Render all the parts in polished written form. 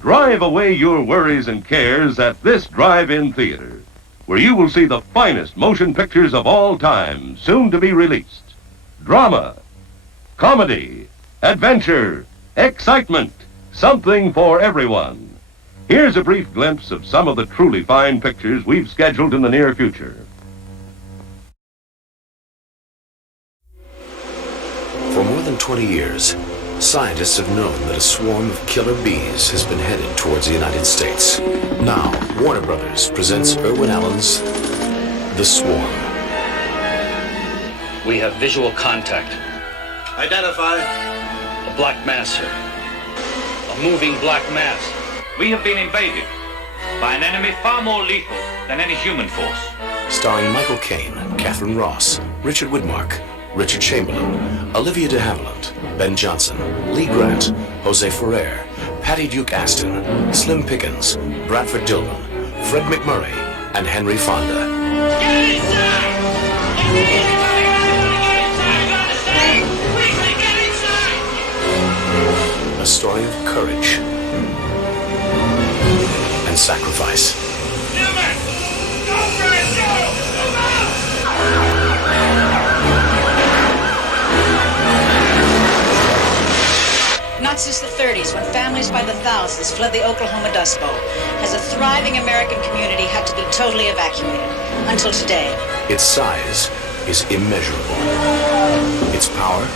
Drive away your worries and cares at this drive-in theater, where you will see the finest motion pictures of all time, soon to be released. Drama, comedy, adventure, excitement, something for everyone. Here's a brief glimpse of some of the truly fine pictures we've scheduled in the near future. For more than 20 years, scientists have known that a swarm of killer bees has been headed towards the United States. Now, Warner Brothers presents Irwin Allen's The Swarm. We have visual contact. Identify. A black mass, sir. A moving black mass. We have been invaded by an enemy far more lethal than any human force. Starring Michael Caine, Catherine Ross, Richard Widmark, Richard Chamberlain, Olivia de Havilland, Ben Johnson, Lee Grant, Jose Ferrer, Patty Duke Aston, Slim Pickens, Bradford Dillman, Fred McMurray, and Henry Fonda. Get inside! Anybody get inside? Gotta say, quickly get inside! A story of courage and sacrifice. Newman! Go for it, go! Move out! Not since the 30s, when families by the thousands fled the Oklahoma Dust Bowl, has a thriving American community had to be totally evacuated. Until today. Its size is immeasurable. Its power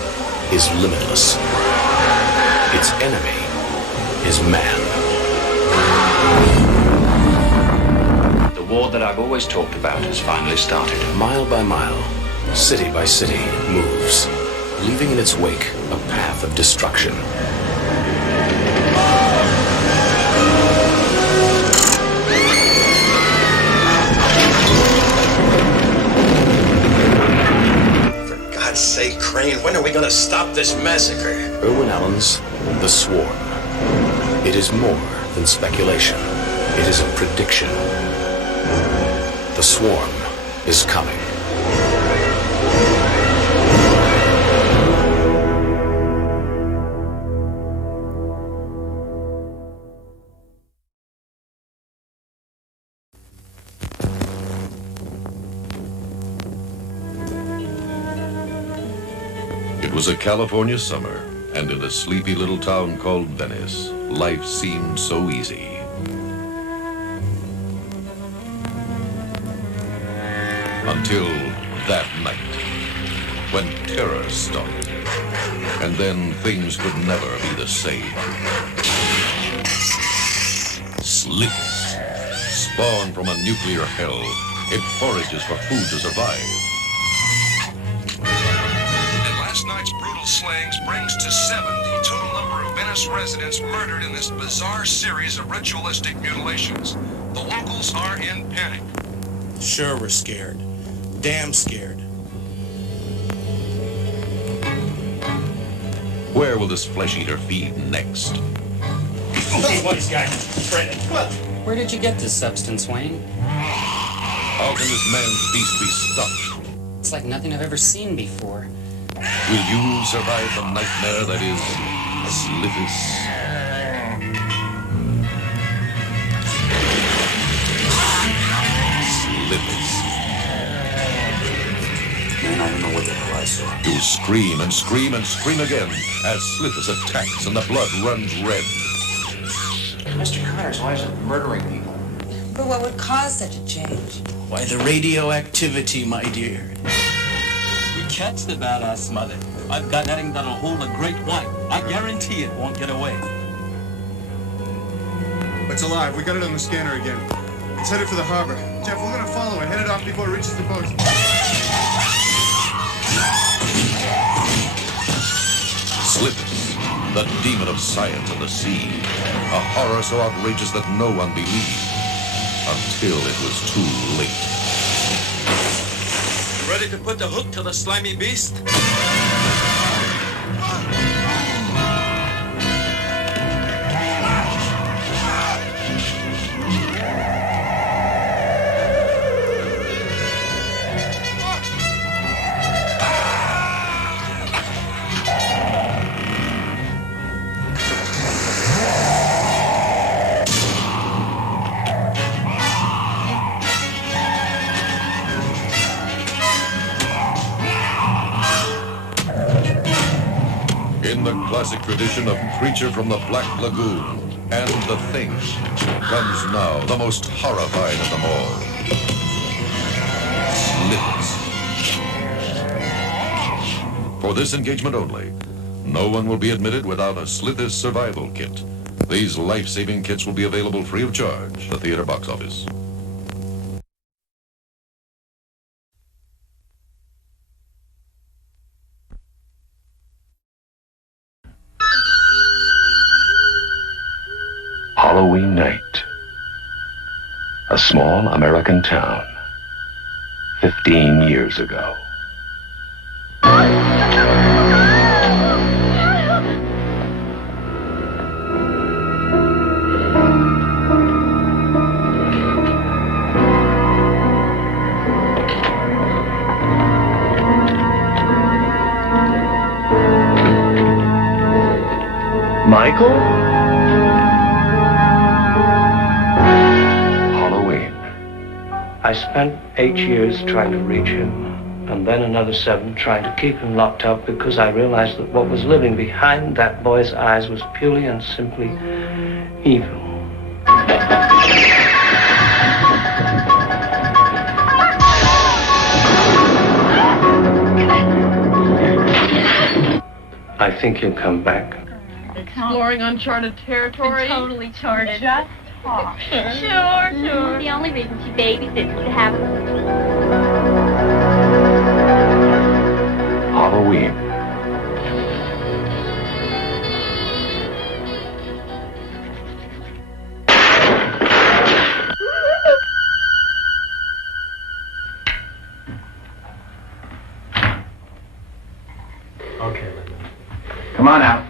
is limitless. Its enemy is man. The war that I've always talked about has finally started. Mile by mile, city by city, it moves, leaving in its wake a path of destruction. For God's sake, Crane, when are we gonna stop this massacre? Irwin Allen's The Swarm. It is more than speculation. It is a prediction. The swarm is coming. It was a California summer, and in a sleepy little town called Venice, life seemed so easy. Until that night, when terror stalked, and then things could never be the same. Slits, spawned from a nuclear hell, it forages for food to survive. Last night's brutal slayings brings to 7 the total number of Venice residents murdered in this bizarre series of ritualistic mutilations. The locals are in panic. Sure, we're scared. Damn scared. Where will this flesh-eater feed next? What's guy? Shredded. What? Where did you get this substance, Wayne? How can this man's beast be stopped? It's like nothing I've ever seen before. Will you survive the nightmare that is Slithis? Slithis. Man, I don't know what the hell I saw. You'll scream and scream and scream again as Slithis attacks and the blood runs red. Mr. Connors, why is it murdering people? But what would cause such a change? Why, the radioactivity, my dear. We catch the badass mother. I've got nothing that'll hold a great white. I guarantee it won't get away. It's alive. We got it on the scanner again. It's headed for the harbor. Jeff, we're gonna follow it. Head it off before it reaches the boat. Slithis, the demon of science and the sea. A horror so outrageous that no one believed. Until it was too late. Ready to put the hook to the slimy beast? In the classic tradition of Creature from the Black Lagoon and The Thing comes now the most horrifying of them all. Slithers. For this engagement only, no one will be admitted without a Slithers survival kit. These life-saving kits will be available free of charge at the theater box office. Halloween night. A small American town. 15 years ago. Michael? I spent 8 years trying to reach him, and then another 7 trying to keep him locked up because I realized that what was living behind that boy's eyes was purely and simply evil. I think he'll come back. Exploring uncharted territory. Totally charted. Just talk. Sure. The only reason she babysits is to have Halloween. Okay, Linda. Come on out.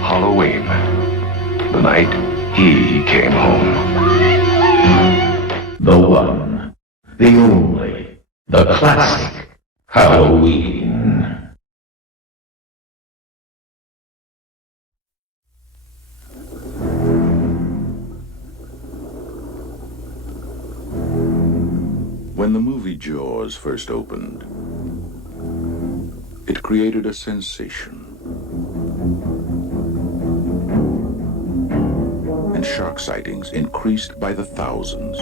Halloween. The night he came home. The one, the only, the classic Halloween. When the movie Jaws first opened, it created a sensation. And shark sightings increased by the thousands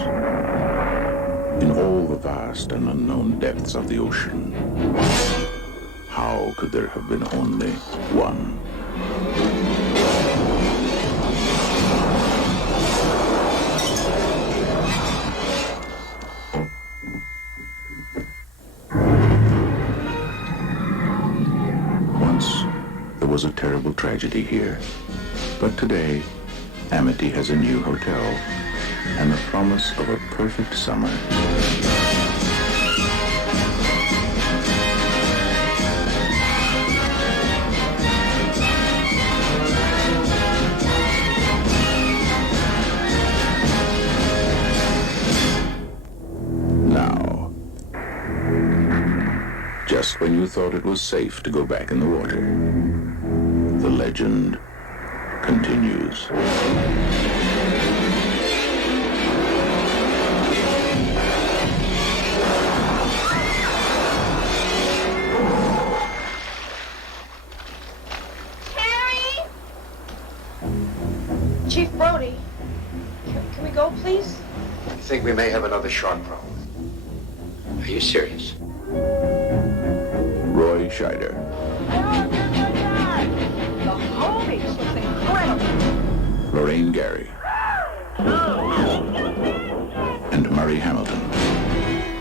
in all the vast and unknown depths of the ocean. How could there have been only one? Once, there was a terrible tragedy here. But today, Amity has a new hotel and the promise of a perfect summer. Now, just when you thought it was safe to go back in the water, the legend continues. Chief Brody, can we go, please? I think we may have another shark problem. Are you serious? Roy Scheider. The homies was incredible. Lorraine Gary. And Murray Hamilton.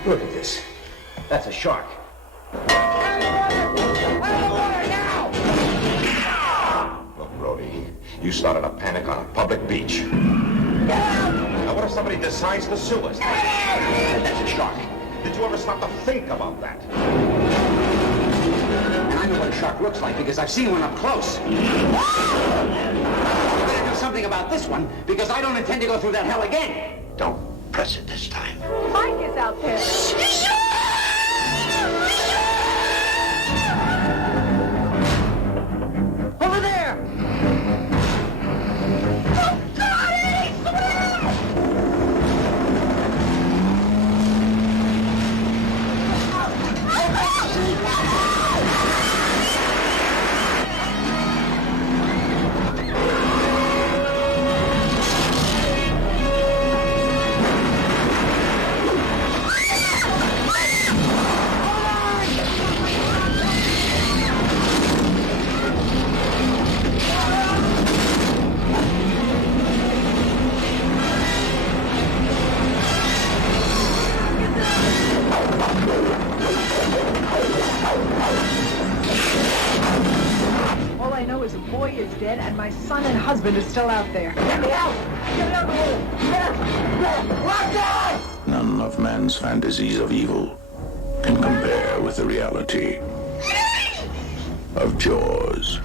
Look at this. That's a shark. Look, Brody, you started a panic on a public beach. Now, what if somebody decides to sue us? That's a shark. Did you ever stop to think about that? And I know what a shark looks like because I've seen one up close. I better do something about this one because I don't intend to go through that hell again. Don't press it this time. Mike is out there. Over there! All I know is a boy is dead and my son and husband is still out there. Get me out! Get me out of the hole! None of man's fantasies of evil can compare with the reality of Jaws.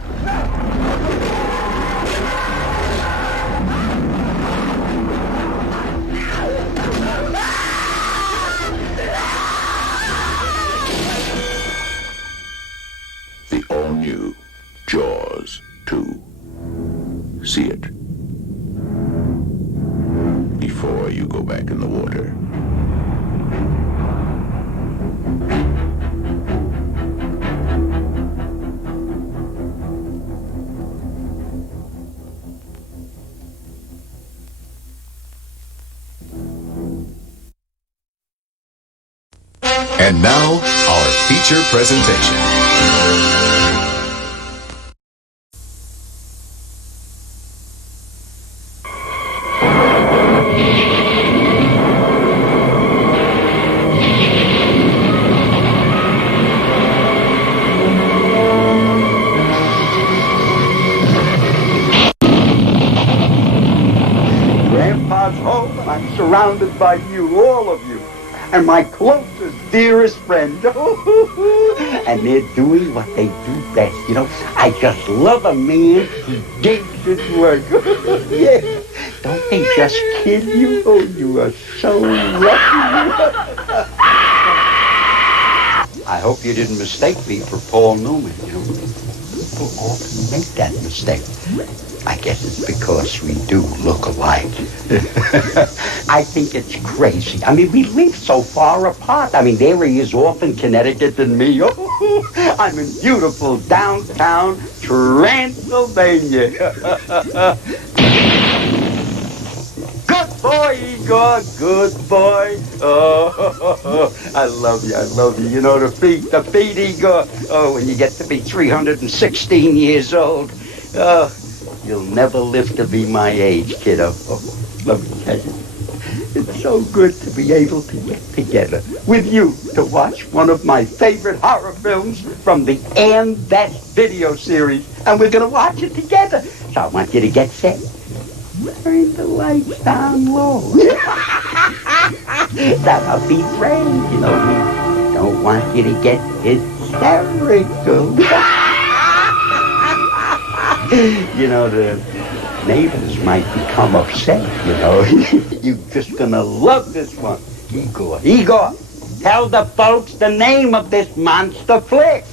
The all-new Jaws 2. See it before you go back in the water. And now, our feature presentation. Grandpa's home, and I'm surrounded by you, all of you, and my closest, dearest friends. And they're doing what they do best, you know. I just love a man who digs his work. Yeah. Don't they just kid you? Oh, you are so lucky. I hope you didn't mistake me for Paul Newman, you know. People often make that mistake. I guess it's because we do look alike. I think it's crazy. I mean, we live so far apart. I mean, there he is off in Connecticut and me. Oh, I'm in beautiful downtown Transylvania. Good boy, Igor. Good boy. Oh, I love you. I love you. You know, the feet, Igor. Oh, when you get to be 316 years old. Oh, you'll never live to be my age, kiddo. Oh, let me tell you. It's so good to be able to get together with you to watch one of my favorite horror films from the And That's video series. And we're going to watch it together. So I want you to get set. Turn the lights down low. That'll be great, you know. We don't want you to get hysterical. You know, the neighbors might become upset, you know. You're just gonna love this one. Igor, tell the folks the name of this monster flick.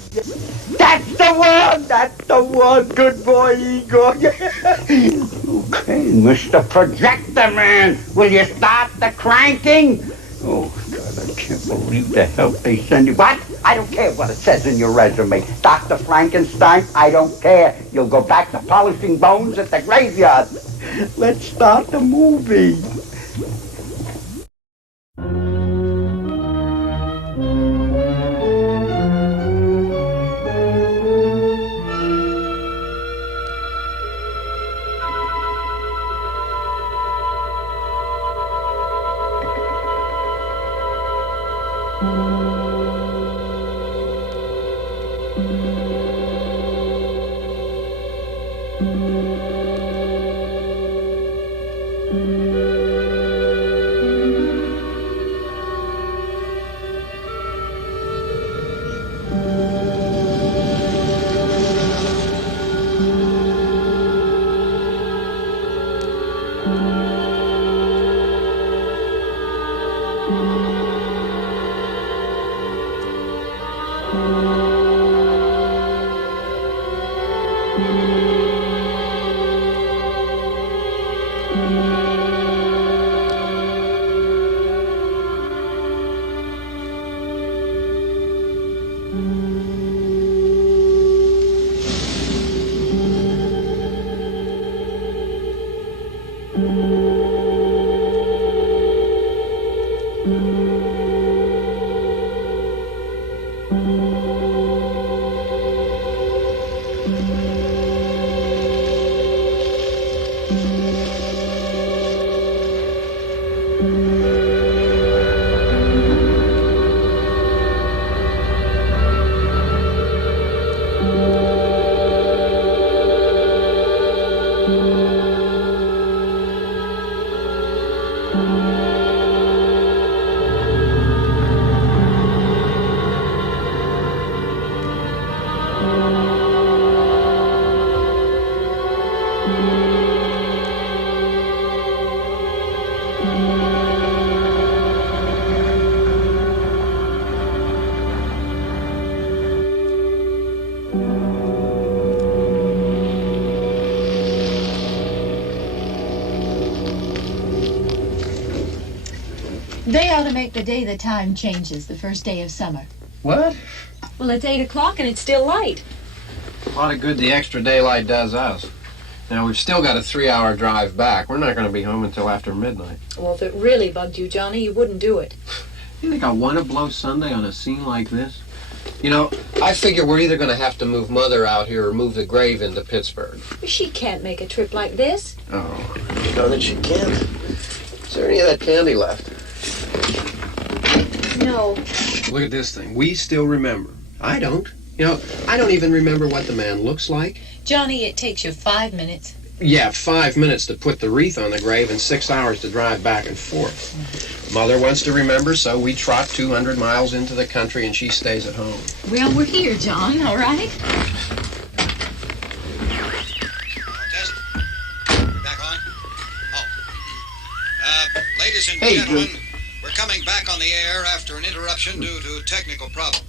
That's the one. Good boy, Igor. Okay, Mr. Projector Man, will you start the cranking? Oh, God, I can't believe the help they send you. What? I don't care what it says in your resume. Dr. Frankenstein, I don't care. You'll go back to polishing bones at the graveyard. Let's start the movie. They ought to make the day the time changes, the first day of summer. What? Well, it's 8 o'clock and it's still light. A lot of good the extra daylight does us. Now, we've still got a 3-hour drive back. We're not going to be home until after midnight. Well, if it really bugged you, Johnny, you wouldn't do it. You think I want to blow Sunday on a scene like this? You know, I figure we're either going to have to move Mother out here or move the grave into Pittsburgh. She can't make a trip like this. Oh, you know that she can't? Is there any of that candy left? No. Look at this thing. We still remember. I don't. You know, I don't even remember what the man looks like. Johnny, it takes you 5 minutes. Yeah, 5 minutes to put the wreath on the grave and 6 hours to drive back and forth. Mother wants to remember, so we trot 200 miles into the country and she stays at home. Well, we're here, John, all right? Test. We're back on? Oh. Ladies and gentlemen, we're coming back on the air after an interruption due to technical problem.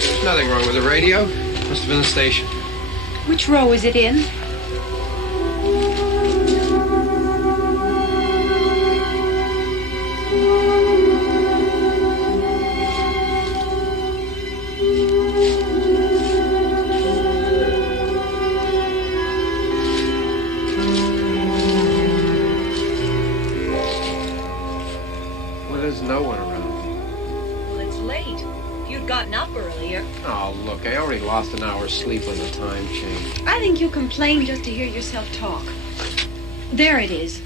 There's nothing wrong with the radio. Must have been the station. Which row is it in? No one around. Well, it's late. If you'd gotten up earlier. Oh, look, I already lost an hour's sleep on the time change. I think you complain just to hear yourself talk. There it is.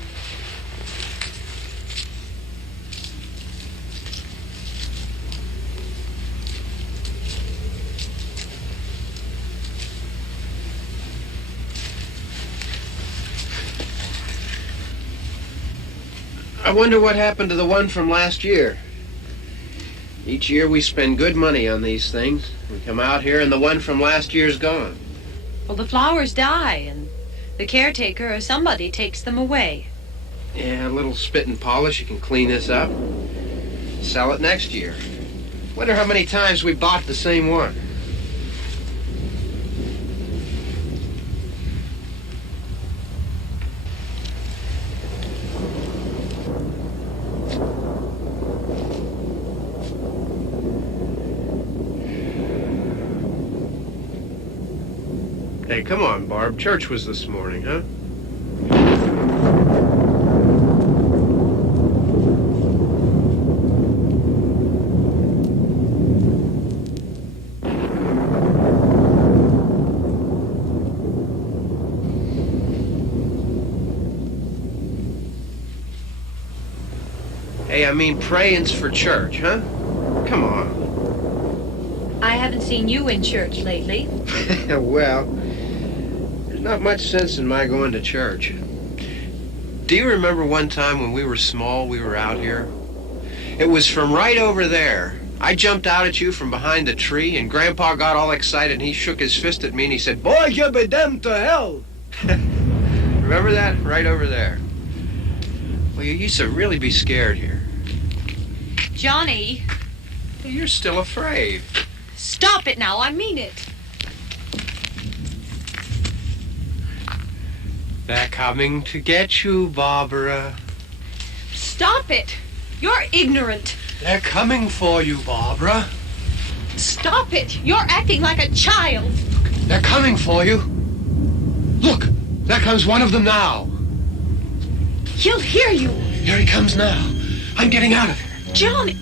I wonder what happened to the one from last year. Each year we spend good money on these things. We come out here and the one from last year's gone. Well, the flowers die and the caretaker or somebody takes them away. Yeah, a little spit and polish, you can clean this up. Sell it next year. Wonder how many times we bought the same one. Hey, come on, Barb. Church was this morning, huh? Hey, I mean, praying's for church, huh? Come on. I haven't seen you in church lately. Well, there's not much sense in my going to church. Do you remember one time when we were small, we were out here? It was from right over there. I jumped out at you from behind the tree, and Grandpa got all excited, and he shook his fist at me, and he said, "Boy, you be damned to hell." Remember that? Right over there. Well, you used to really be scared here. Johnny. You're still afraid. Stop it now. I mean it. They're coming to get you, Barbara. Stop it. You're ignorant. They're coming for you, Barbara. Stop it. You're acting like a child. They're coming for you. Look, there comes one of them now. He'll hear you. Here he comes now. I'm getting out of here. Johnny.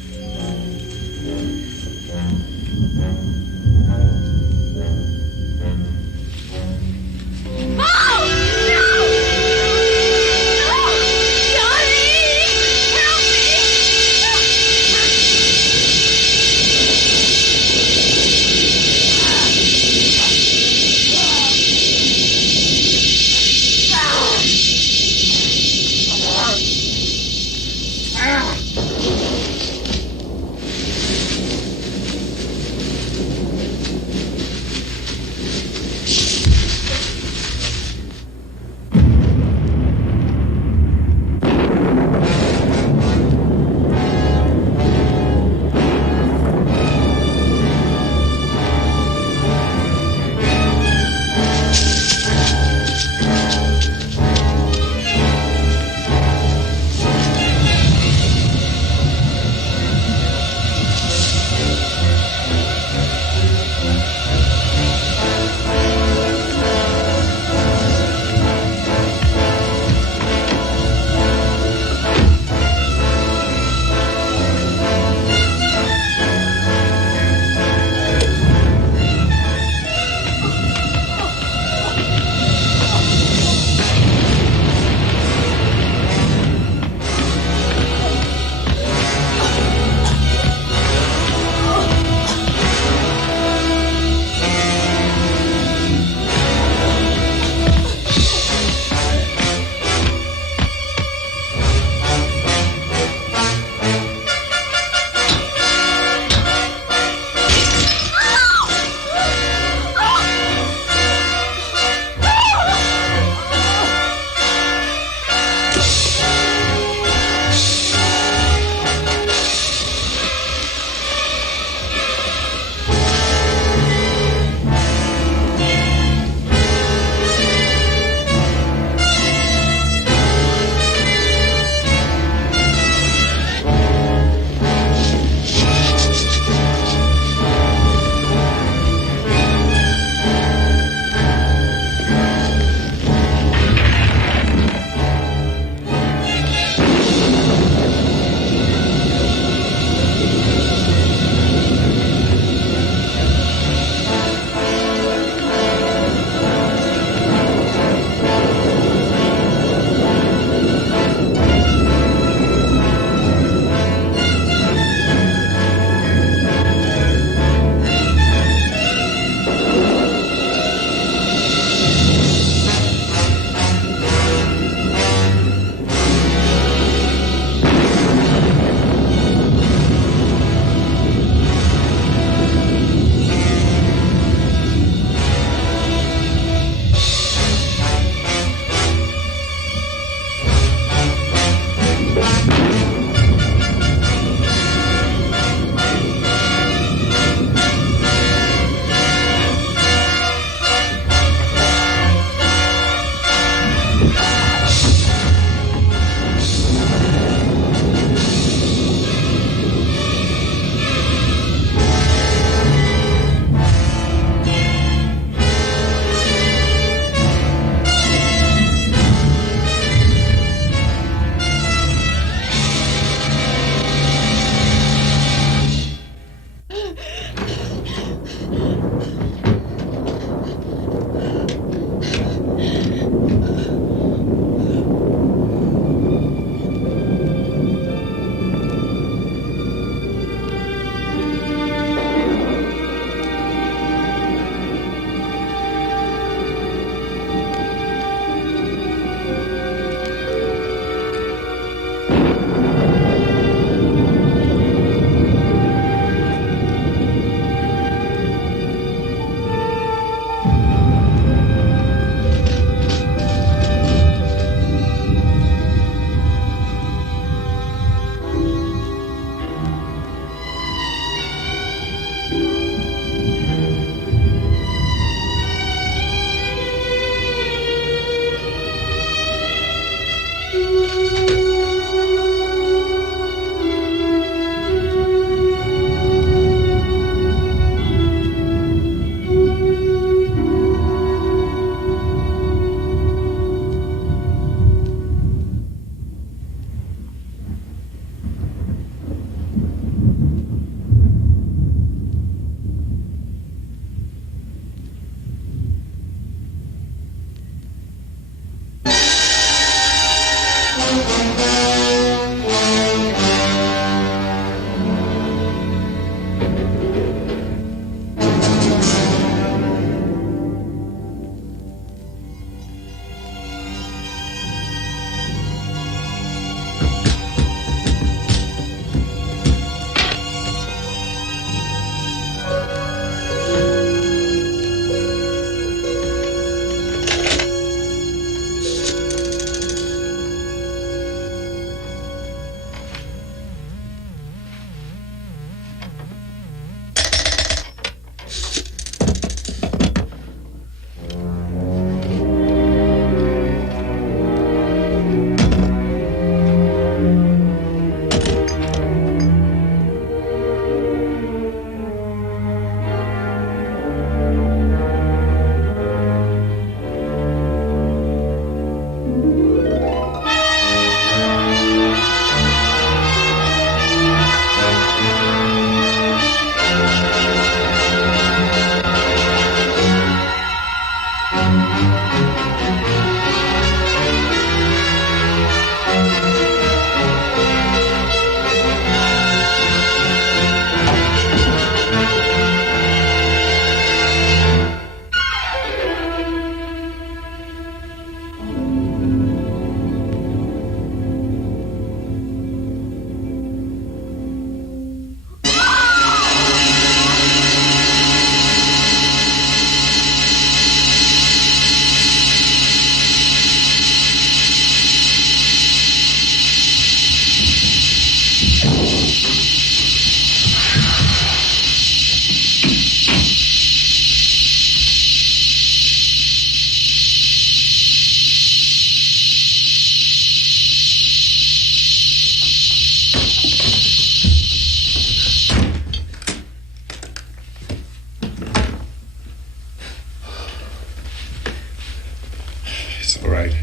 It's all right.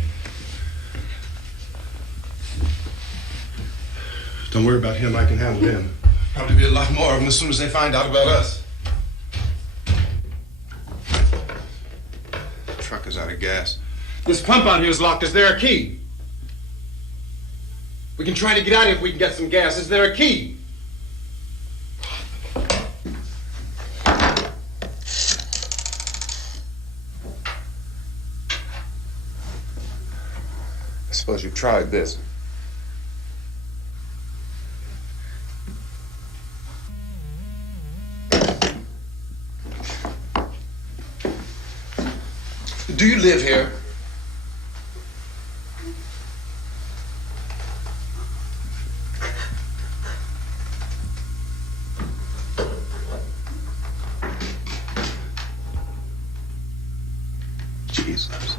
Don't worry about him. I can handle him. Probably be a lot more of them as soon as they find out about us. The truck is out of gas. This pump out here is locked. Is there a key? We can try to get out here if we can get some gas. Is there a key? I suppose you tried this. Do you live here? Jesus.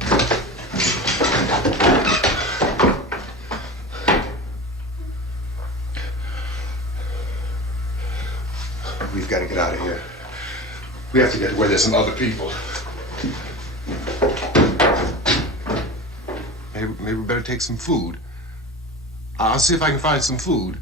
We've got to get out of here. We have to get to where there's some other people. Maybe we better take some food. I'll see if I can find some food.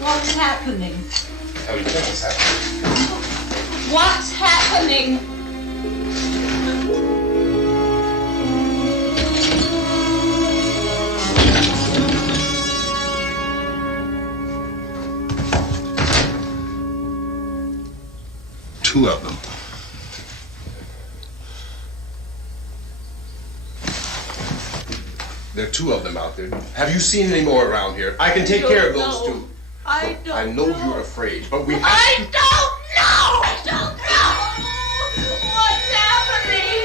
What's happening? Tell you what's happening. What's happening? Two of them. There are two of them out there. Have you seen any more around here? I can take care of those two. I know you're afraid, but we have to... I don't know! I don't know! What's happening?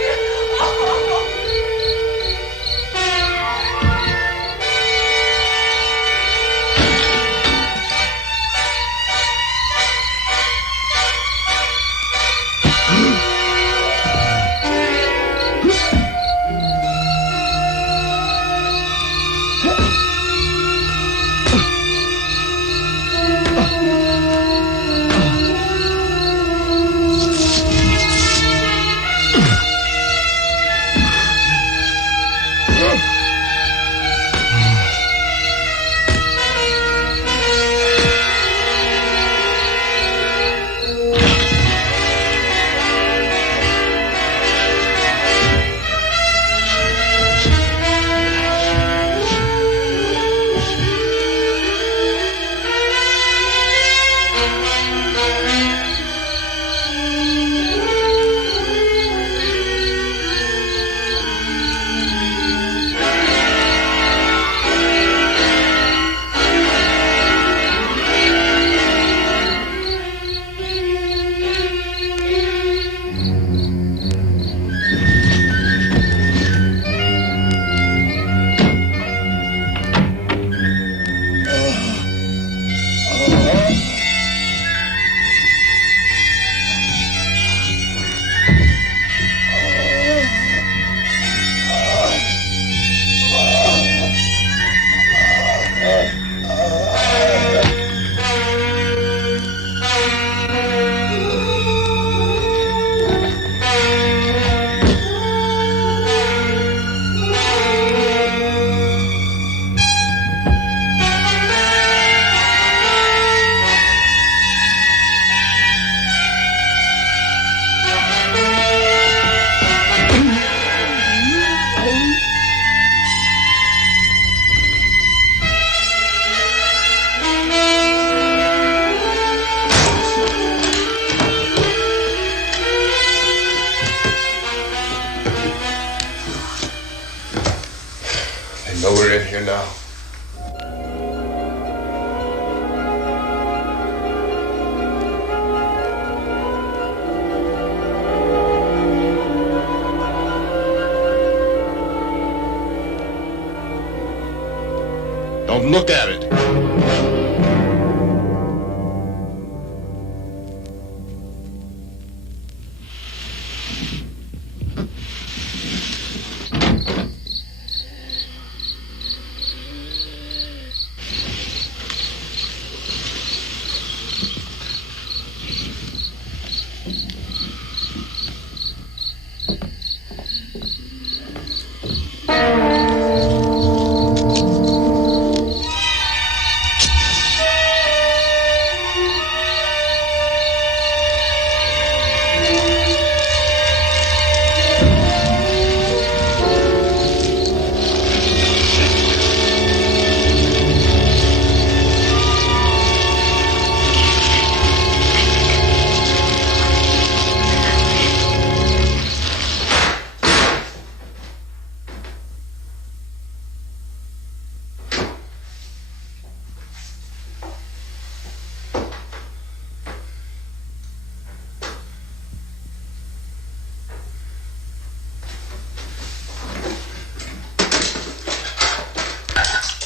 So we're in here now. Don't look at it.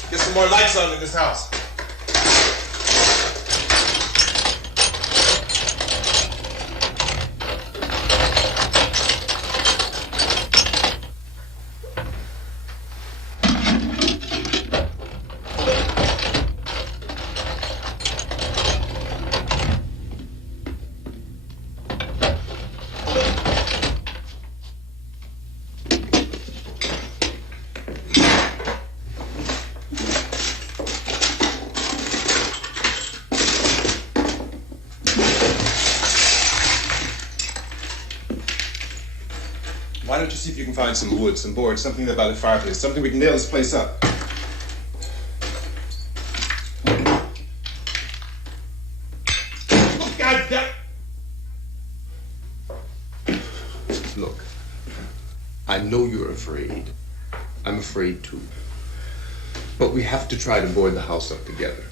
Get some more lights on in this house. Why don't you see if you can find some wood, some board, something there by the fireplace, something we can nail this place up. Oh, God damn! Look, I know you're afraid. I'm afraid too. But we have to try to board the house up together.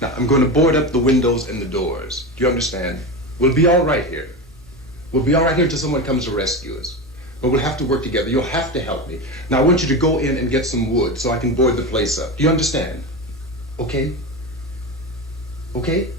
Now, I'm going to board up the windows and the doors. Do you understand? We'll be all right here. We'll be all right here till someone comes to rescue us. But we'll have to work together. You'll have to help me. Now, I want you to go in and get some wood so I can board the place up. Do you understand? Okay? Okay?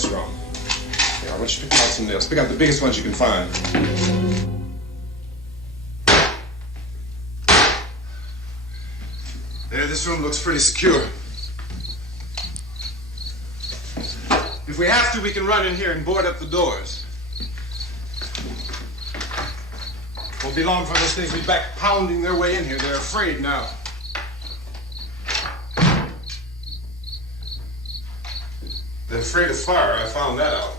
That's wrong. Yeah, I want you to pick out some nails. Pick out the biggest ones you can find. There, this room looks pretty secure. If we have to, we can run in here and board up the doors. Won't be long before those things will be back pounding their way in here. They're afraid now. They're afraid of fire. I found that out.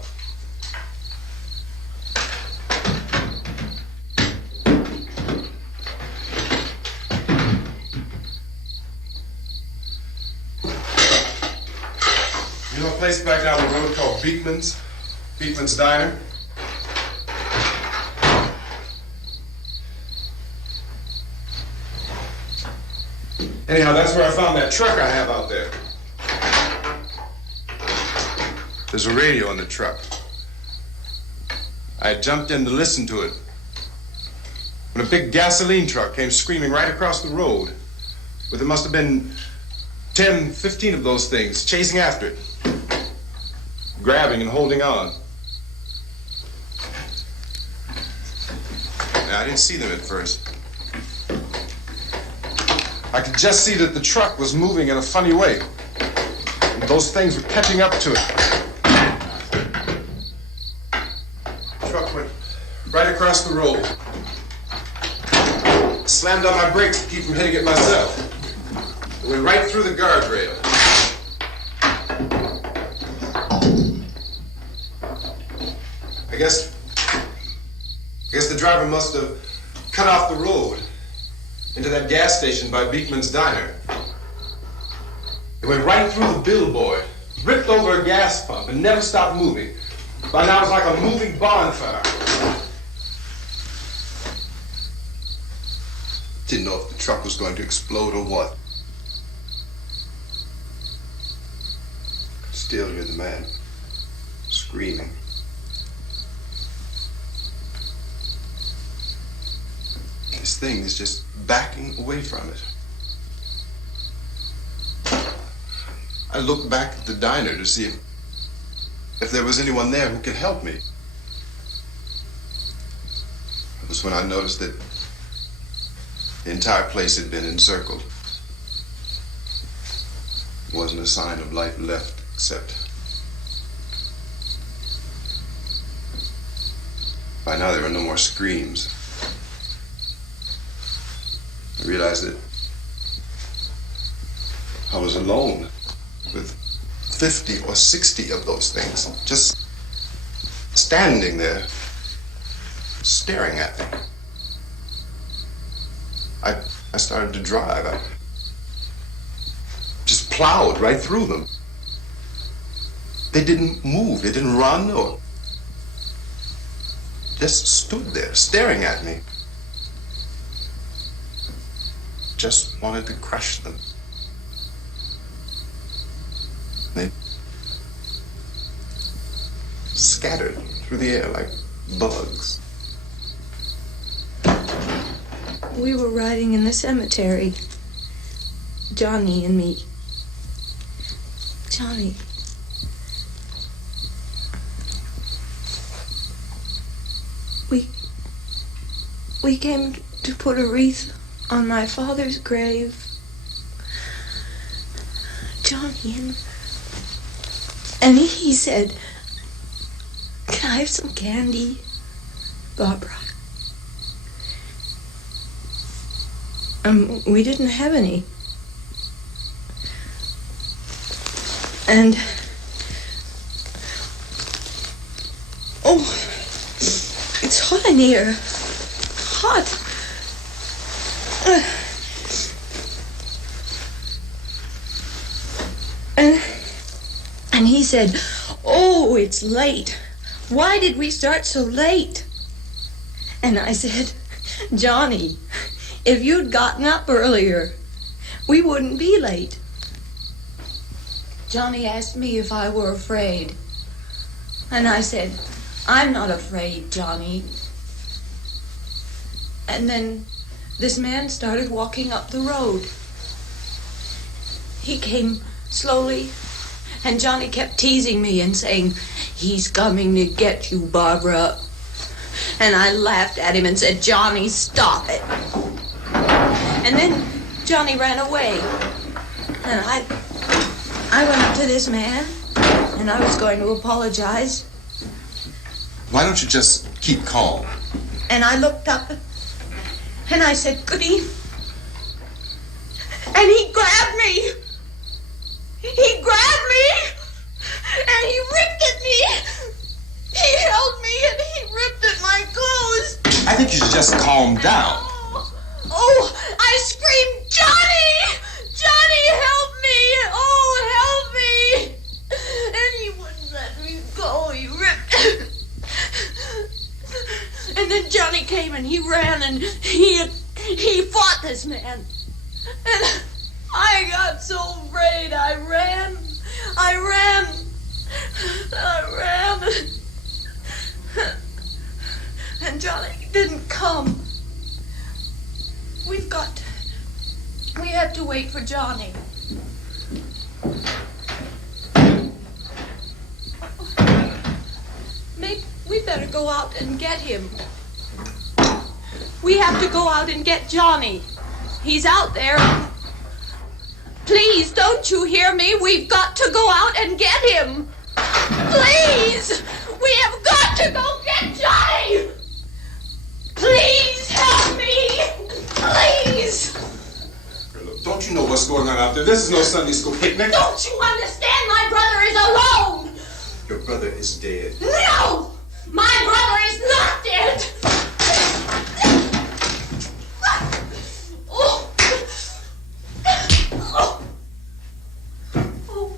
You know a place back down the road called Beekman's? Beekman's Diner? Anyhow, that's where I found that truck I have out there. There's a radio in the truck. I jumped in to listen to it when a big gasoline truck came screaming right across the road. But there must have been 10, 15 of those things chasing after it, grabbing and holding on. Now, I didn't see them at first. I could just see that the truck was moving in a funny way. And those things were catching up to it. The truck went right across the road. I slammed on my brakes to keep from hitting it myself. It went right through the guardrail. I guess the driver must have cut off the road into that gas station by Beekman's Diner. It went right through the billboard, ripped over a gas pump, and never stopped moving. By now, it was like a moving bonfire. Didn't know if the truck was going to explode or what. Could still hear the man screaming. This thing is just backing away from it. I looked back at the diner to see if there was anyone there who could help me. It was when I noticed that the entire place had been encircled. There wasn't a sign of life left except by now there were no more screams. I realized that I was alone with 50 or 60 of those things, just standing there, staring at me. I started to drive. I just plowed right through them. They didn't move, they didn't run or just stood there, staring at me. Just wanted to crush them. They scattered through the air like bugs. We were riding in the cemetery, Johnny and me. Johnny. We came to put a wreath on my father's grave. Johnny, and he said, "Can I have some candy, Barbara?" We didn't have any. And oh, it's hot in here. Hot. And he said, "Oh, it's late. Why did we start so late?" And I said, "Johnny, if you'd gotten up earlier, we wouldn't be late." Johnny asked me if I were afraid. And I said, "I'm not afraid, Johnny." And then this man started walking up the road. He came slowly And Johnny kept teasing me and saying, "He's coming to get you, Barbara." And I laughed at him and said, "Johnny, stop it." And then Johnny ran away. And I went up to this man, and I was going to apologize. Why don't you just keep calm? And I looked up, and I said, "Goody." And he grabbed me. He grabbed me, and he ripped at me. He held me, and he ripped at my clothes. I think you should just calm down. Oh, I screamed, "Johnny! Johnny, help me! Oh, help me!" And he wouldn't let me go. He ripped. And then Johnny came, and he ran, and he fought this man. And I got so afraid. I ran. And Johnny didn't come. We have to wait for Johnny. Maybe we better go out and get him. We have to go out and get Johnny. He's out there. Please, don't you hear me? We've got to go out and get him. Please! We have got to go get Johnny! Please help me! Please! Look, don't you know what's going on out there? This is no Sunday school picnic. Don't you understand? My brother is alone! Your brother is dead. No! My brother is not dead! Oh. Oh. Oh.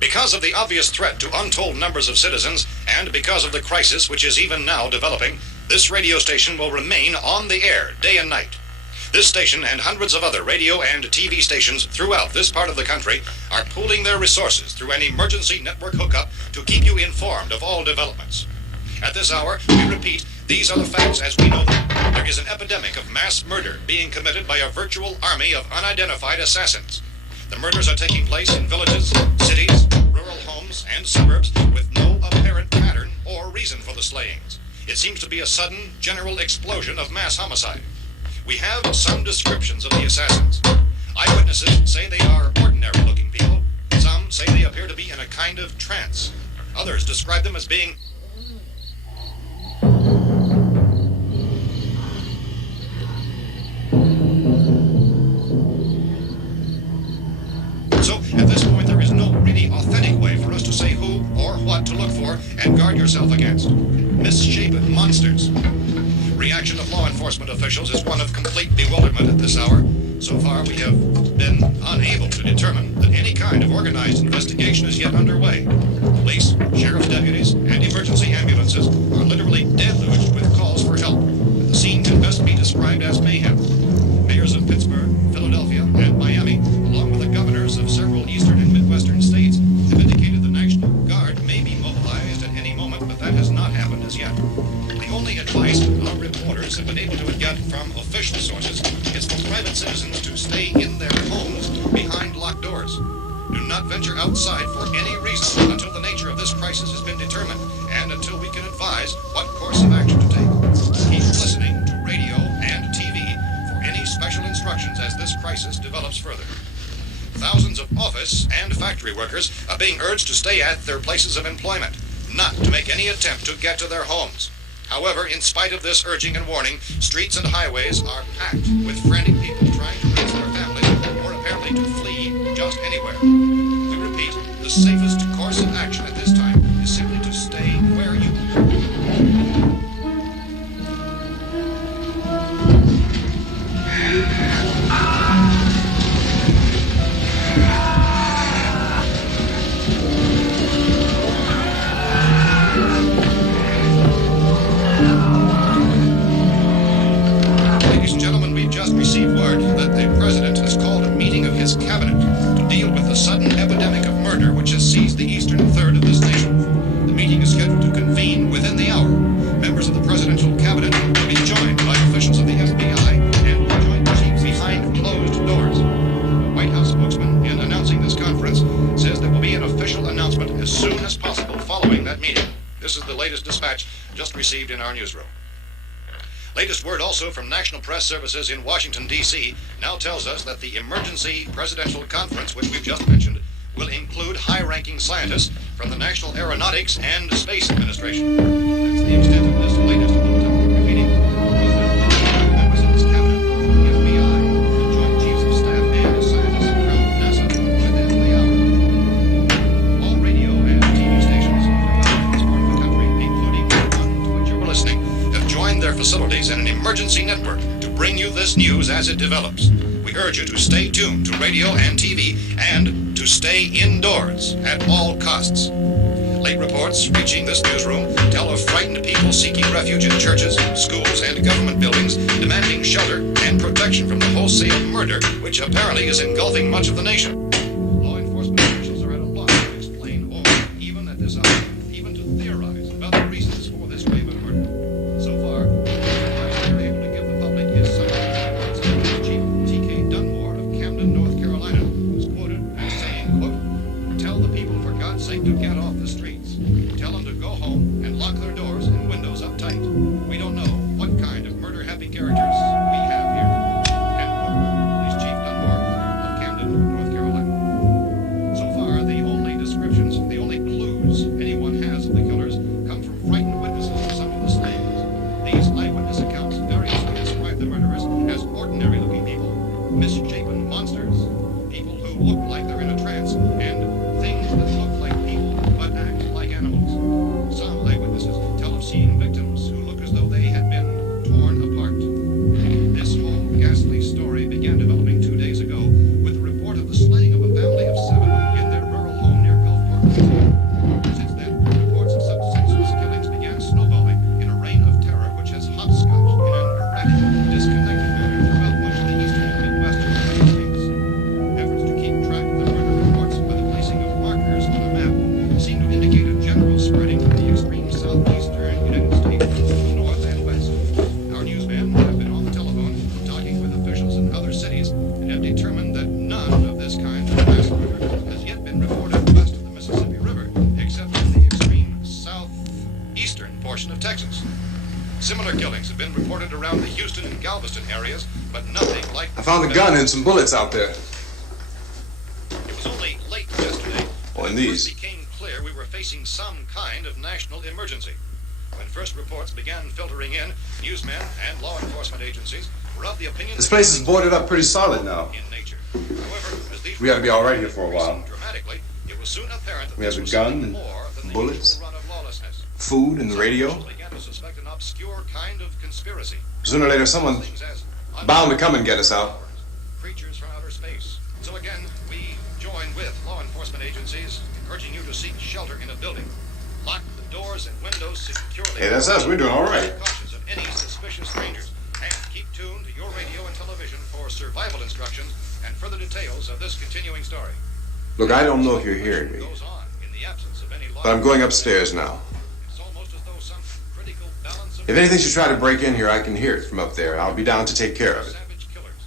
Because of the obvious threat to untold numbers of citizens, and because of the crisis which is even now developing, this radio station will remain on the air day and night. This station and hundreds of other radio and TV stations throughout this part of the country are pooling their resources through an emergency network hookup to keep you informed of all developments. At this hour, we repeat, these are the facts as we know them. There is an epidemic of mass murder being committed by a virtual army of unidentified assassins. The murders are taking place in villages, cities, rural homes, and suburbs with no apparent pattern or reason for the slayings. It seems to be a sudden, general explosion of mass homicide. We have some descriptions of the assassins. Eyewitnesses say they are ordinary-looking people. Some say they appear to be in a kind of trance. Others describe them as being So, at this point, there is no really authentic way for us to say who or what to look for and guard yourself against. Misshapen monsters. Reaction of law enforcement officials is one of complete bewilderment at this hour. So far, we have been unable to determine that any kind of organized investigation is yet underway. Police, sheriff's deputies, and emergency ambulances are literally deluged with calls for help. The scene can best be described as mayhem. Mayors of Pittsburgh, Philadelphia, and Miami, along with the governors of several eastern and midwestern states, have indicated the National Guard may be mobilized at any moment, but that has not happened as yet. The only advice our reporters have been able to get from official sources is for private citizens to stay in their homes behind locked doors. Do not venture outside for any reason until the nature of this crisis has been determined and until we can advise what course of action to take. Keep listening to radio and TV for any special instructions as this crisis develops further. Thousands of office and factory workers are being urged to stay at their places of employment, not to make any attempt to get to their homes. However, in spite of this urging and warning, streets and highways are packed with frantic people trying to raise their families or apparently to flee just anywhere. We repeat, the safest course of action at this time is simply to stay where you are. Ladies and gentlemen, we've just received word that the President has called a meeting of his cabinet to deal with the sudden epidemic of murder which has seized the eastern third of this nation. The meeting is scheduled to convene within the hour. Members of the presidential cabinet will be joined by officials of the FBI and joint chiefs behind closed doors. The White House spokesman, in announcing this conference, says there will be an official announcement as soon as possible following that meeting. This is the latest dispatch just received in our newsroom. Latest word also from National Press Services in Washington, D.C. now tells us that the emergency presidential conference, which we've just mentioned, will include high-ranking scientists from the National Aeronautics and Space Administration. That's the extent of this latest bulletin. Repeating, members of his cabinet, the FBI, the Joint Chiefs of Staff, and scientists from NASA within the hour. All radio and TV stations throughout this part of the country, including the one to which you were listening, have joined their facilities in an emergency network to bring you this news as it develops. We urge you to stay tuned to radio and TV and to stay indoors at all costs. Late reports reaching this newsroom tell of frightened people seeking refuge in churches, schools, and government buildings, demanding shelter and protection from the wholesale murder which apparently is engulfing much of the nation. Law enforcement officials are at a loss to explain or, even at this hour, even to theorize about the reasons for this wave of murder. So far, the advice they're able to give the public is something Chief T.K. Dunmore of Camden, North Carolina, who's quoted as saying, quote, "Tell the people for God's sake to get off the streets. Tell them to go home and lock their doors and windows up tight. We don't know what kind of murder-happy characters we have here." End quote. Police Chief Dunmore of Camden, North Carolina. So far, the only descriptions, the only clues anyone has of the killers come from frightened witnesses of some of the slayings. These eyewitness accounts variously describe the murderers as ordinary-looking people, misshapen monsters, people who look like they're in a trance, and things that look like people but act like animals. Some eyewitnesses tell of seeing victims who look as though they had been torn apart. This whole ghastly story began developing 2 days ago with the report of the slaying of a family of 7 in their rural home near Gulfport, Louisiana. Since then, reports of such senseless killings began snowballing in a reign of terror which has hopscotched in an erratic, disconnected manner throughout much of the eastern and midwestern United States. Efforts to keep track of the murder reports by the placing of markers on a map seem to indicate a general spreading from the extreme southeastern United States to the north and west. Our newsmen have been on the telephone talking with officials in other cities and have determined that none of this kind of mass murder has yet been reported west of the Mississippi River, except in the extreme southeastern portion of Texas. Similar killings have been reported around the Houston and Galveston areas, but nothing like... I found a gun and some bullets out there. It was only late yesterday Oh, and that it first these. became clear we were facing some kind of national emergency. When first reports began filtering in, newsmen and law enforcement agencies were of the opinion This that place is boarded up pretty solid now. in nature. However, as these We ought to be all right here for a while. dramatically, it was soon apparent that We have this a was gun something and more than the bullets, usual run of lawlessness. food, and the radio. Some began to suspect an obscure kind of conspiracy. Sooner or later, someone's bound to come and get us out. Creatures from outer space. So again, we join with law enforcement agencies, urging you to seek shelter in a building. Lock the doors and windows securely. Hey, that's us. We're doing all right. Be cautious of any suspicious strangers. And keep tuned to your radio and television for survival instructions and further details of this continuing story. Look, I don't know if you're hearing me, Goes on in the absence of any law. but I'm going upstairs now. It's almost as though some critical balance of If anything should try to break in here, I can hear it from up there. I'll be down to take care of it. savage killers.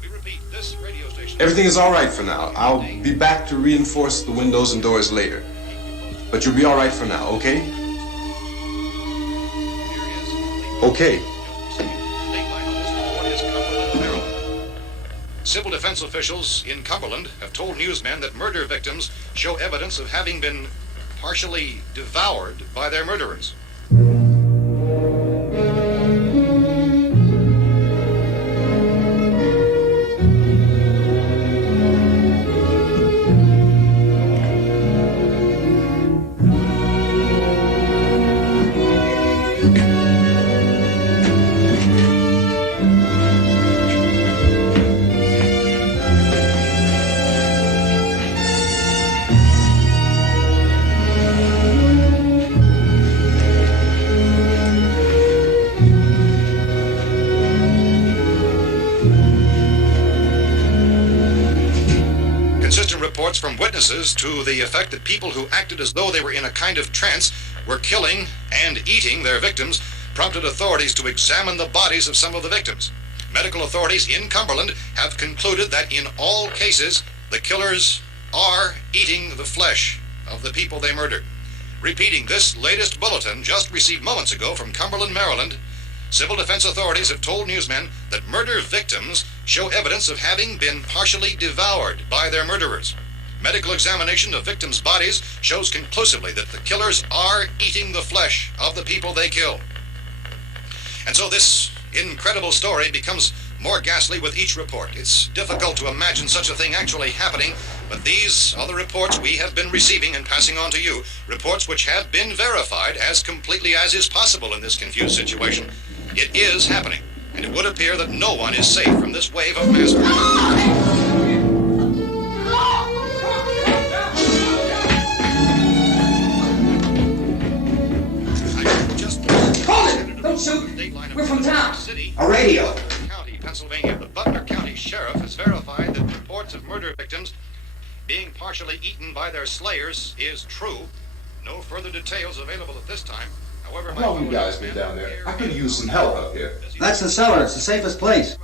We repeat, this radio station. Everything is all right for now. I'll be back to reinforce the windows and doors later. But you'll be all right for now, okay? Okay. Civil defense officials in Cumberland have told newsmen that murder victims show evidence of having been partially devoured by their murderers. from witnesses to the effect that people who acted as though they were in a kind of trance were killing and eating their victims prompted authorities to examine the bodies of some of the victims. Medical authorities in Cumberland have concluded that in all cases, the killers are eating the flesh of the people they murdered. Repeating this latest bulletin just received moments ago from Cumberland, Maryland, civil defense authorities have told newsmen that murder victims show evidence of having been partially devoured by their murderers. Medical examination of victims' bodies shows conclusively that the killers are eating the flesh of the people they kill. And so this incredible story becomes more ghastly with each report. It's difficult to imagine such a thing actually happening, but these are the reports we have been receiving and passing on to you, reports which have been verified as completely as is possible in this confused situation. It is happening, and it would appear that no one is safe from this wave of mass murder. Don't shoot! We're from town. A radio. County, Pennsylvania. The Butler County Sheriff has verified that reports of murder victims being partially eaten by their slayers is true. No further details available at this time. However, How long you guys been down there? I could use some help up here. That's the cellar. It's the safest place.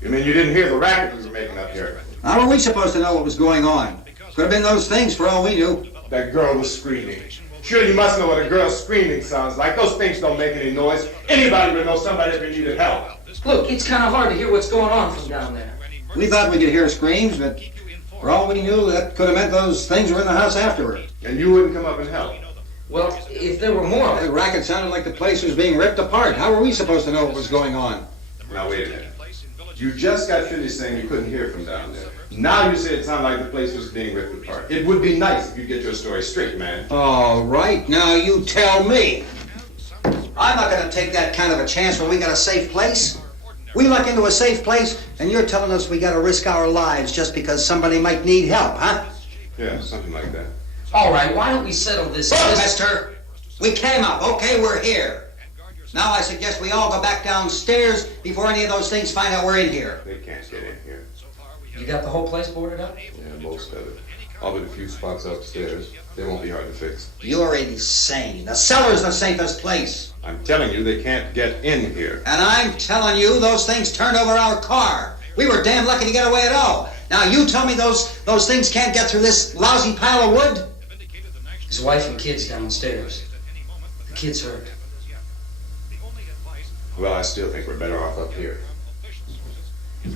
You mean you didn't hear the racket we were making up here? How were we supposed to know what was going on? Could have been those things for all we knew. That girl was screaming. Sure, you must know what a girl screaming sounds like. Those things don't make any noise. Anybody would know somebody ever needed help. Look, it's kind of hard to hear what's going on from down there. We thought we could hear screams, but for all we knew, that could have meant those things were in the house afterward. And you wouldn't come up and help? Well, if there were more. The racket sounded like the place was being ripped apart. How were we supposed to know what was going on? Now, wait a minute. You just got finished saying you couldn't hear from down there. Now you say it sounded like the place was being ripped apart. It would be nice if you get your story straight, man. All right, now you tell me. I'm not going to take that kind of a chance when we got a safe place. We luck into a safe place, and you're telling us we got to risk our lives just because somebody might need help, huh? Yeah, something like that. All right, why don't we settle this? Look, mister, we came up. Okay, we're here. Now I suggest we all go back downstairs before any of those things find out we're in here. They can't get in here. You got the whole place boarded up? Yeah, most of it. All but a few spots upstairs. They won't be hard to fix. You're insane. The cellar's the safest place. I'm telling you, they can't get in here. And I'm telling you, those things turned over our car. We were damn lucky to get away at all. Now you tell me those things can't get through this lousy pile of wood? His wife and kids downstairs. The kids hurt. Well, I still think we're better off up here.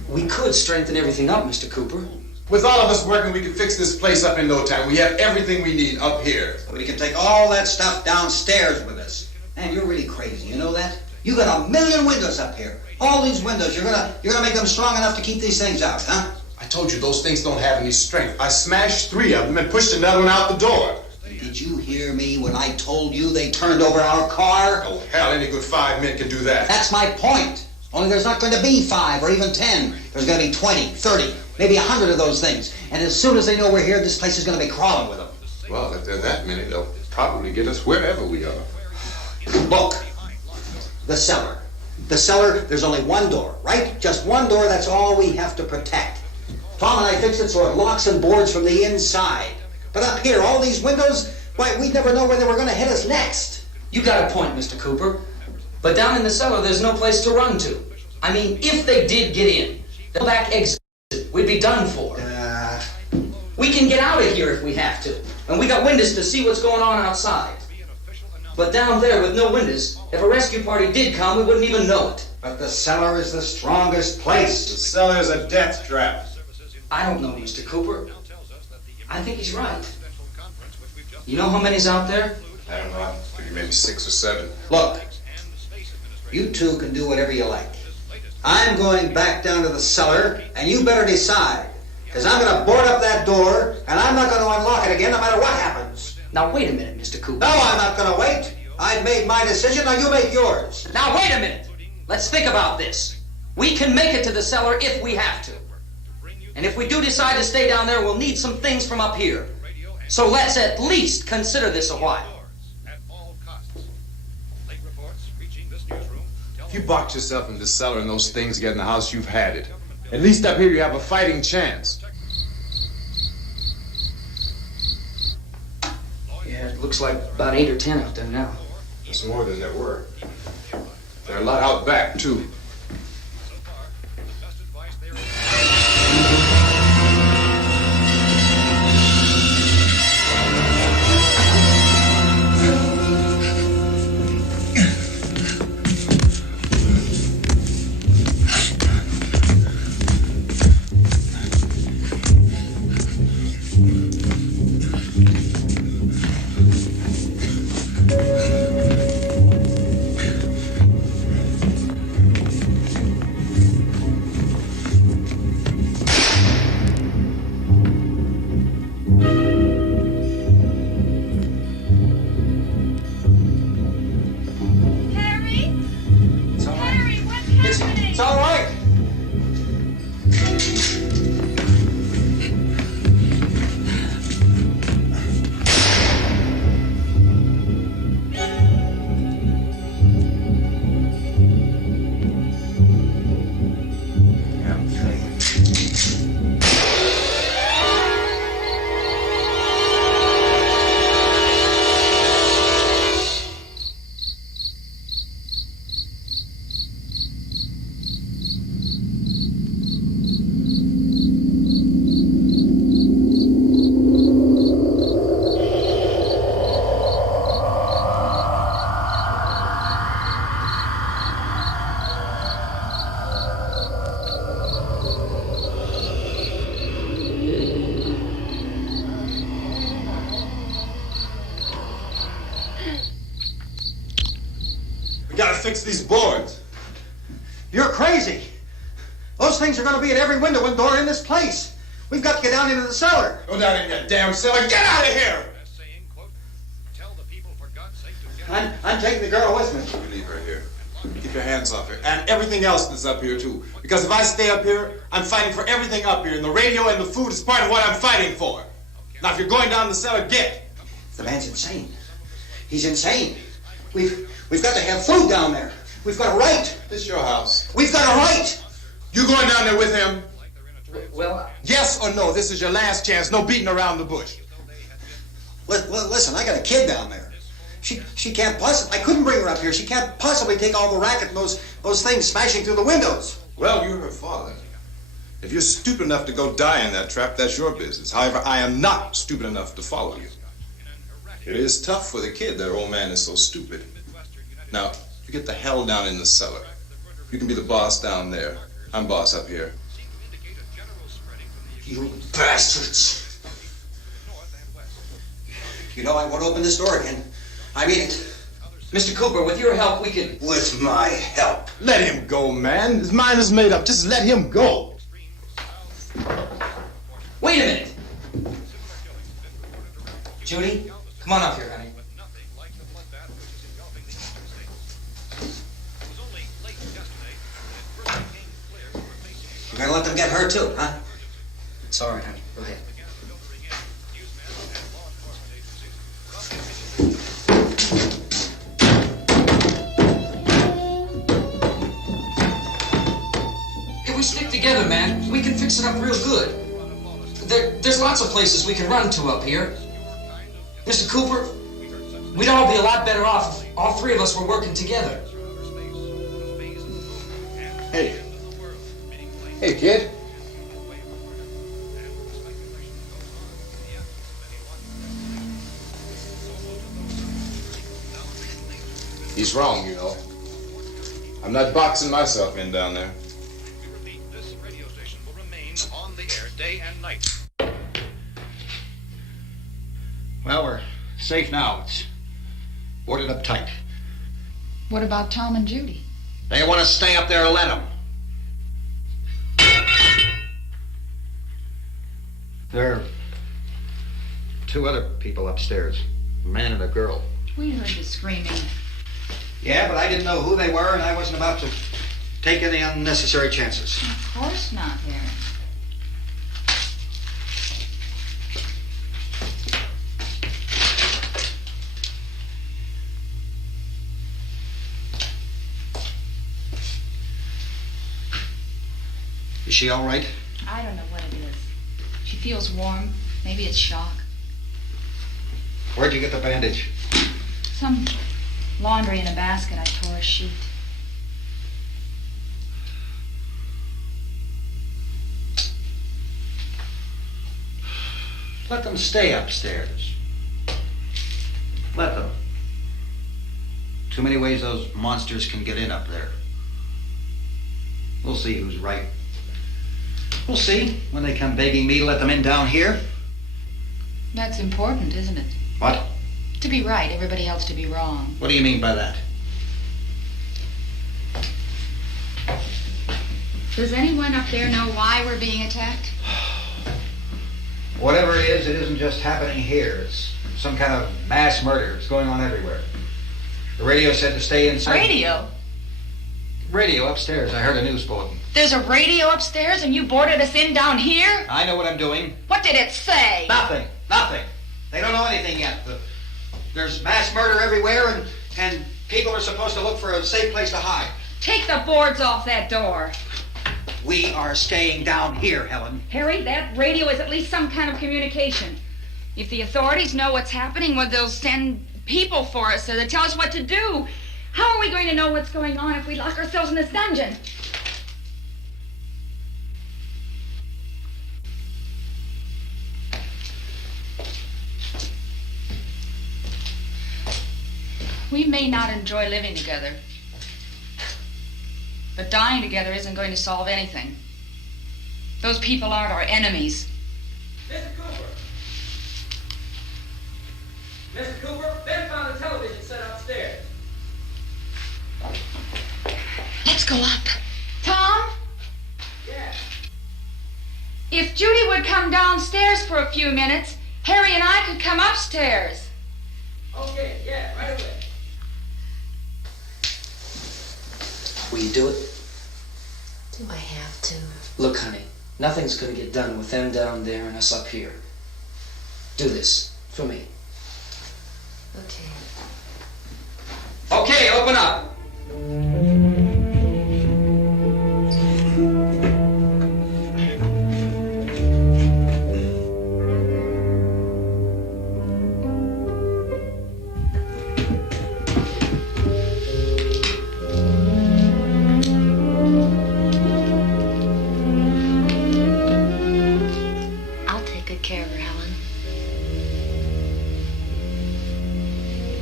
We could strengthen everything up, Mr. Cooper. With all of us working, we can fix this place up in no time. We have everything we need up here. We can take all that stuff downstairs with us. Man, you're really crazy, you know that? You got 1,000,000 windows up here. All these windows, you're gonna make them strong enough to keep these things out, huh? I told you those things don't have any strength. I smashed 3 of them and pushed another one out the door. Did you hear me when I told you they turned over our car? Oh, hell, any good 5 men can do that. That's my point. Only there's not going to be 5 or even 10. There's going to be 20, 30, maybe 100 of those things. And as soon as they know we're here, this place is going to be crawling with them. Well, if there are that many, they'll probably get us wherever we are. Look, the cellar. The cellar, there's only one door, right? Just one door, that's all we have to protect. Tom and I fixed it so it locks and boards from the inside. But up here, all these windows, why, we'd never know where they were going to hit us next. You got a point, Mr. Cooper. But down in the cellar, there's no place to run to. I mean, if they did get in, the back exit, we'd be done for. We can get out of here if we have to. And we got windows to see what's going on outside. But down there with no windows, if a rescue party did come, we wouldn't even know it. But the cellar is the strongest place. The cellar is a death trap. I don't know, Mr. Cooper. I think he's right. You know how many's out there? I don't know. I figure maybe 6 or 7. Look, you two can do whatever you like. I'm going back down to the cellar, and you better decide. Because I'm going to board up that door, and I'm not going to unlock it again no matter what happens. Now, wait a minute, Mr. Cooper. No, I'm not going to wait. I've made my decision, now you make yours. Now, wait a minute. Let's think about this. We can make it to the cellar if we have to. And if we do decide to stay down there, we'll need some things from up here. So let's at least consider this a while. If you box yourself in the cellar and those things get in the house, you've had it. At least up here you have a fighting chance. Yeah, it looks like about 8 or 10 out there now. That's more than there were. There are a lot out back, too. It's all right. We gotta fix these boards. You're crazy. Those things are going to be at every window and door in this place. We've got to get down into the cellar. Go down in that damn cellar. Get out of here! I'm taking the girl with me. You leave her here. Keep your hands off her. And everything else that's up here, too. Because if I stay up here, I'm fighting for everything up here. And the radio and the food is part of what I'm fighting for. Now, if you're going down the cellar, get. The man's insane. He's insane. We've got to have food down there. We've got a right. This is your house. We've got a right. You going down there with him? Well, yes or no? This is your last chance. No beating around the bush. Listen, I got a kid down there. She can't possibly. I couldn't bring her up here. She can't possibly take all the racket and those things smashing through the windows. Well, you're her father. If you're stupid enough to go die in that trap, that's your business. However, I am not stupid enough to follow you. It is tough for the kid. That old man is so stupid. Now, you get the hell down in the cellar. You can be the boss down there. I'm boss up here. You bastards. You know I won't open this door again. I mean it. Mr. Cooper, with your help, we could... With my help. Let him go, man. His mind is made up. Just let him go. Wait a minute. Judy, come on up here, honey. You're gonna let them get hurt too, huh? It's all right, honey. Go ahead. If we stick together, man, we can fix it up real good. There's lots of places we can run to up here. Mr. Cooper, we'd all be a lot better off if all three of us were working together. Hey. Hey, kid. He's wrong, you know. I'm not boxing myself in down there. This radio station will remain on the air day and night. Well, we're safe now. It's boarded up tight. What about Tom and Judy? They want to stay up there, let them. There are two other people upstairs, a man and a girl. We heard the screaming. Yeah, but I didn't know who they were, and I wasn't about to take any unnecessary chances. Of course not, Harry. Is she all right? I don't know what it is. She feels warm. Maybe it's shock. Where'd you get the bandage? Some laundry in a basket. I tore a sheet. Let them stay upstairs. Let them. Too many ways those monsters can get in up there. We'll see who's right. We'll see when they come begging me to let them in down here. That's important, isn't it? What? To be right, everybody else to be wrong. What do you mean by that? Does anyone up there know why we're being attacked? Whatever it isn't just happening here. It's some kind of mass murder. It's going on everywhere. The radio said to stay inside. Radio? Radio upstairs. I heard a news bulletin. There's a radio upstairs and you boarded us in down here? I know what I'm doing. What did it say? Nothing. Nothing. They don't know anything yet. There's mass murder everywhere and people are supposed to look for a safe place to hide. Take the boards off that door. We are staying down here, Helen. Harry, that radio is at least some kind of communication. If the authorities know what's happening, well, they'll send people for us so they tell us what to do. How are we going to know what's going on if we lock ourselves in this dungeon? We may not enjoy living together, but dying together isn't going to solve anything. Those people aren't our enemies. Mr. Cooper! Mr. Cooper, Ben found a television set upstairs. Let's go up. Tom? Yeah. If Judy would come downstairs for a few minutes, Harry and I could come upstairs. Okay, yeah, right away. Will you do it? Do I have to? Look, honey, nothing's gonna get done with them down there and us up here. Do this for me. Okay. Okay, open up. I'll take good care of her, Helen.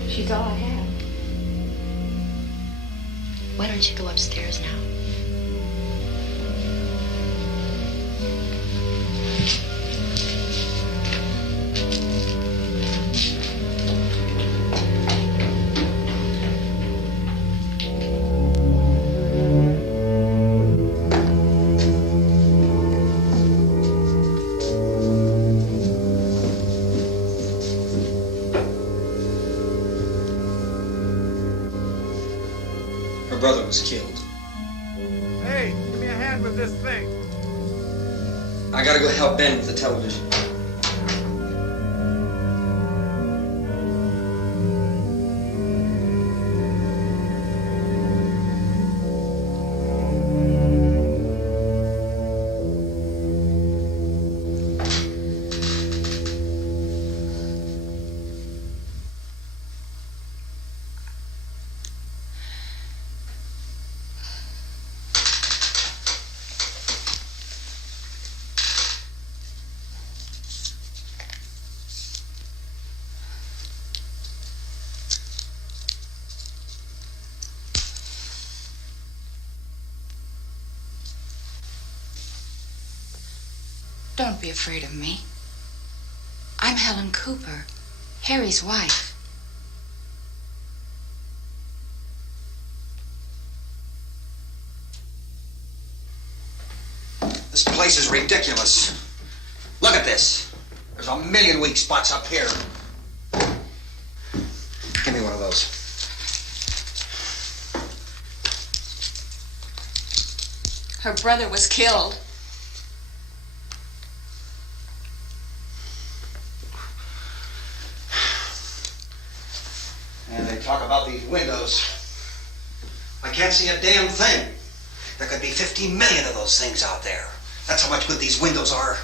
She's all I have. Why don't you go upstairs now? Her brother was killed. Hey, give me a hand with this thing. I gotta go help Ben with the television. Don't be afraid of me. I'm Helen Cooper, Harry's wife. This place is ridiculous. Look at this. There's a million weak spots up here. Give me one of those. Her brother was killed. And they talk about these windows. I can't see a damn thing. There could be 15 million of those things out there. That's how much good these windows are.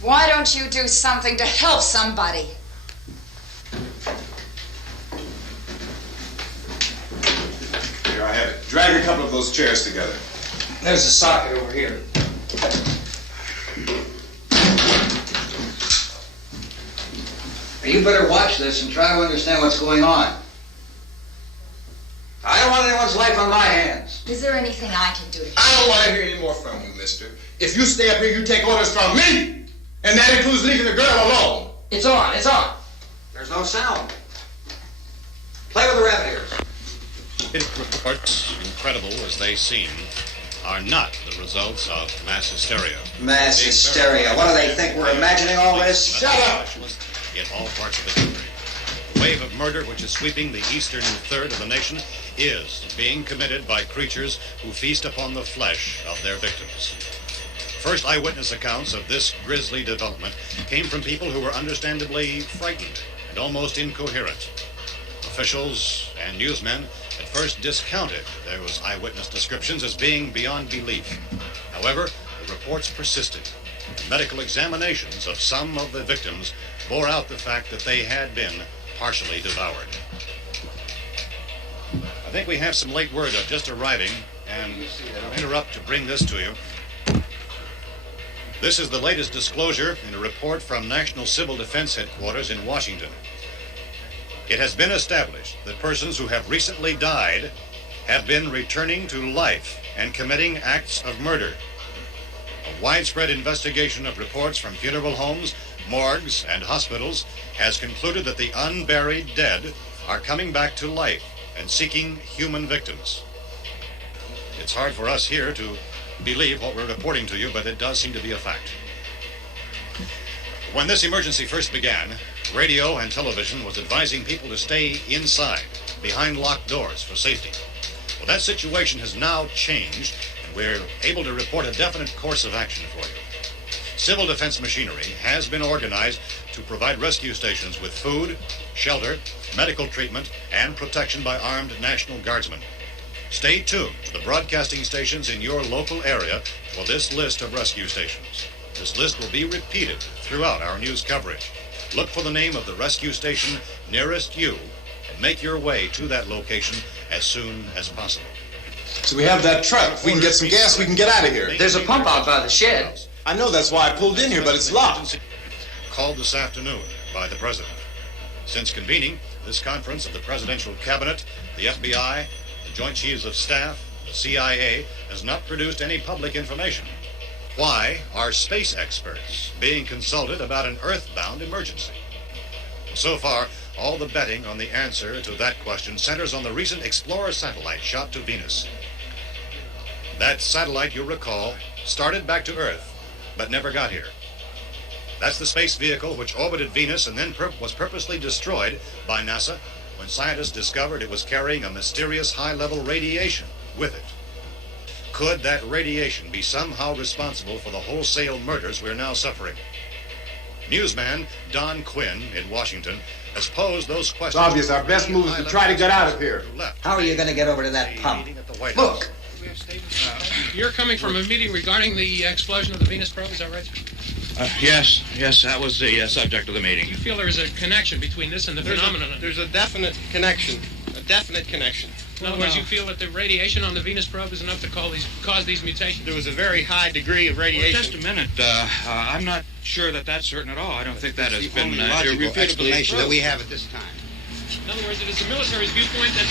Why don't you do something to help somebody? Here, I have it. Drag a couple of those chairs together. There's a socket over here. You better watch this and try to understand what's going on. I don't want anyone's life on my hands. Is there anything I can do to help? I don't want to hear any more from you, mister. If you stay up here, you take orders from me. And that includes leaving the girl alone. It's on, it's on. There's no sound. Play with the rabbit ears. Reports, incredible as they seem, are not the results of mass hysteria. Mass hysteria. What do they think? We're imagining all this? Shut up! In all parts of the country. The wave of murder which is sweeping the eastern third of the nation is being committed by creatures who feast upon the flesh of their victims. First eyewitness accounts of this grisly development came from people who were understandably frightened and almost incoherent. Officials and newsmen at first discounted those eyewitness descriptions as being beyond belief. However, the reports persisted. Medical examinations of some of the victims bore out the fact that they had been partially devoured. I think we have some late word just arriving, and I'll interrupt to bring this to you. This is the latest disclosure in a report from National Civil Defense Headquarters in Washington. It has been established that persons who have recently died have been returning to life and committing acts of murder. A widespread investigation of reports from funeral homes, morgues, and hospitals has concluded that the unburied dead are coming back to life and seeking human victims. It's hard for us here to believe what we're reporting to you, but it does seem to be a fact. When this emergency first began, radio and television was advising people to stay inside, behind locked doors for safety. Well, that situation has now changed, and we're able to report a definite course of action for you. Civil defense machinery has been organized to provide rescue stations with food, shelter, medical treatment, and protection by armed National Guardsmen. Stay tuned to the broadcasting stations in your local area for this list of rescue stations. This list will be repeated throughout our news coverage. Look for the name of the rescue station nearest you and make your way to that location as soon as possible. So we have that truck. If we can get some gas, we can get out of here. There's a pump out by the shed. I know, that's why I pulled in here, but it's locked. Called this afternoon by the President. Since convening this conference of the Presidential Cabinet, the FBI, the Joint Chiefs of Staff, the CIA has not produced any public information. Why are space experts being consulted about an Earth-bound emergency? So far, all the betting on the answer to that question centers on the recent Explorer satellite shot to Venus. That satellite, you'll recall, started back to Earth, but never got here. That's the space vehicle which orbited Venus and then was purposely destroyed by NASA when scientists discovered it was carrying a mysterious high-level radiation with it. Could that radiation be somehow responsible for the wholesale murders we're now suffering? Newsman Don Quinn in Washington has posed those questions. It's obvious our best move is to try to get out of here. How are you going to get over to that pump? Look! You're coming from a meeting regarding the explosion of the Venus probe, is that right? Yes, that was the subject of the meeting. You feel there is a connection between this and the phenomenon? There's a definite connection. A definite connection. In other words, you feel that the radiation on the Venus probe is enough to cause these mutations? There was a very high degree of radiation. Well, just a minute. I'm not sure that that's certain at all. I don't think that has been logical explanation that we have at this time. In other words, it is the military's viewpoint that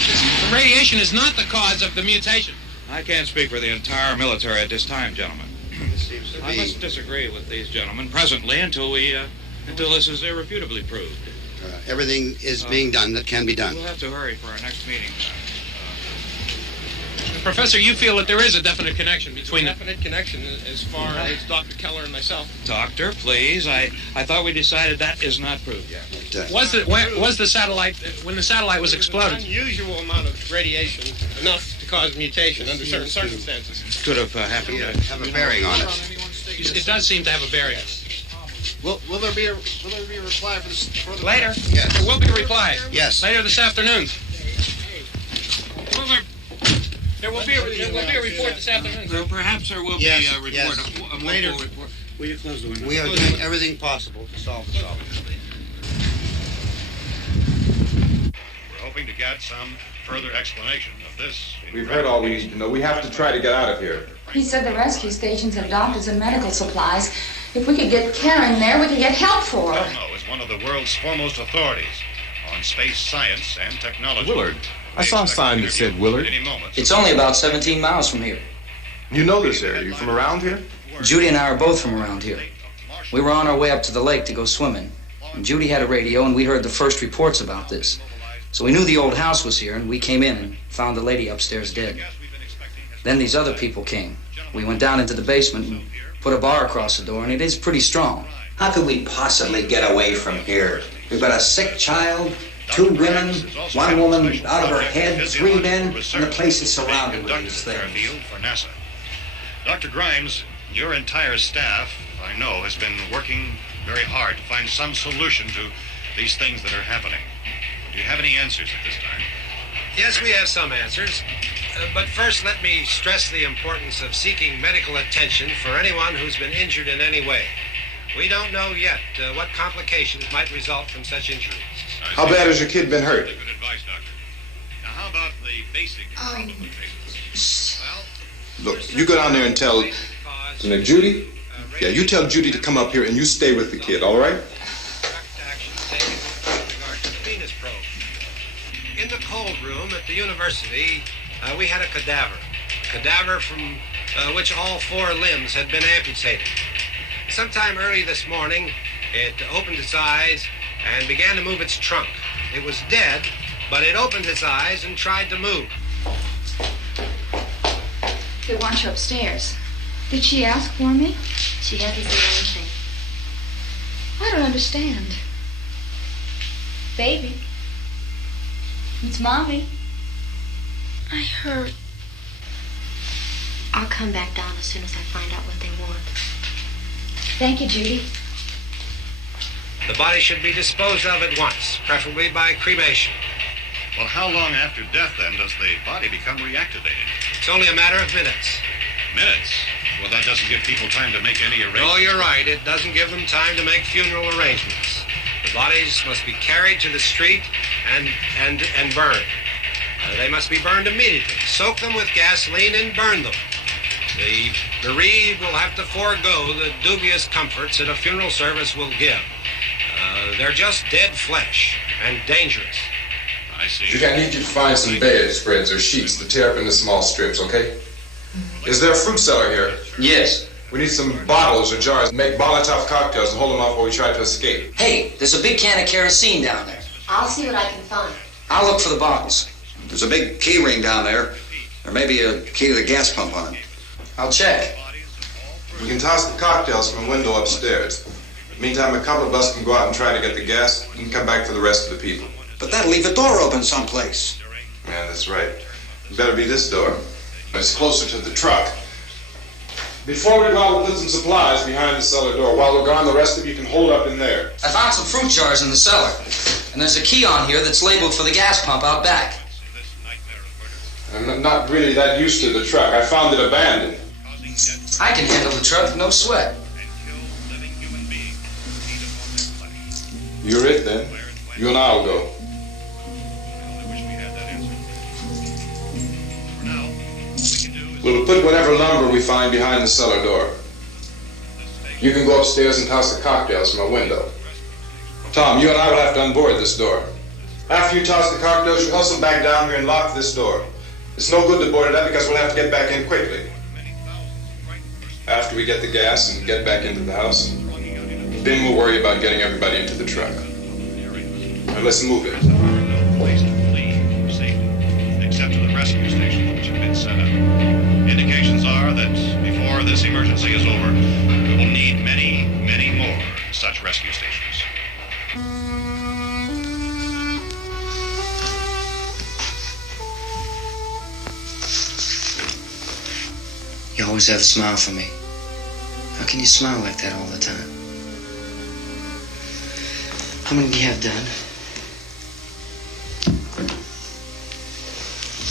the radiation is not the cause of the mutation. I can't speak for the entire military at this time, gentlemen. This seems to be... I must disagree with these gentlemen presently until this is irrefutably proved. Everything is being done that can be done. We'll have to hurry for our next meeting. Professor, you feel that there is a definite connection between them? Definite connection as far as Dr. Keller and myself. Doctor, please. I thought we decided that is not proved yet. Was the satellite, when the satellite was exploded? An unusual amount of radiation, enough to cause mutation under certain circumstances. Could have happened. Have a bearing on it. It does seem to have a bearing. Will there be a reply for the later? Yes. There will be a reply. Yes. Later this afternoon. There will be a report this afternoon. Well, perhaps there will be a report. Yes. A Later. report. Will you close the window? We are doing everything possible to solve the problem. We're hoping to get some further explanation of this. We've heard all we need to know. We have to try to get out of here. He said the rescue stations have doctors and medical supplies. If we could get Karen there, we could get help for her. Romero is one of the world's foremost authorities on space science and technology. Willard. I saw a sign that said Willard. It's only about 17 miles from here. You know this area. You from around here? Judy and I are both from around here. We were on our way up to the lake to go swimming. And Judy had a radio, and we heard the first reports about this. So we knew the old house was here, and we came in and found the lady upstairs dead. Then these other people came. We went down into the basement and put a bar across the door, and it is pretty strong. How could we possibly get away from here? We've got a sick child, 2 women, 1 woman out of her head, 3 men, and the place is surrounded with these things. For NASA. Dr. Grimes, your entire staff, I know, has been working very hard to find some solution to these things that are happening. Do you have any answers at this time? Yes, we have some answers. But first, let me stress the importance of seeking medical attention for anyone who's been injured in any way. We don't know yet what complications might result from such injuries. How bad has your kid been hurt? Good advice, Doctor. Now, how about the basic problem of patients? Look, you go down there and tell Judy? Yeah, you tell Judy to come up here and you stay with the kid, all right? In the cold room at the university, we had a cadaver from which all 4 limbs had been amputated. Sometime early this morning, it opened its eyes and began to move its trunk. It was dead, but it opened its eyes and tried to move. They want you upstairs. Did she ask for me? She hasn't said anything. I don't understand. Baby. It's Mommy. I heard. I'll come back down as soon as I find out what they want. Thank you, Judy. The body should be disposed of at once, preferably by cremation. Well, how long after death, then, does the body become reactivated? It's only a matter of minutes. Minutes? Well, that doesn't give people time to make any arrangements. Oh, you're right. It doesn't give them time to make funeral arrangements. The bodies must be carried to the street and burned. They must be burned immediately. Soak them with gasoline and burn them. The bereaved will have to forego the dubious comforts that a funeral service will give. They're just dead flesh and dangerous. I see. Judy, I need you to find some bedspreads or sheets to tear up into small strips, okay? Is there a fruit cellar here? Yes. We need some bottles or jars. Make Molotov cocktails and hold them off while we try to escape. Hey, there's a big can of kerosene down there. I'll see what I can find. I'll look for the bottles. There's a big key ring down there. There may be a key to the gas pump on it. I'll check. We can toss the cocktails from a window upstairs. Meantime, a couple of us can go out and try to get the gas and come back for the rest of the people. But that'll leave a door open someplace. Yeah, that's right. It better be this door. It's closer to the truck. Before we go out, we'll put some supplies behind the cellar door. While we're gone, the rest of you can hold up in there. I found some fruit jars in the cellar. And there's a key on here that's labeled for the gas pump out back. I'm not really that used to the truck. I found it abandoned. I can handle the truck, no sweat. You're it, then. You and I'll go. We'll put whatever lumber we find behind the cellar door. You can go upstairs and toss the cocktails from a window. Tom, you and I will have to unboard this door. After you toss the cocktails, you hustle back down here and lock this door. It's no good to board it up because we'll have to get back in quickly. After we get the gas and get back into the house, then we'll worry about getting everybody into the truck. Now let's move it. No place to flee safely, except to the rescue stations which have been set up. Indications are that before this emergency is over, we will need many, many more such rescue stations. You always have a smile for me. How can you smile like that all the time? How many do you have done?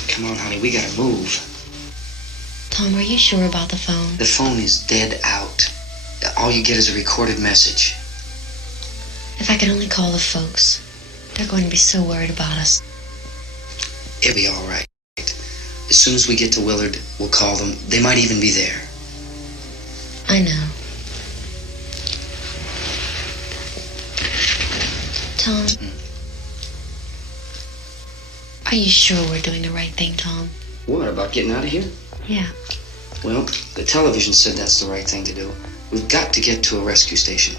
Come on, honey, we gotta move. Tom, are you sure about the phone? The phone is dead out. all you get is a recorded message. If I could only call the folks. They're going to be so worried about us. It'll be all right. As soon as we get to Willard, we'll call them. They might even be there. I know. Tom. Are you sure we're doing the right thing, Tom? What, about getting out of here? Yeah. Well, the television said that's the right thing to do. We've got to get to a rescue station.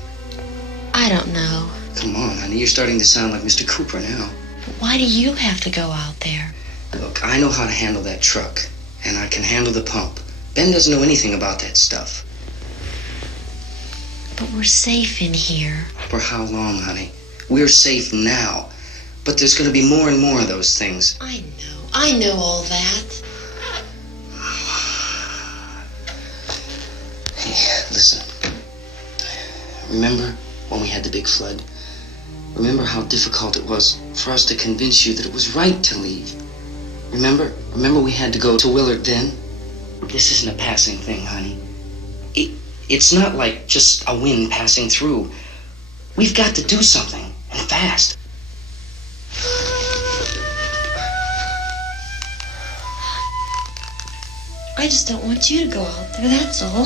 I don't know. Come on, honey, you're starting to sound like Mr. Cooper now. But why do you have to go out there? Look, I know how to handle that truck, and I can handle the pump. Ben doesn't know anything about that stuff. But we're safe in here. For how long, honey? We're safe now. But there's going to be more and more of those things. I know all that. Hey, listen. Remember when we had the big flood? Remember how difficult it was for us to convince you that it was right to leave? Remember we had to go to Willard then? This isn't a passing thing, honey. It's not like just a wind passing through. We've got to do something, and fast. I just don't want you to go out there, that's all.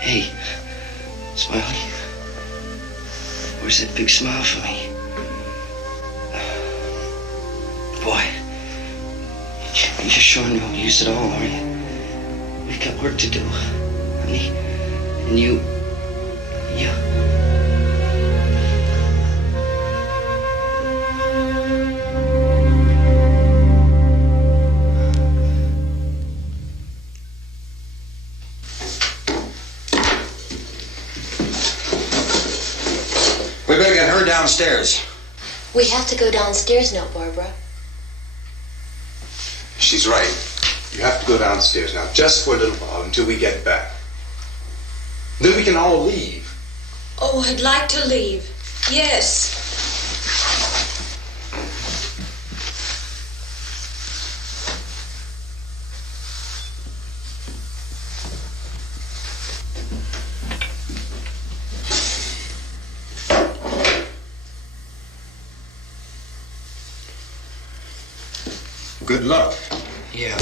Hey, Smiley. Where's that big smile for me? Boy, you're sure no use at all, are you? We've got work to do, honey. And you... We better get her downstairs. We have to go downstairs now, Barbara. She's right. You have to go downstairs now, just for a little while, until we get back. Then we can all leave. Oh, I'd like to leave. Yes. Good luck. Yeah.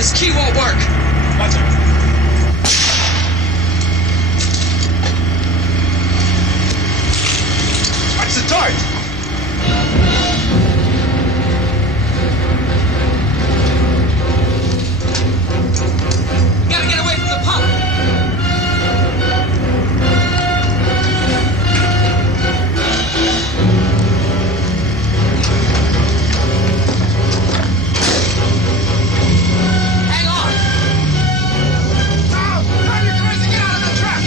This key won't work. Watch it. Watch the torch. Gotta get away from the pump. Hang on. No! Drive your crazy! Get out of the truck!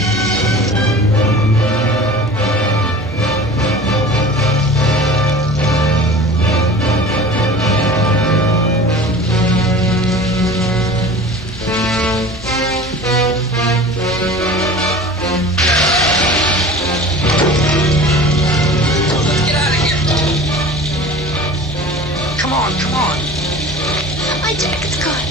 Let's get out of here. Come on, come on. My jacket's caught.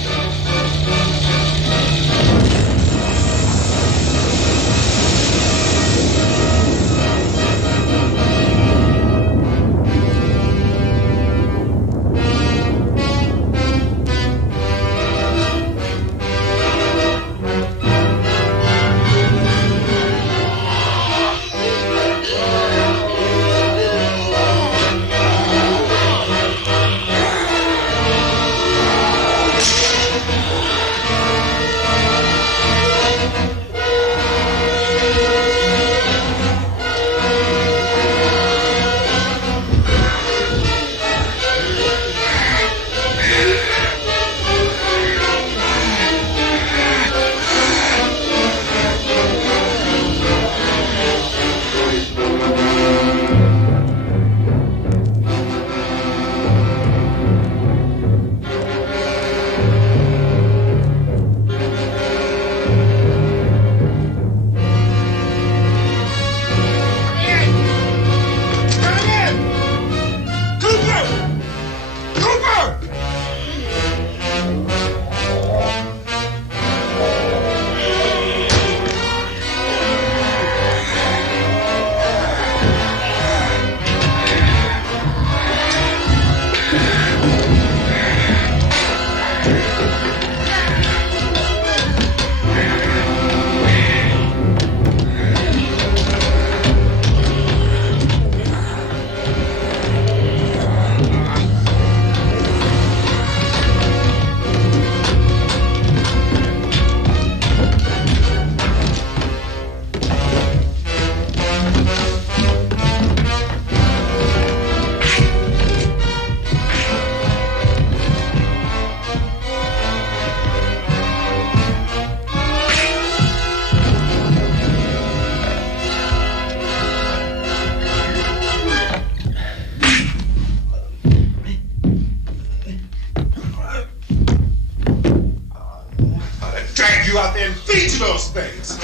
Drag you out there and feed you those things.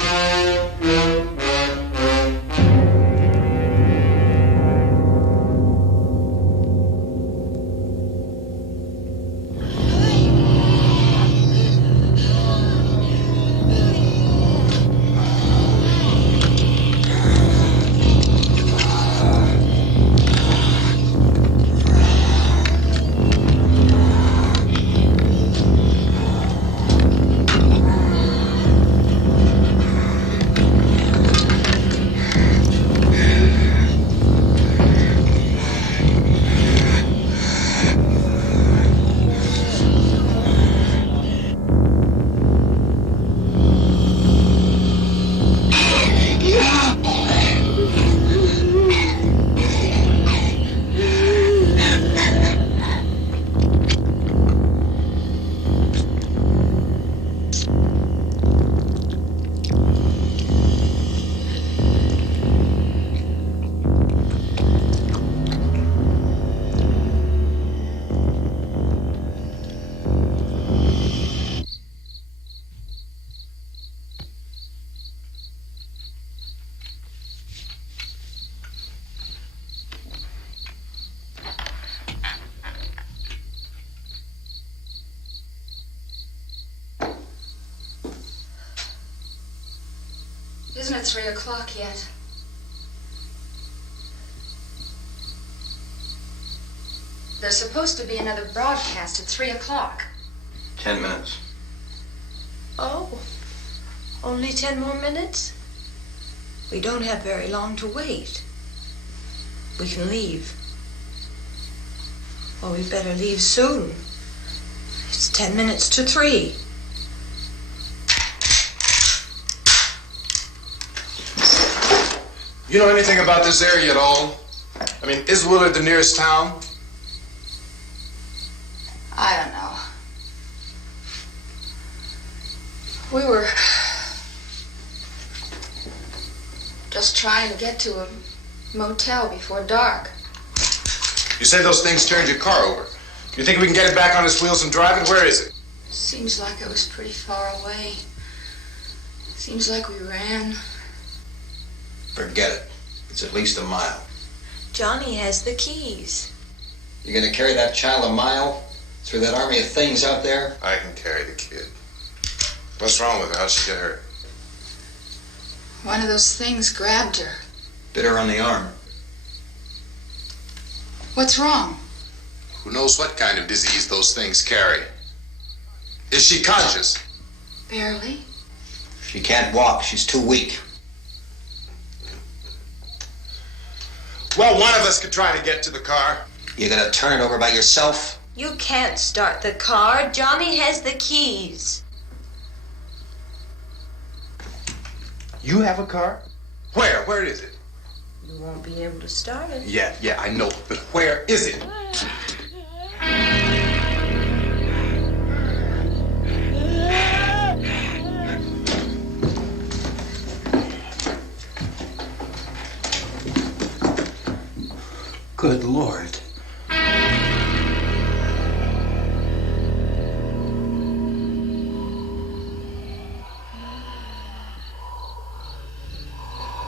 Isn't it 3 o'clock yet? There's supposed to be another broadcast at 3 o'clock. 10 minutes. Oh, only 10 more minutes? We don't have very long to wait. We can leave. Well, we better leave soon. It's 10 minutes to 3. You know anything about this area at all? I mean, is Willard the nearest town? I don't know. We were just trying to get to a motel before dark. You say those things turned your car over. You think we can get it back on its wheels and drive it? Where is it? Seems like it was pretty far away. Seems like we ran. Forget it. It's at least a mile. Johnny has the keys. You're gonna carry that child a mile through that army of things out there? I can carry the kid. What's wrong with her? How'd she get hurt? One of those things grabbed her. Bit her on the arm. What's wrong? Who knows what kind of disease those things carry? Is she conscious? Barely. She can't walk. She's too weak. Well, one of us could try to get to the car. You gonna turn it over by yourself? You can't start the car. Johnny has the keys. You have a car? Where? Where is it? You won't be able to start it. Yeah, I know. But where is it? Good Lord.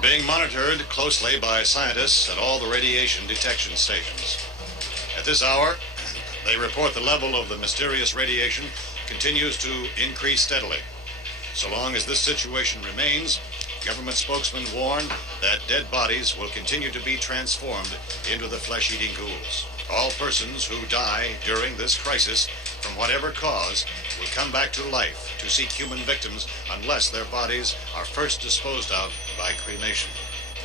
Being monitored closely by scientists at all the radiation detection stations. At this hour, they report the level of the mysterious radiation continues to increase steadily. So long as this situation remains, government spokesmen warn that dead bodies will continue to be transformed into the flesh-eating ghouls. All persons who die during this crisis, from whatever cause, will come back to life to seek human victims unless their bodies are first disposed of by cremation.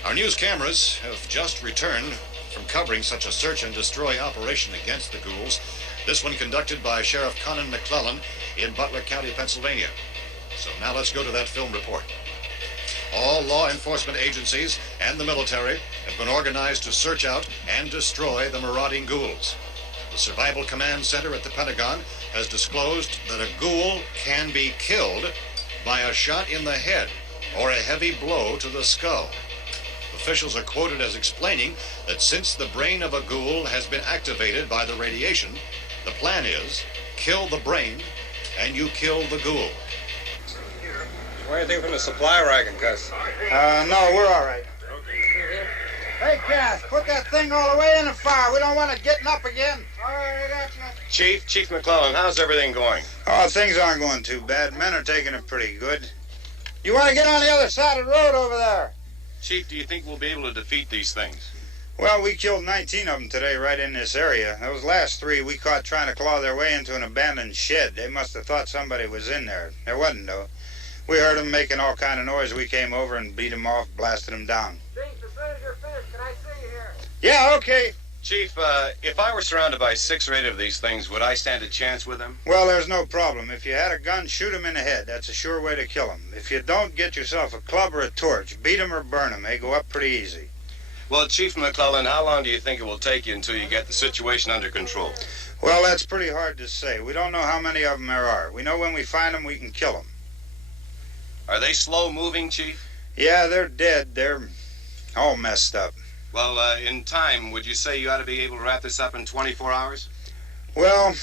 Our news cameras have just returned from covering such a search and destroy operation against the ghouls, this one conducted by Sheriff Conan McClellan in Butler County, Pennsylvania. So now let's go to that film report. All law enforcement agencies and the military have been organized to search out and destroy the marauding ghouls. The Survival Command Center at the Pentagon has disclosed that a ghoul can be killed by a shot in the head or a heavy blow to the skull. Officials are quoted as explaining that since the brain of a ghoul has been activated by the radiation, the plan is kill the brain and you kill the ghoul. Anything from the supply wagon, Gus? No, we're all right. Hey, Cass, put that thing all the way in the fire. We don't want it getting up again. All right, I got you. Chief McClellan, how's everything going? Oh, things aren't going too bad. Men are taking it pretty good. You want to get on the other side of the road over there? Chief, do you think we'll be able to defeat these things? Well, we killed 19 of them today right in this area. Those last 3 we caught trying to claw their way into an abandoned shed. They must have thought somebody was in there. There wasn't, though. We heard them making all kind of noise. We came over and beat them off, blasted them down. Chief, as soon as you're finished, can I see you here? Yeah, okay. Chief, if I were surrounded by 6 or 8 of these things, would I stand a chance with them? Well, there's no problem. If you had a gun, shoot them in the head. That's a sure way to kill them. If you don't, get yourself a club or a torch. Beat them or burn them. They go up pretty easy. Well, Chief McClellan, how long do you think it will take you until you get the situation under control? Well, that's pretty hard to say. We don't know how many of them there are. We know when we find them, we can kill them. Are they slow-moving, Chief? Yeah, they're dead. They're all messed up. Well, in time, would you say you ought to be able to wrap this up in 24 hours? Well,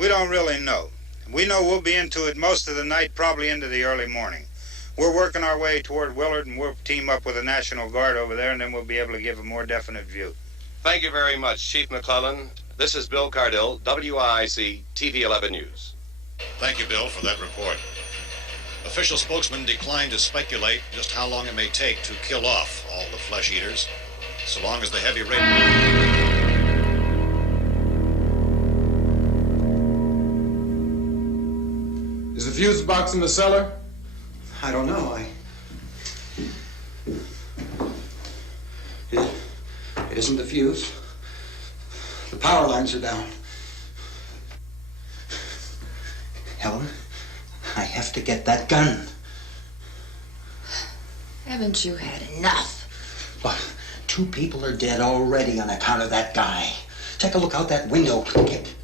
we don't really know. We know we'll be into it most of the night, probably into the early morning. We're working our way toward Willard, and we'll team up with the National Guard over there, and then we'll be able to give a more definite view. Thank you very much, Chief McClellan. This is Bill Cardill, WIC TV 11 News. Thank you, Bill, for that report. Official spokesman declined to speculate just how long it may take to kill off all the flesh eaters, so long as the heavy rain... Is the fuse box in the cellar? I don't know. It isn't the fuse. The power lines are down. Helen, I have to get that gun. Haven't you had enough? Look, 2 people are dead already on account of that guy. Take a look out that window. Get...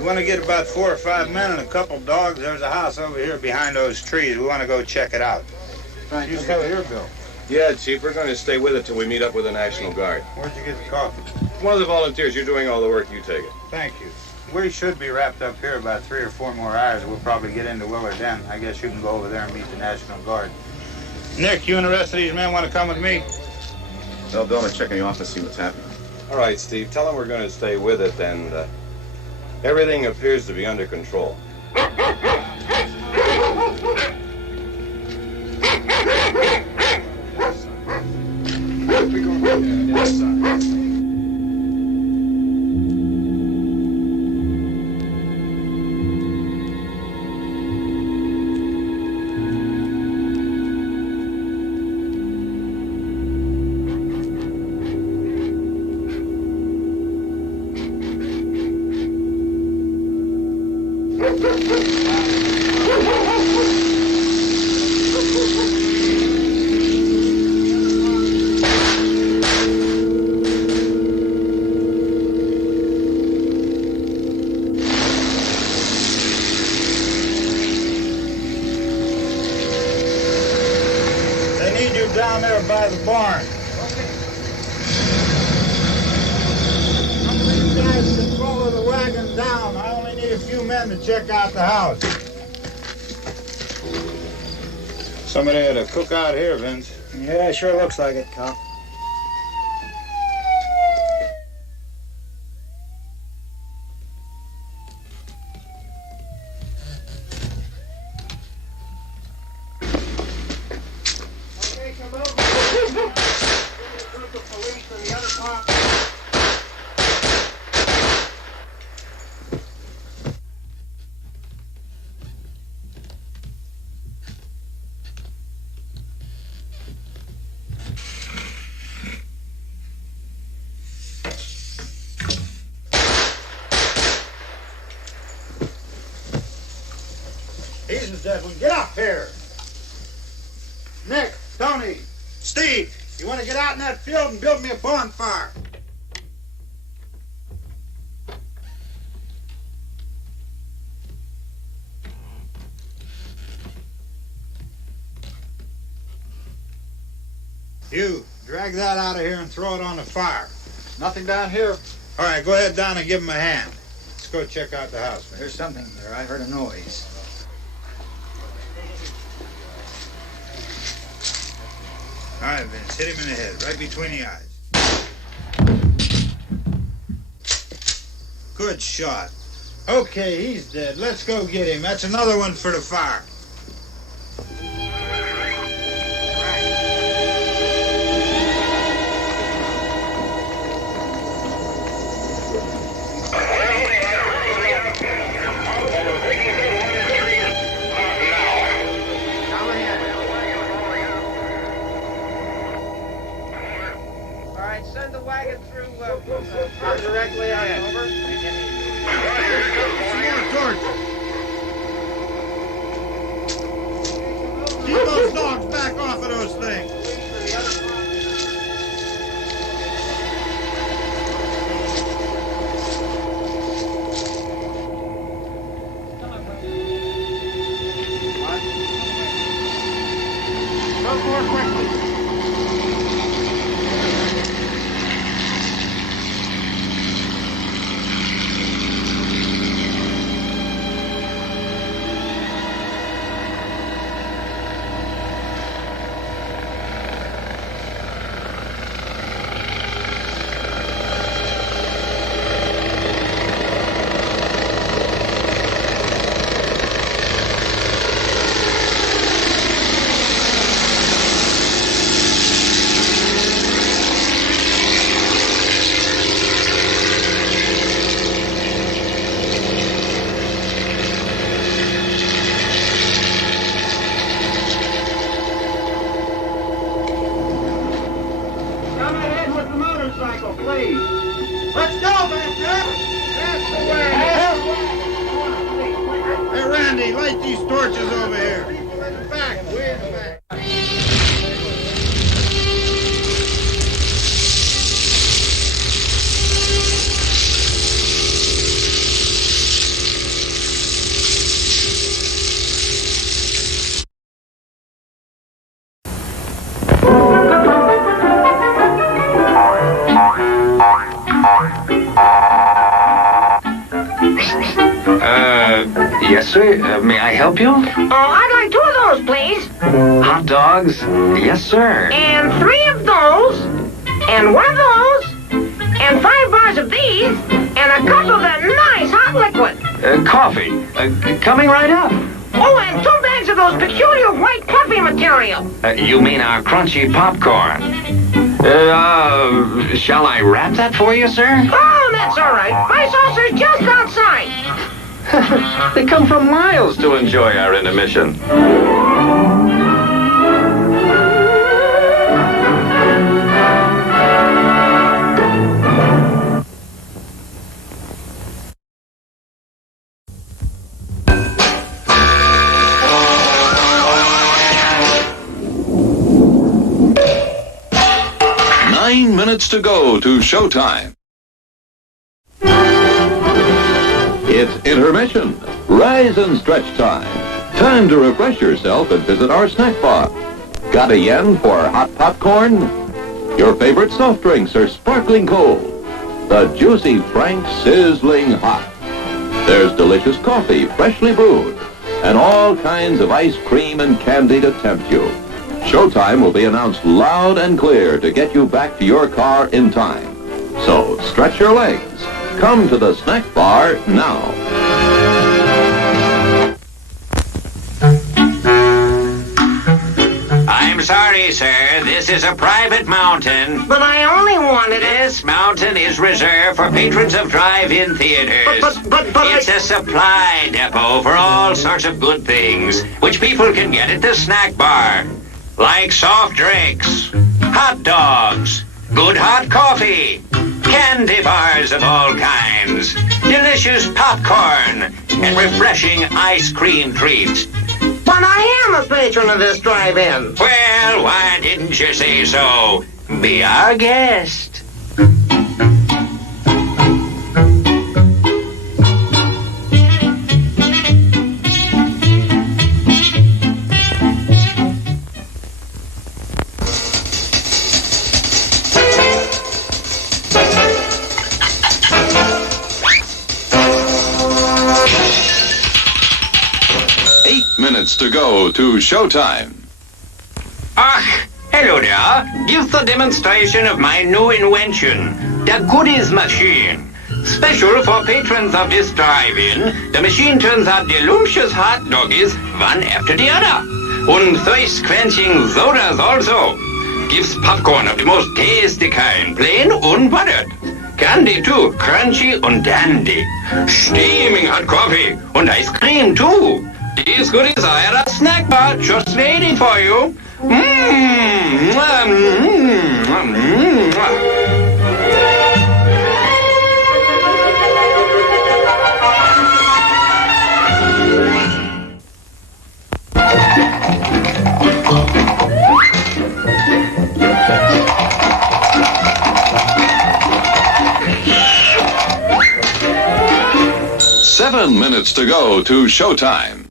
You want to get about 4 or 5 men and a couple dogs? There's a house over here behind those trees. We want to go check it out. You still here, Bill? Yeah, Chief, we're going to stay with it till we meet up with the National Guard. Where'd you get the coffee? One of the volunteers. You're doing all the work. You take it. Thank you. We should be wrapped up here about 3 or 4 more hours. We'll probably get into Willard then. I guess you can go over there and meet the National Guard. Nick, you and the rest of these men want to come with me? Tell Bill to check in the office, see what's happening. All right, Steve. Tell them we're going to stay with it, and everything appears to be under control. Down there by the barn. Some of these guys can follow the wagon down. I only need a few men to check out the house. Somebody had a cook out here, Vince. Yeah, it sure looks like it, Cop. Get up here. Nick, Tony, Steve, you want to get out in that field and build me a bonfire? You, drag that out of here and throw it on the fire. Nothing down here. All right, go ahead down and give him a hand. Let's go check out the house. There's something there. I heard a noise. All right, Vince, hit him in the head, right between the eyes. Good shot. Okay, he's dead. Let's go get him. That's another one for the fire. Send the wagon through directly on over. Keep those dogs back off of those things. Go more quickly. Light these torches over here. People in the back, way in the back. Yes, sir. May I help you? Oh, I'd like 2 of those, please. Hot dogs? Yes, sir. And 3 of those. And 1 of those. And 5 bars of these. And a cup of that nice hot liquid. Coffee. Coming right up. Oh, and 2 bags of those peculiar white puffy material. You mean our crunchy popcorn? Shall I wrap that for you, sir? Oh, that's all right. My saucer's just outside. They come from miles to enjoy our intermission. 9 minutes to go to showtime. It's intermission. Rise and stretch time. Time to refresh yourself and visit our snack bar. Got a yen for hot popcorn? Your favorite soft drinks are sparkling cold. The juicy Frank sizzling hot. There's delicious coffee, freshly brewed, and all kinds of ice cream and candy to tempt you. Showtime will be announced loud and clear to get you back to your car in time. So stretch your legs. Come to the snack bar now. I'm sorry, sir. This is a private mountain. But I only wanted it. This mountain is reserved for patrons of drive-in theaters. But it's a supply depot for all sorts of good things, which people can get at the snack bar. Like soft drinks, hot dogs, good hot coffee, candy bars of all kinds, delicious popcorn, and refreshing ice cream treats. But I am a patron of this drive-in. Well, why didn't you say so? Be our guest. Minutes to go to showtime. Hello there. Give the demonstration of my new invention, the goodies machine. Special for patrons of this drive-in, the machine turns out delicious hot doggies one after the other. And thirst-quenching sodas also. Gives popcorn of the most tasty kind, plain unbuttered. Candy too, crunchy and dandy. Steaming hot coffee and ice cream too. These goodies are at a snack bar just waiting for you. Seven minutes to go to showtime.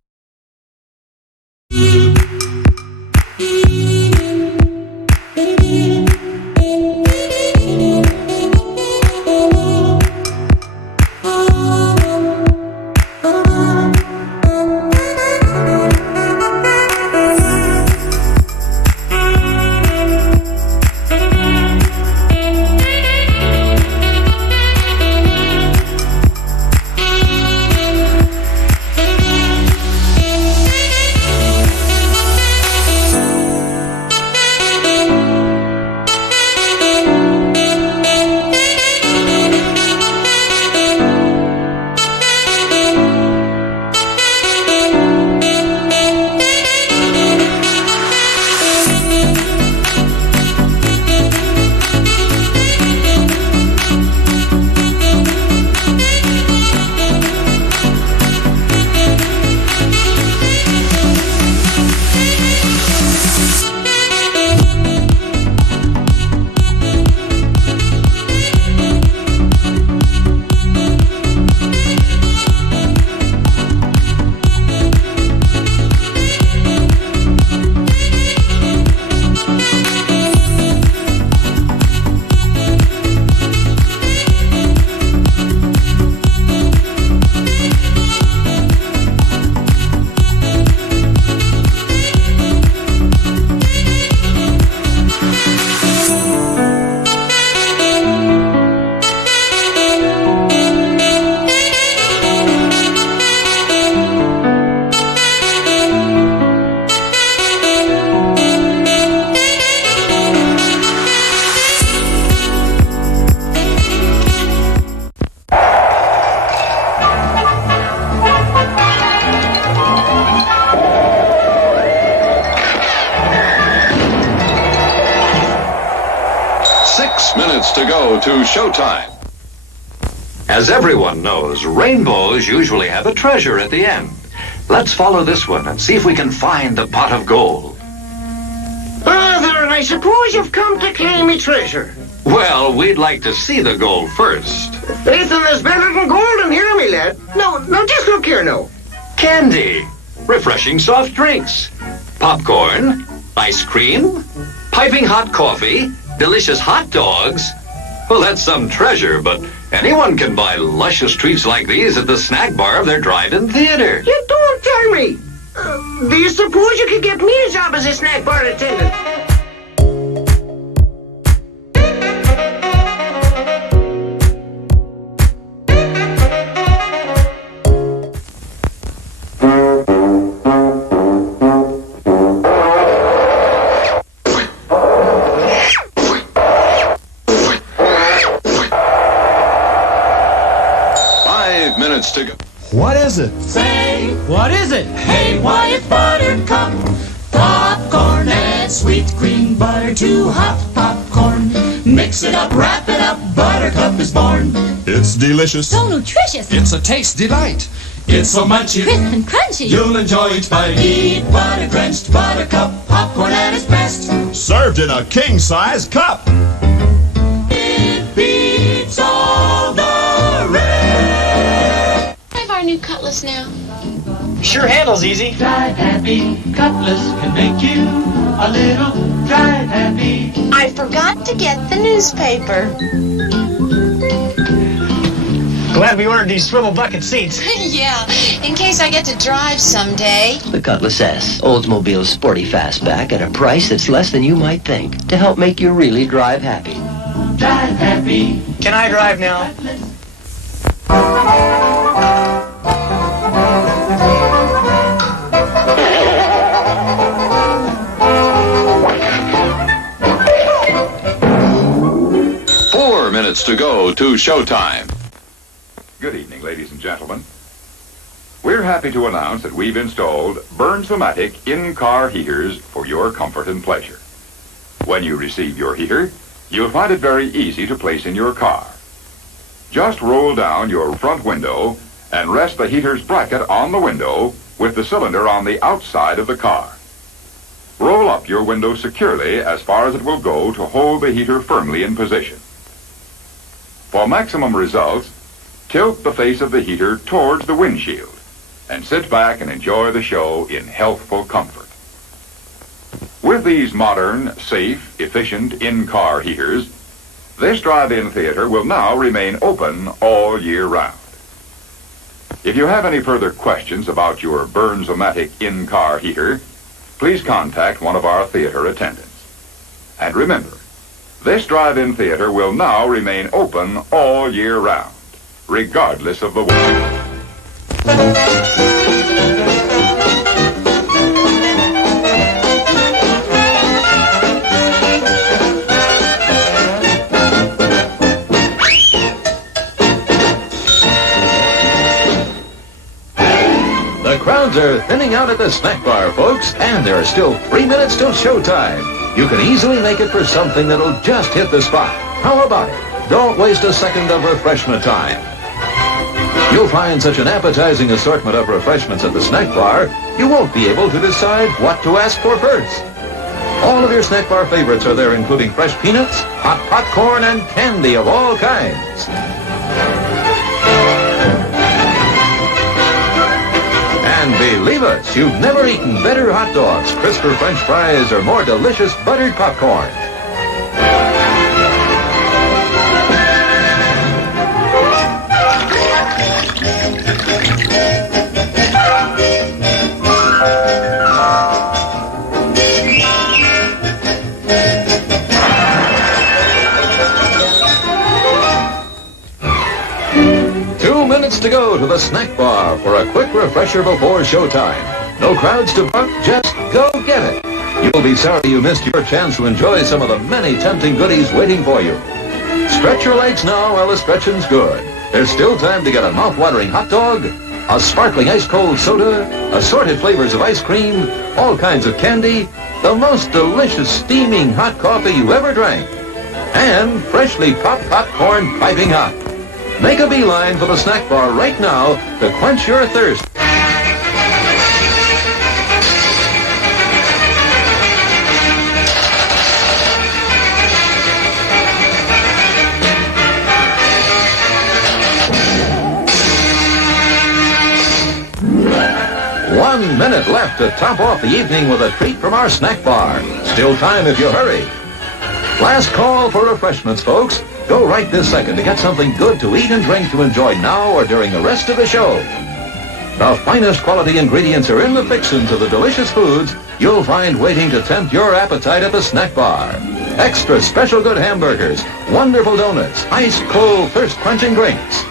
to go to showtime. As everyone knows, rainbows usually have a treasure at the end. Let's follow this one and see if we can find the pot of gold. Father, I suppose you've come to claim me treasure. Well, we'd like to see the gold first. Ethan, there's better than gold in here, me lad. No, just look here now. Candy, refreshing soft drinks, popcorn, ice cream, piping hot coffee, delicious hot dogs. Well, that's some treasure, but anyone can buy luscious treats like these at the snack bar of their drive-in theater. You don't tell me. Do you suppose you could get me a job as a snack bar attendant? To go. What is it? Say, what is it? Hey, why it's Buttercup, popcorn and sweet cream butter, too hot popcorn. Mix it up, wrap it up, Buttercup is born. It's delicious. So nutritious. It's a taste delight. It's so munchy, crisp and crunchy. You'll enjoy each bite. Eat butter-drenched Buttercup popcorn at its best. Served in a king-size cup. It beats all the Our new cutlass now. Sure handles easy. Drive happy, cutlass can make you a little drive happy. I forgot to get the newspaper. Glad we ordered these swivel bucket seats. Yeah, in case I get to drive someday. The Cutlass S, Oldsmobile's sporty fastback at a price that's less than you might think, to help make you really drive happy. Drive happy. Can I drive now? 4 minutes to go to showtime. Good evening, ladies and gentlemen. We're happy to announce that we've installed Burns-O-Matic in-car heaters for your comfort and pleasure. When you receive your heater, you'll find it very easy to place in your car. Just roll down your front window and rest the heater's bracket on the window with the cylinder on the outside of the car. Roll up your window securely as far as it will go to hold the heater firmly in position. For maximum results, tilt the face of the heater towards the windshield and sit back and enjoy the show in healthful comfort. With these modern, safe, efficient in-car heaters, this drive-in theater will now remain open all year round. If you have any further questions about your Burns-O-Matic in-car heater, please contact one of our theater attendants. And remember, this drive-in theater will now remain open all year round, regardless of the weather. 'The crowds are thinning out at the snack bar, folks, and there are still 3 minutes till showtime. You can easily make it for something that'll just hit the spot. How about it? Don't waste a second of refreshment time. You'll find such an appetizing assortment of refreshments at the snack bar, you won't be able to decide what to ask for first. All of your snack bar favorites are there, including fresh peanuts, hot popcorn, and candy of all kinds. And believe us, you've never eaten better hot dogs, crisper French fries, or more delicious buttered popcorn. To go to the snack bar for a quick refresher before showtime. No crowds to buck, just go get it. You'll be sorry you missed your chance to enjoy some of the many tempting goodies waiting for you. Stretch your legs now while the stretching's good. There's still time to get a mouth-watering hot dog, a sparkling ice-cold soda, assorted flavors of ice cream, all kinds of candy, the most delicious steaming hot coffee you ever drank. and freshly popped popcorn piping hot. Make a beeline for the snack bar right now to quench your thirst. One minute left to top off the evening with a treat from our snack bar. Still time if you hurry. Last call for refreshments, folks. Go right this second to get something good to eat and drink to enjoy now or during the rest of the show. The finest quality ingredients are in the fixins of the delicious foods you'll find waiting to tempt your appetite at the snack bar. Extra special good hamburgers, wonderful donuts, ice-cold thirst-quenching drinks.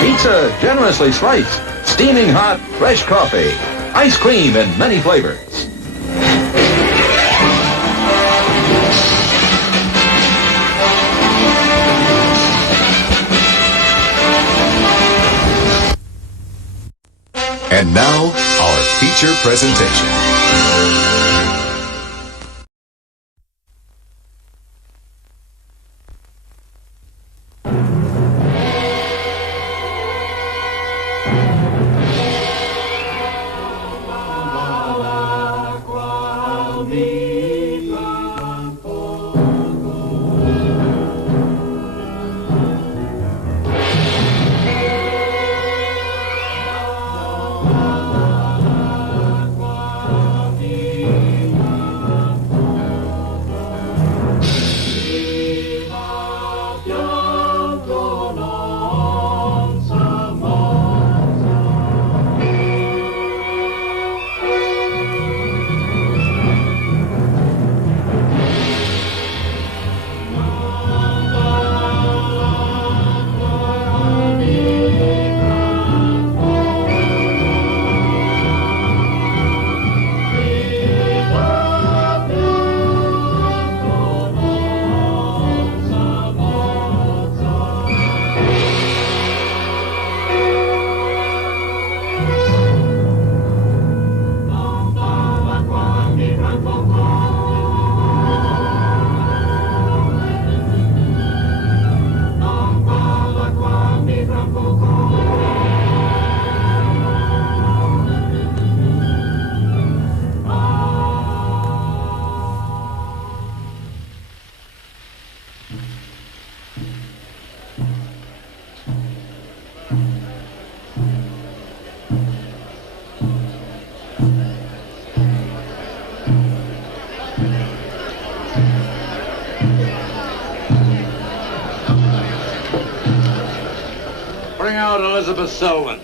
Pizza generously sliced, steaming hot, fresh coffee, ice cream in many flavors. And now, our feature presentation. Bring out Elizabeth Selwyn.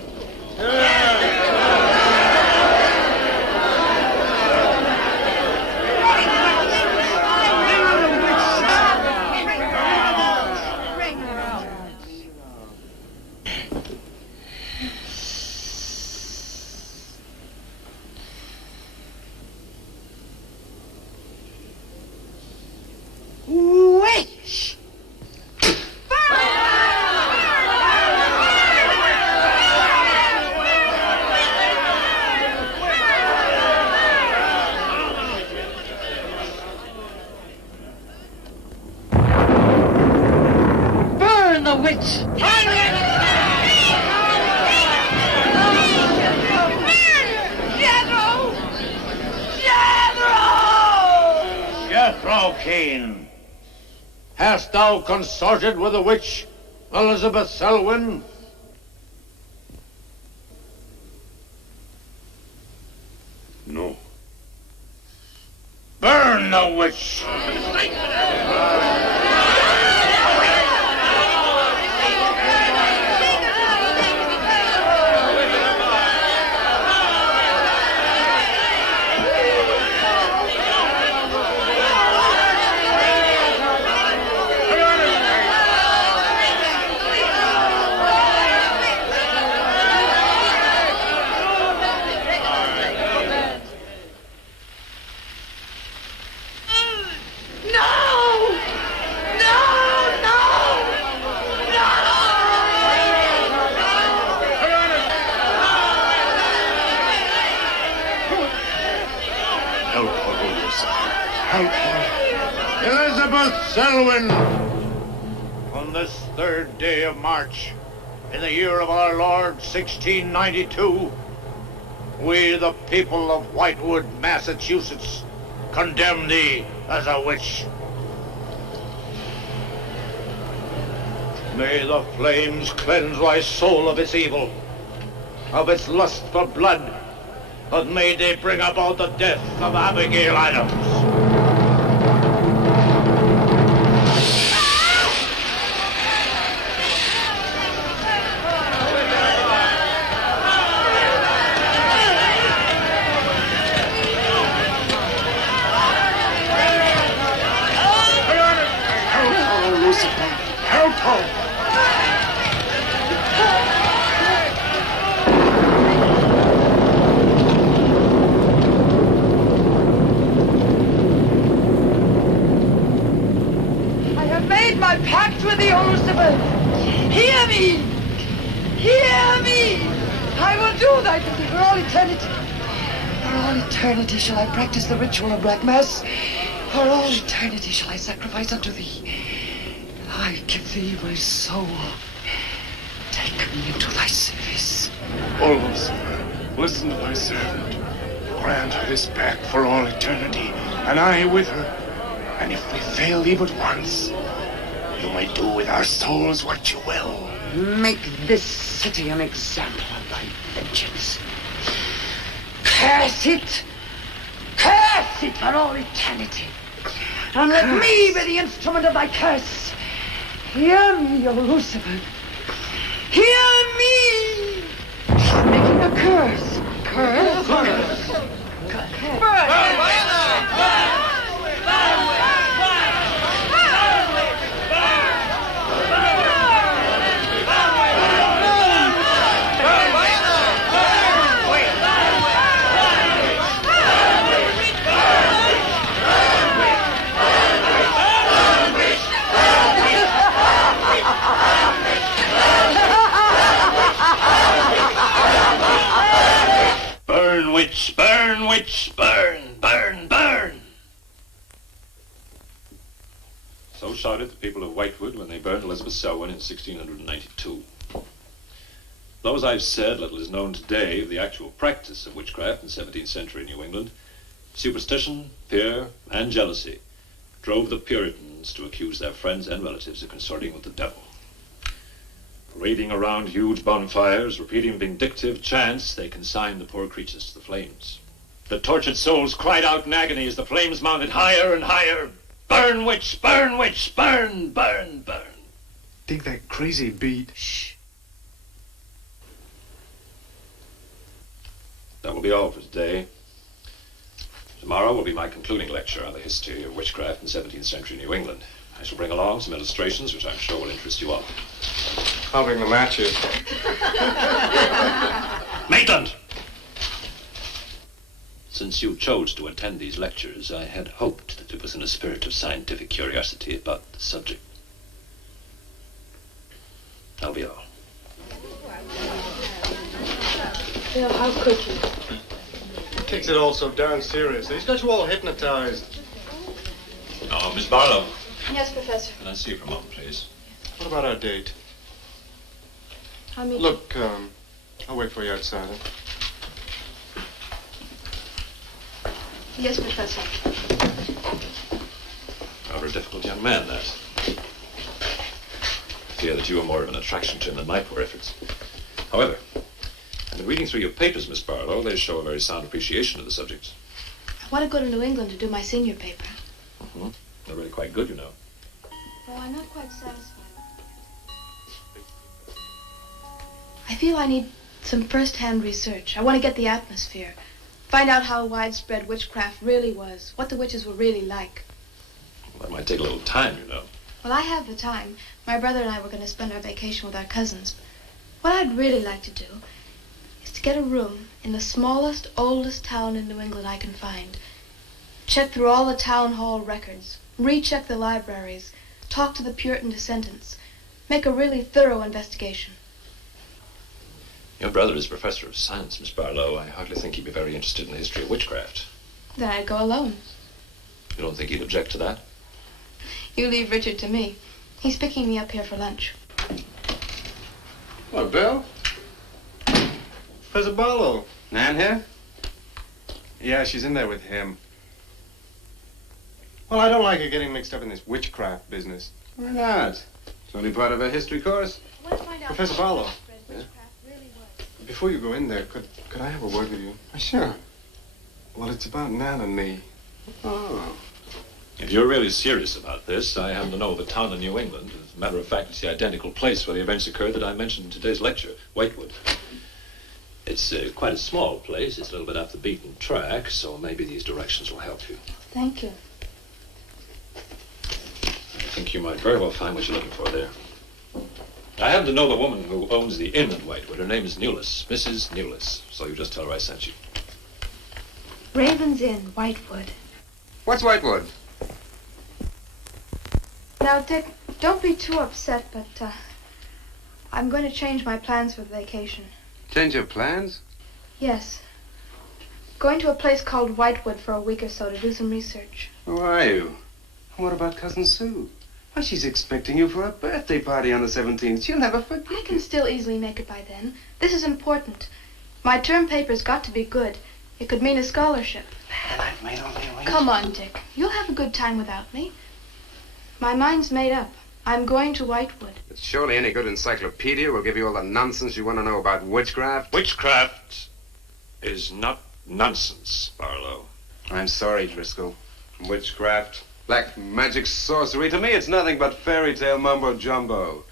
Witch! Burn the witch! Jethro Kane, hast thou consorted with the witch Elizabeth Selwyn? No. Burn the witch! Elizabeth Selwyn, on this 3rd day of March, in the year of our Lord 1692, we, the people of Whitewood, Massachusetts, condemn thee as a witch. May the flames cleanse thy soul of its evil, of its lust for blood, but may they bring about the death of Abigail Adams. Shall I practice the ritual of Black Mass? For all eternity shall I sacrifice unto thee. I give thee my soul. Take me into thy service. O Lucifer, listen to thy servant. Grant her this pact for all eternity, and I with her. And if we fail thee but once, you may do with our souls what you will. Make this city an example of thy vengeance. Curse it! Curse it for all eternity. And let me be the instrument of thy curse. Hear me, O Lucifer. Hear me! She's making a curse. Curse? Curse. Burn, witch, burn, witch, burn, burn, burn. So shouted the people of Whitewood when they burned Elizabeth Selwyn in 1692. Though, as I've said, little is known today of the actual practice of witchcraft in 17th century New England, superstition, fear, and jealousy drove the Puritans to accuse their friends and relatives of consorting with the devil. Parading around huge bonfires, repeating vindictive chants, they consigned the poor creatures to the flames. The tortured souls cried out in agony as the flames mounted higher and higher. Burn, witch, burn, witch, burn, burn, burn. Dig that crazy beat. Shh. That will be all for today. Tomorrow will be my concluding lecture on the history of witchcraft in 17th century New England. I shall bring along some illustrations which I'm sure will interest you all. I'll bring the matches. Maitland! Since you chose to attend these lectures, I had hoped that it was in a spirit of scientific curiosity about the subject. That'll be all. Bill, how could you? He takes it all so darn seriously. He's got you all hypnotized. Oh, Miss Barlow. Yes, Professor. Can I see you for a moment, please? What about our date? I'll meet Look, I'll wait for you outside. Huh? Yes, Professor. Rather a difficult young man, that. I fear that you are more of an attraction to him than my poor efforts. However, I've been reading through your papers, Miss Barlow. They show a very sound appreciation of the subject. I want to go to New England to do my senior paper. Mm-hmm. They're really quite good, you know. Well, I'm not quite satisfied. I feel I need some first-hand research. I want to get the atmosphere. Find out how widespread witchcraft really was, what the witches were really like. Well, that might take a little time, you know. Well, I have the time. My brother and I were going to spend our vacation with our cousins. What I'd really like to do is to get a room in the smallest, oldest town in New England I can find. Check through all the town hall records, recheck the libraries, talk to the Puritan descendants, make a really thorough investigation. Your brother is a professor of science, Miss Barlow. I hardly think he'd be very interested in the history of witchcraft. Then I'd go alone. You don't think he'd object to that? You leave Richard to me. He's picking me up here for lunch. What, Bill? Professor Barlow. Nan here? Yeah, she's in there with him. Well, I don't like her getting mixed up in this witchcraft business. Why not? It's only part of a history course. Professor Barlow. Before you go in there, could I have a word with you? Sure. Well, it's about Nan and me. Oh. If you're really serious about this, I happen to know of a town in New England. As a matter of fact, it's the identical place where the events occurred that I mentioned in today's lecture, Whitewood. It's quite a small place. It's a little bit off the beaten track, so maybe these directions will help you. Thank you. I think you might very well find what you're looking for there. I happen to know the woman who owns the inn at Whitewood. Her name is Newless, Mrs. Newless. So you just tell her I sent you. Raven's Inn, Whitewood. What's Whitewood? Now, Dick, don't be too upset, but I'm going to change my plans for the vacation. Change your plans? Yes. Going to a place called Whitewood for a week or so to do some research. Who are you? And what about Cousin Sue? Well, she's expecting you for a birthday party on the 17th. She'll never forget. I can still easily make it by then. This is important. My term paper's got to be good. It could mean a scholarship. And I've made all the arrangements. Come on, Dick. You'll have a good time without me. My mind's made up. I'm going to Whitewood. But surely any good encyclopedia will give you all the nonsense you want to know about witchcraft. Witchcraft is not nonsense, Barlow. I'm sorry, Driscoll. Witchcraft, black magic, sorcery. To me, it's nothing but fairy tale mumbo-jumbo.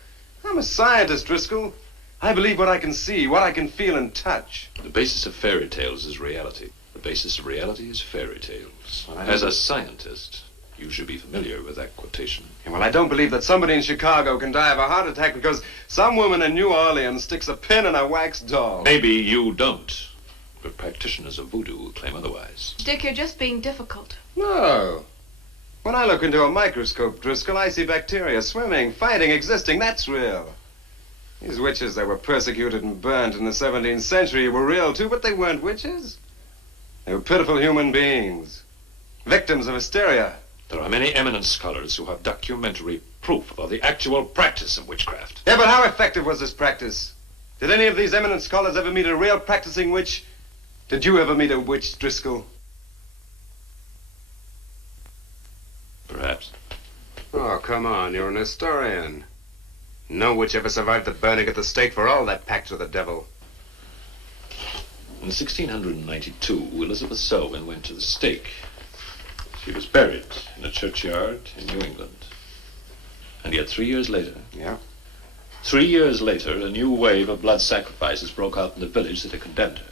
I'm a scientist, Driscoll. I believe what I can see, what I can feel and touch. The basis of fairy tales is reality. The basis of reality is fairy tales. Well, As a scientist, you should be familiar with that quotation. Yeah, well, I don't believe that somebody in Chicago can die of a heart attack because some woman in New Orleans sticks a pin in a wax doll. Maybe you don't, but practitioners of voodoo claim otherwise. Dick, you're just being difficult. No. When I look into a microscope, Driscoll, I see bacteria swimming, fighting, existing. That's real. These witches that were persecuted and burnt in the 17th century were real, too, but they weren't witches. They were pitiful human beings, victims of hysteria. There are many eminent scholars who have documentary proof of the actual practice of witchcraft. Yeah, but how effective was this practice? Did any of these eminent scholars ever meet a real practicing witch? Did you ever meet a witch, Driscoll? Perhaps. Oh, come on, you're an historian. No witch ever survived the burning at the stake for all that pact with the devil. In 1692, Elizabeth Selwyn went to the stake. She was buried in a churchyard in New England. And yet 3 years later... Yeah? 3 years later, a new wave of blood sacrifices broke out in the village that had condemned her.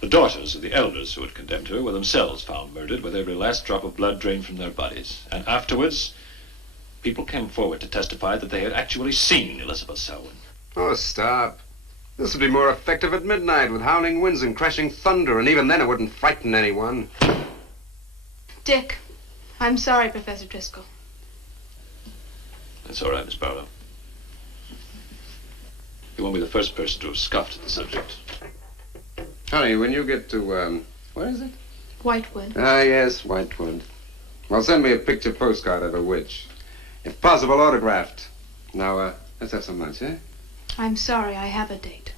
The daughters of the elders who had condemned her were themselves found murdered with every last drop of blood drained from their bodies. And afterwards, people came forward to testify that they had actually seen Elizabeth Selwyn. Oh, stop. This would be more effective at midnight with howling winds and crashing thunder, and even then it wouldn't frighten anyone. Dick, I'm sorry, Professor Driscoll. That's all right, Miss Barlow. You won't be the first person to have scoffed at the subject. Honey, when you get to, where is it? Whitewood. Ah, yes, Whitewood. Well, send me a picture postcard of a witch. If possible, autographed. Now, let's have some lunch, eh? I'm sorry, I have a date.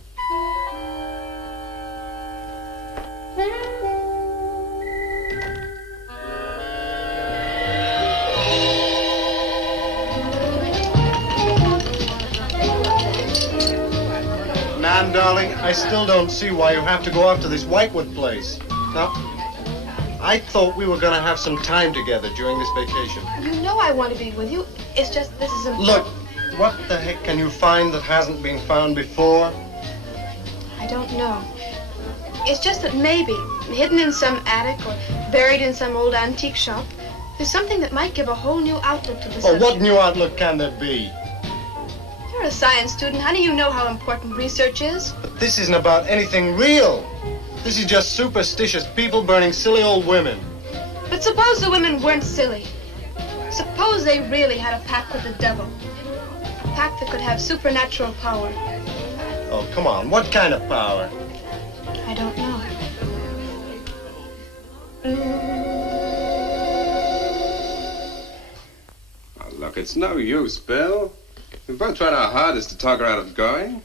Nan, darling, I still don't see why you have to go off to this Whitewood place. Now, I thought we were going to have some time together during this vacation. You know I want to be with you. It's just this is important. Look, what the heck can you find that hasn't been found before? I don't know. It's just that maybe, hidden in some attic or buried in some old antique shop, there's something that might give a whole new outlook to the subject. Oh, what new outlook can there be? You're a science student, honey. You know how important research is. But this isn't about anything real. This is just superstitious people burning silly old women. But suppose the women weren't silly. Suppose they really had a pact with the devil. A pact that could have supernatural power. Oh, come on. What kind of power? I don't know. Look, it's no use, Bill. We've both tried our hardest to talk her out of going.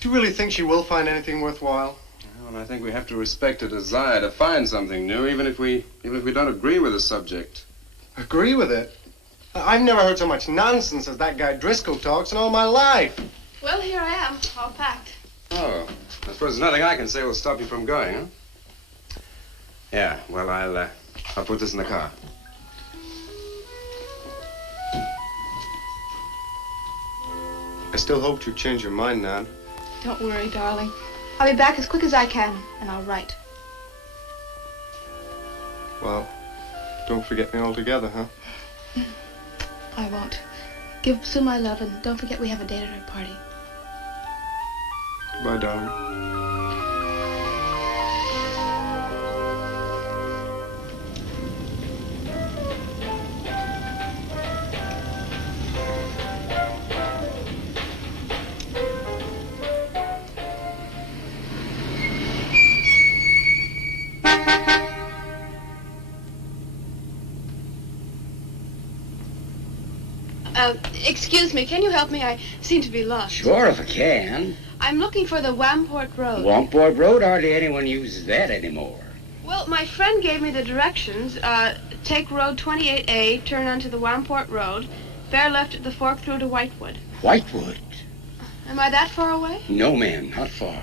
Do you really think she will find anything worthwhile? Well, I think we have to respect her desire to find something new, even if we don't agree with the subject. Agree with it? I've never heard so much nonsense as that guy Driscoll talks in all my life. Well, here I am, all packed. Oh, I suppose there's nothing I can say will stop you from going, huh? Yeah, well, I'll put this in the car. I still hoped you'd change your mind, Nan. Don't worry, darling. I'll be back as quick as I can, and I'll write. Well, don't forget me altogether, huh? I won't. Give Sue my love, and don't forget we have a date at her party. Goodbye, darling. Excuse me, can you help me? I seem to be lost. Sure, if I can. I'm looking for the Wamport Road. Wamport Road, hardly anyone uses that anymore. Well, my friend gave me the directions. Take Road 28A, turn onto the Wamport Road, bear left at the fork through to Whitewood. Whitewood? Am I that far away? No, ma'am, not far.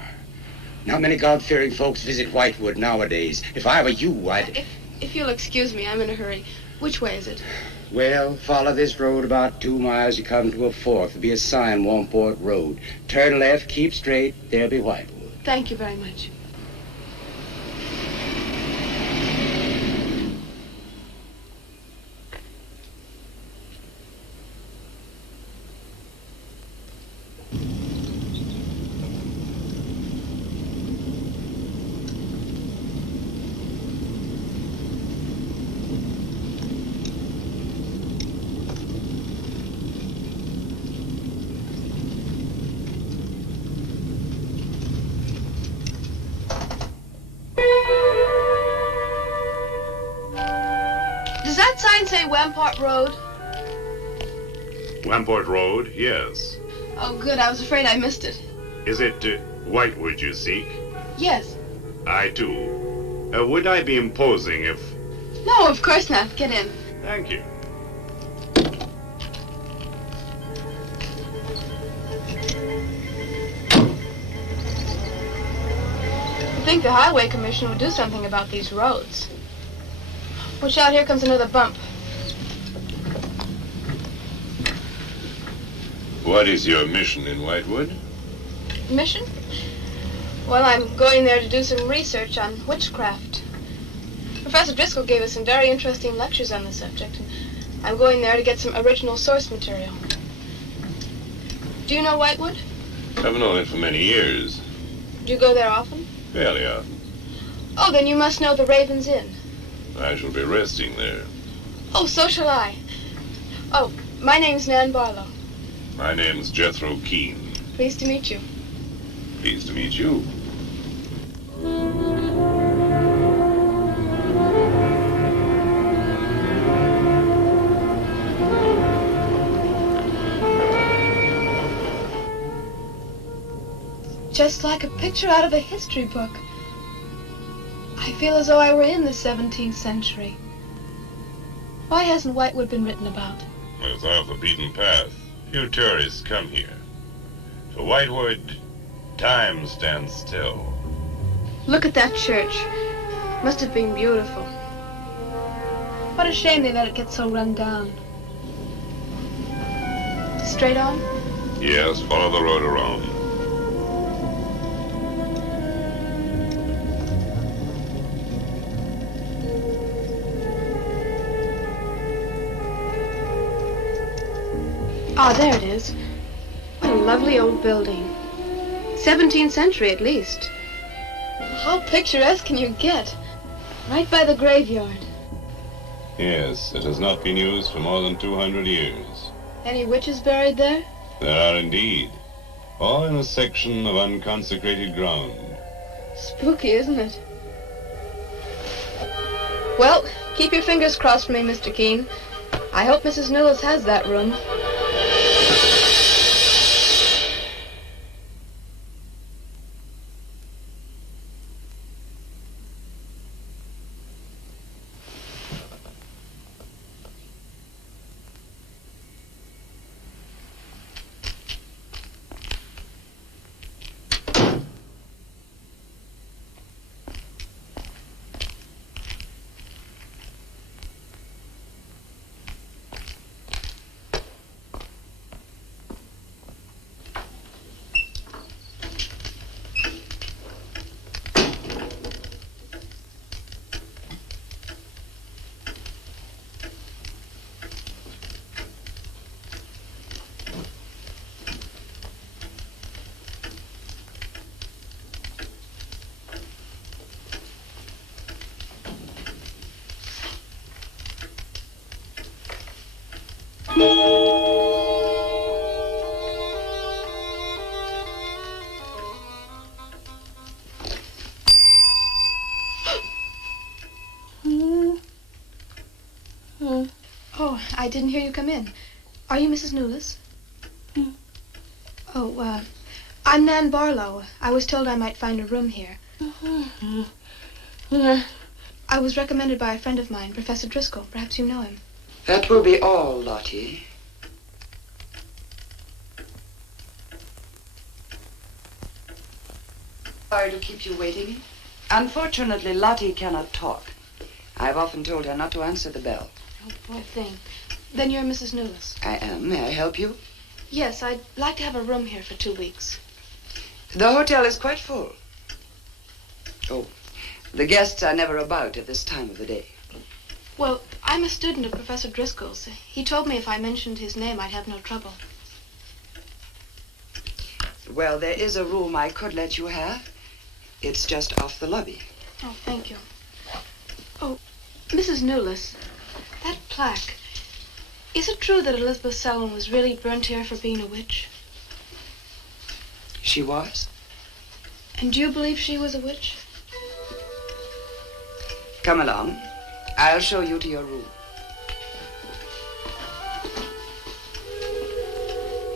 Not many God-fearing folks visit Whitewood nowadays. If I were you, I'd... If you'll excuse me, I'm in a hurry. Which way is it? Well, follow this road about 2 miles. You come to a fork. There'll be a sign, Wamport Road. Turn left, keep straight. There'll be Whitewood. Thank you very much. Does that sign say Wamport Road? Wamport Road, yes. Oh, good. I was afraid I missed it. Is it Whitewood you seek? Yes. I do. Would I be imposing if... No, of course not. Get in. Thank you. I think the Highway Commission would do something about these roads. Watch out, here comes another bump. What is your mission in Whitewood? Mission? Well, I'm going there to do some research on witchcraft. Professor Driscoll gave us some very interesting lectures on the subject, and I'm going there to get some original source material. Do you know Whitewood? I've known it for many years. Do you go there often? Fairly often. Oh, then you must know the Raven's Inn. I shall be resting there. Oh, so shall I. Oh, my name's Nan Barlow. My name's Jethro Keene. Pleased to meet you. Pleased to meet you. Just like a picture out of a history book. I feel as though I were in the 17th century. Why hasn't Whitewood been written about? It's off the beaten path. Few tourists come here. For Whitewood, time stands still. Look at that church. Must have been beautiful. What a shame they let it get so run down. Straight on? Yes, follow the road around. Ah, there it is. What a lovely old building. 17th century, at least. How picturesque can you get? Right by the graveyard. Yes, it has not been used for more than 200 years. Any witches buried there? There are indeed. All in a section of unconsecrated ground. Spooky, isn't it? Well, keep your fingers crossed for me, Mr. Keene. I hope Mrs. Newlis has that room. Oh, I didn't hear you come in. Are you Mrs. Newlis? Oh, I'm Nan Barlow. I was told I might find a room here. I was recommended by a friend of mine, Professor Driscoll. Perhaps you know him. That will be all, Lottie. Sorry to keep you waiting. Unfortunately, Lottie cannot talk. I've often told her not to answer the bell. Oh, poor thing. Then you're Mrs. Newlis. I am. May I help you? Yes, I'd like to have a room here for 2 weeks. The hotel is quite full. Oh, the guests are never about at this time of the day. Well, I'm a student of Professor Driscoll's. He told me if I mentioned his name, I'd have no trouble. Well, there is a room I could let you have. It's just off the lobby. Oh, thank you. Oh, Mrs. Newlis, that plaque. Is it true that Elizabeth Selwyn was really burnt here for being a witch? She was? And do you believe she was a witch? Come along. I'll show you to your room.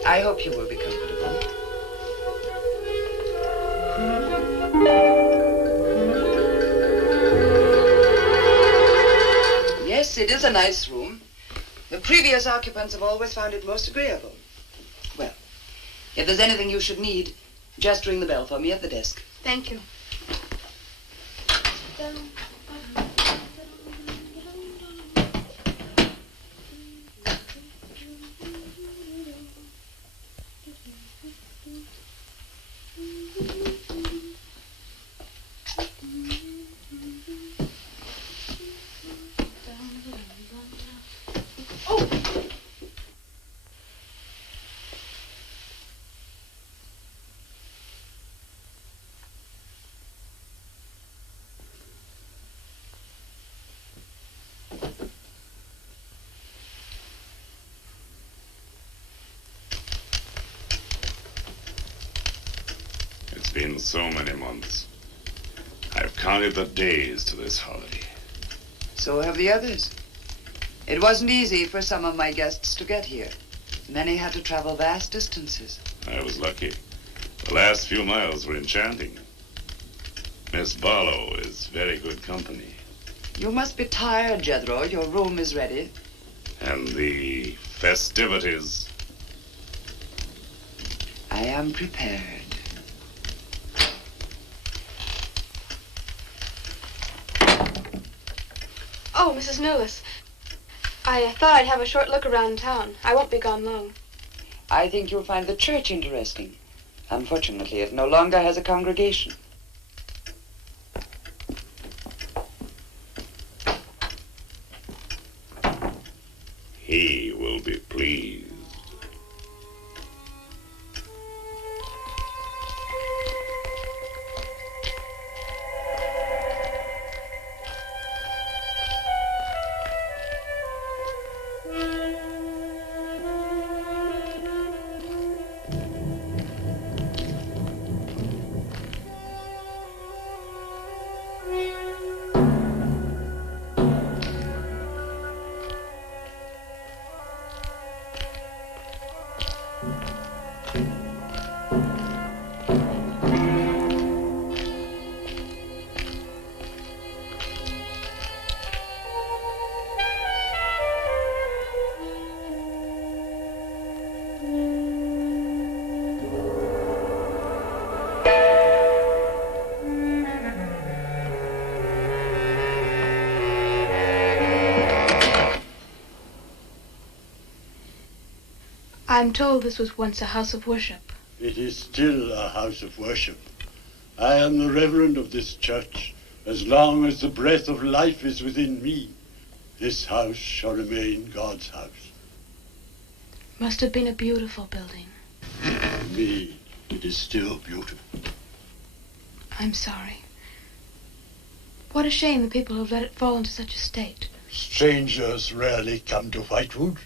I hope you will be comfortable. Yes, it is a nice room. The previous occupants have always found it most agreeable. Well, if there's anything you should need, just ring the bell for me at the desk. Thank you. It's been so many months. I've counted the days to this holiday. So have the others. It wasn't easy for some of my guests to get here. Many had to travel vast distances. I was lucky. The last few miles were enchanting. Miss Barlow is very good company. You must be tired, Jethro. Your room is ready. And the festivities. I am prepared. Oh, Mrs. Newlis. I thought I'd have a short look around town. I won't be gone long. I think you'll find the church interesting. Unfortunately, it no longer has a congregation. He will be pleased. I'm told this was once a house of worship. It is still a house of worship. I am the reverend of this church. As long as the breath of life is within me, this house shall remain God's house. Must have been a beautiful building. To me, it is still beautiful. I'm sorry. What a shame the people have let it fall into such a state. Strangers rarely come to Whitewood.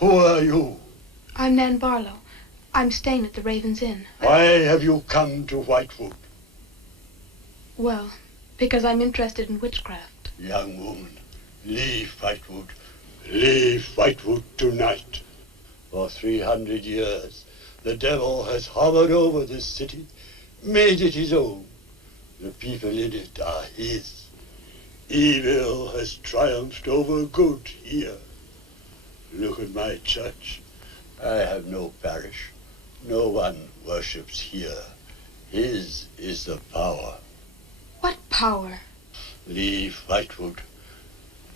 Who are you? I'm Nan Barlow. I'm staying at the Raven's Inn. Why have you come to Whitewood? Well, because I'm interested in witchcraft. Young woman, leave Whitewood. Leave Whitewood tonight. For 300 years, the devil has hovered over this city, made it his own. The people in it are his. Evil has triumphed over good here. Look at my church. I have no parish. No one worships here. His is the power. What power? Leave Whitewood.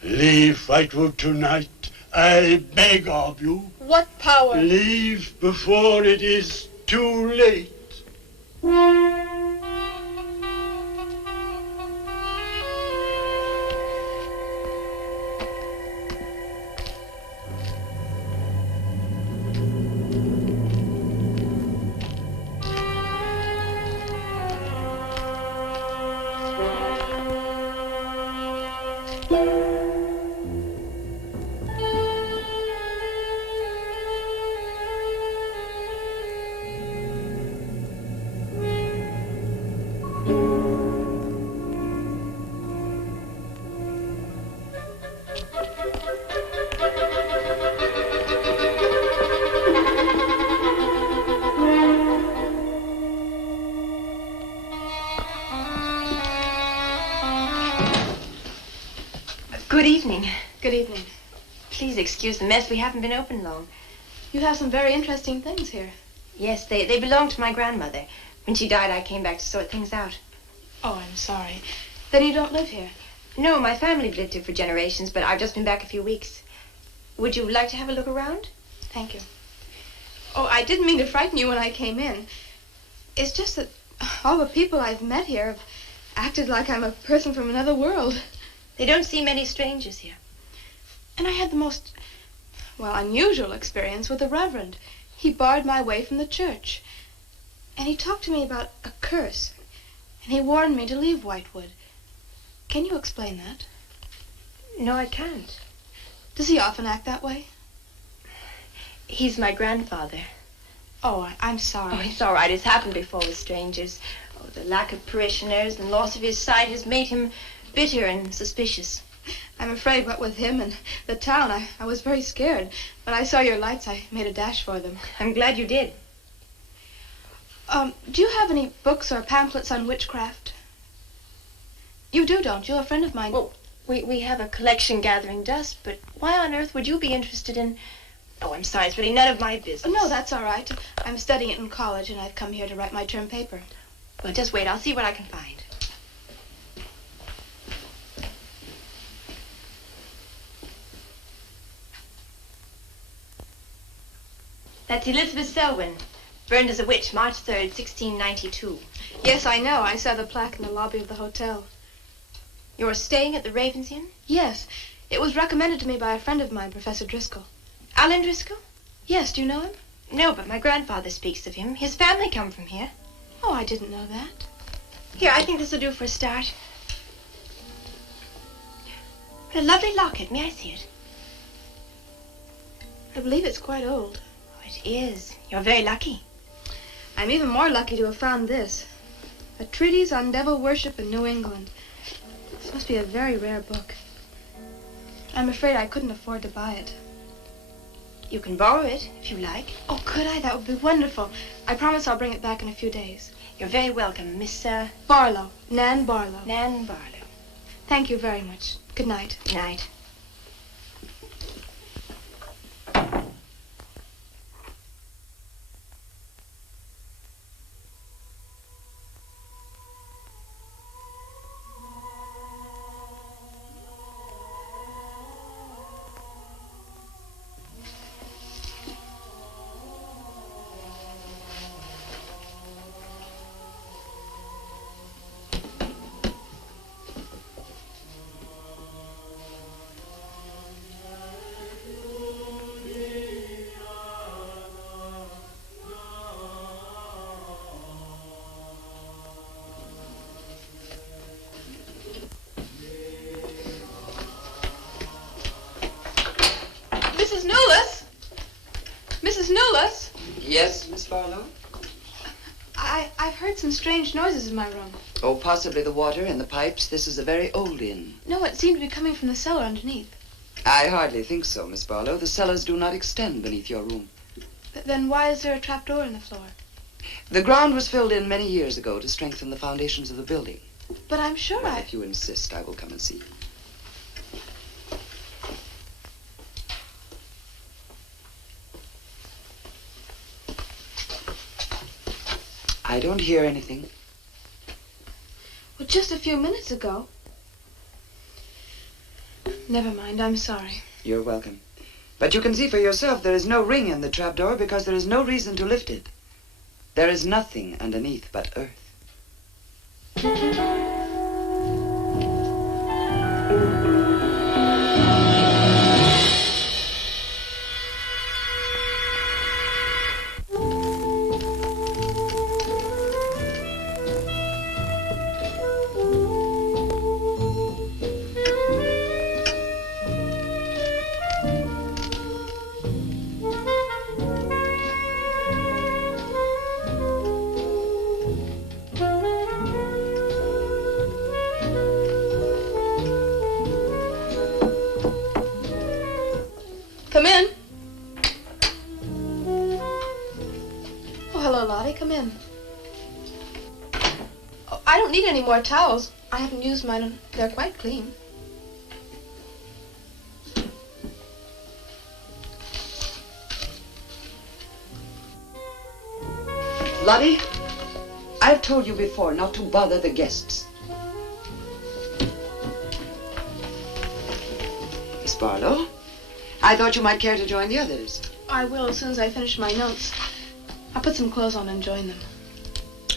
Leave Whitewood tonight. I beg of you. What power? Leave before it is too late. Good evening. Good evening. Please excuse the mess. We haven't been open long. You have some very interesting things here. Yes, they belong to my grandmother. When she died, I came back to sort things out. Oh, I'm sorry. Then you don't live here? No, my family lived here for generations, but I've just been back a few weeks. Would you like to have a look around? Thank you. Oh, I didn't mean to frighten you when I came in. It's just that all the people I've met here have acted like I'm a person from another world. They don't see many strangers here. And I had the most, unusual experience with the Reverend. He barred my way from the church. And he talked to me about a curse. And he warned me to leave Whitewood. Can you explain that? No, I can't. Does he often act that way? He's my grandfather. Oh, I'm sorry. Oh, it's all right. It's happened before with strangers. Oh, the lack of parishioners and loss of his sight has made him bitter and suspicious. I'm afraid what with him and the town, I was very scared. When I saw your lights, I made a dash for them. I'm glad you did. Do you have any books or pamphlets on witchcraft? You do, don't you? A friend of mine... Well, we have a collection gathering dust, but why on earth would you be interested in... Oh, I'm sorry, it's really none of my business. No, that's all right. I'm studying it in college, and I've come here to write my term paper. Well, just wait. I'll see what I can find. That's Elizabeth Selwyn, burned as a witch, March 3rd, 1692. Yes, I know. I saw the plaque in the lobby of the hotel. You're staying at the Raven's Inn? Yes. It was recommended to me by a friend of mine, Professor Driscoll. Alan Driscoll? Yes, do you know him? No, but my grandfather speaks of him. His family come from here. Oh, I didn't know that. Here, I think this will do for a start. What a lovely locket. May I see it? I believe it's quite old. It is. You're very lucky. I'm even more lucky to have found this. A treatise on devil worship in New England. This must be a very rare book. I'm afraid I couldn't afford to buy it. You can borrow it, if you like. Oh, could I? That would be wonderful. I promise I'll bring it back in a few days. You're very welcome, Miss, Barlow. Nan Barlow. Nan Barlow. Thank you very much. Good night. Good night. Yes, Miss Barlow? I've heard some strange noises in my room. Oh, possibly the water and the pipes. This is a very old inn. No, it seemed to be coming from the cellar underneath. I hardly think so, Miss Barlow. The cellars do not extend beneath your room. Then why is there a trapdoor in the floor? The ground was filled in many years ago to strengthen the foundations of the building. But I'm sure Well, if you insist, I will come and see. I don't hear anything. Well, just a few minutes ago. Never mind, I'm sorry. You're welcome. But you can see for yourself there is no ring in the trapdoor because there is no reason to lift it. There is nothing underneath but earth. Come in. Oh, hello, Lottie. Come in. Oh, I don't need any more towels. I haven't used mine, and they're quite clean. Lottie, I've told you before not to bother the guests. Miss Barlow, I thought you might care to join the others. I will as soon as I finish my notes. I'll put some clothes on and join them.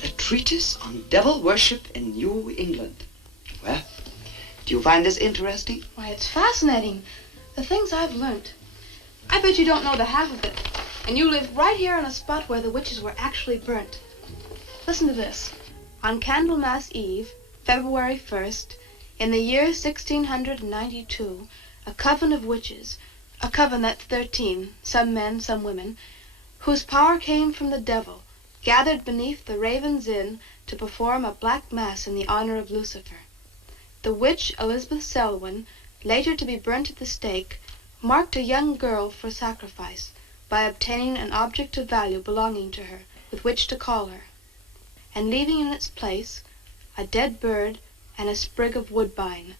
A treatise on devil worship in New England. Well, do you find this interesting? Why, it's fascinating. The things I've learned. I bet you don't know the half of it. And you live right here on a spot where the witches were actually burnt. Listen to this. On Candlemas Eve, February 1st, in the year 1692, a coven of witches, a coven that's 13, some men, some women, whose power came from the devil, gathered beneath the Raven's Inn to perform a black mass in the honor of Lucifer. The witch Elizabeth Selwyn, later to be burnt at the stake, marked a young girl for sacrifice by obtaining an object of value belonging to her with which to call her, and leaving in its place a dead bird and a sprig of woodbine.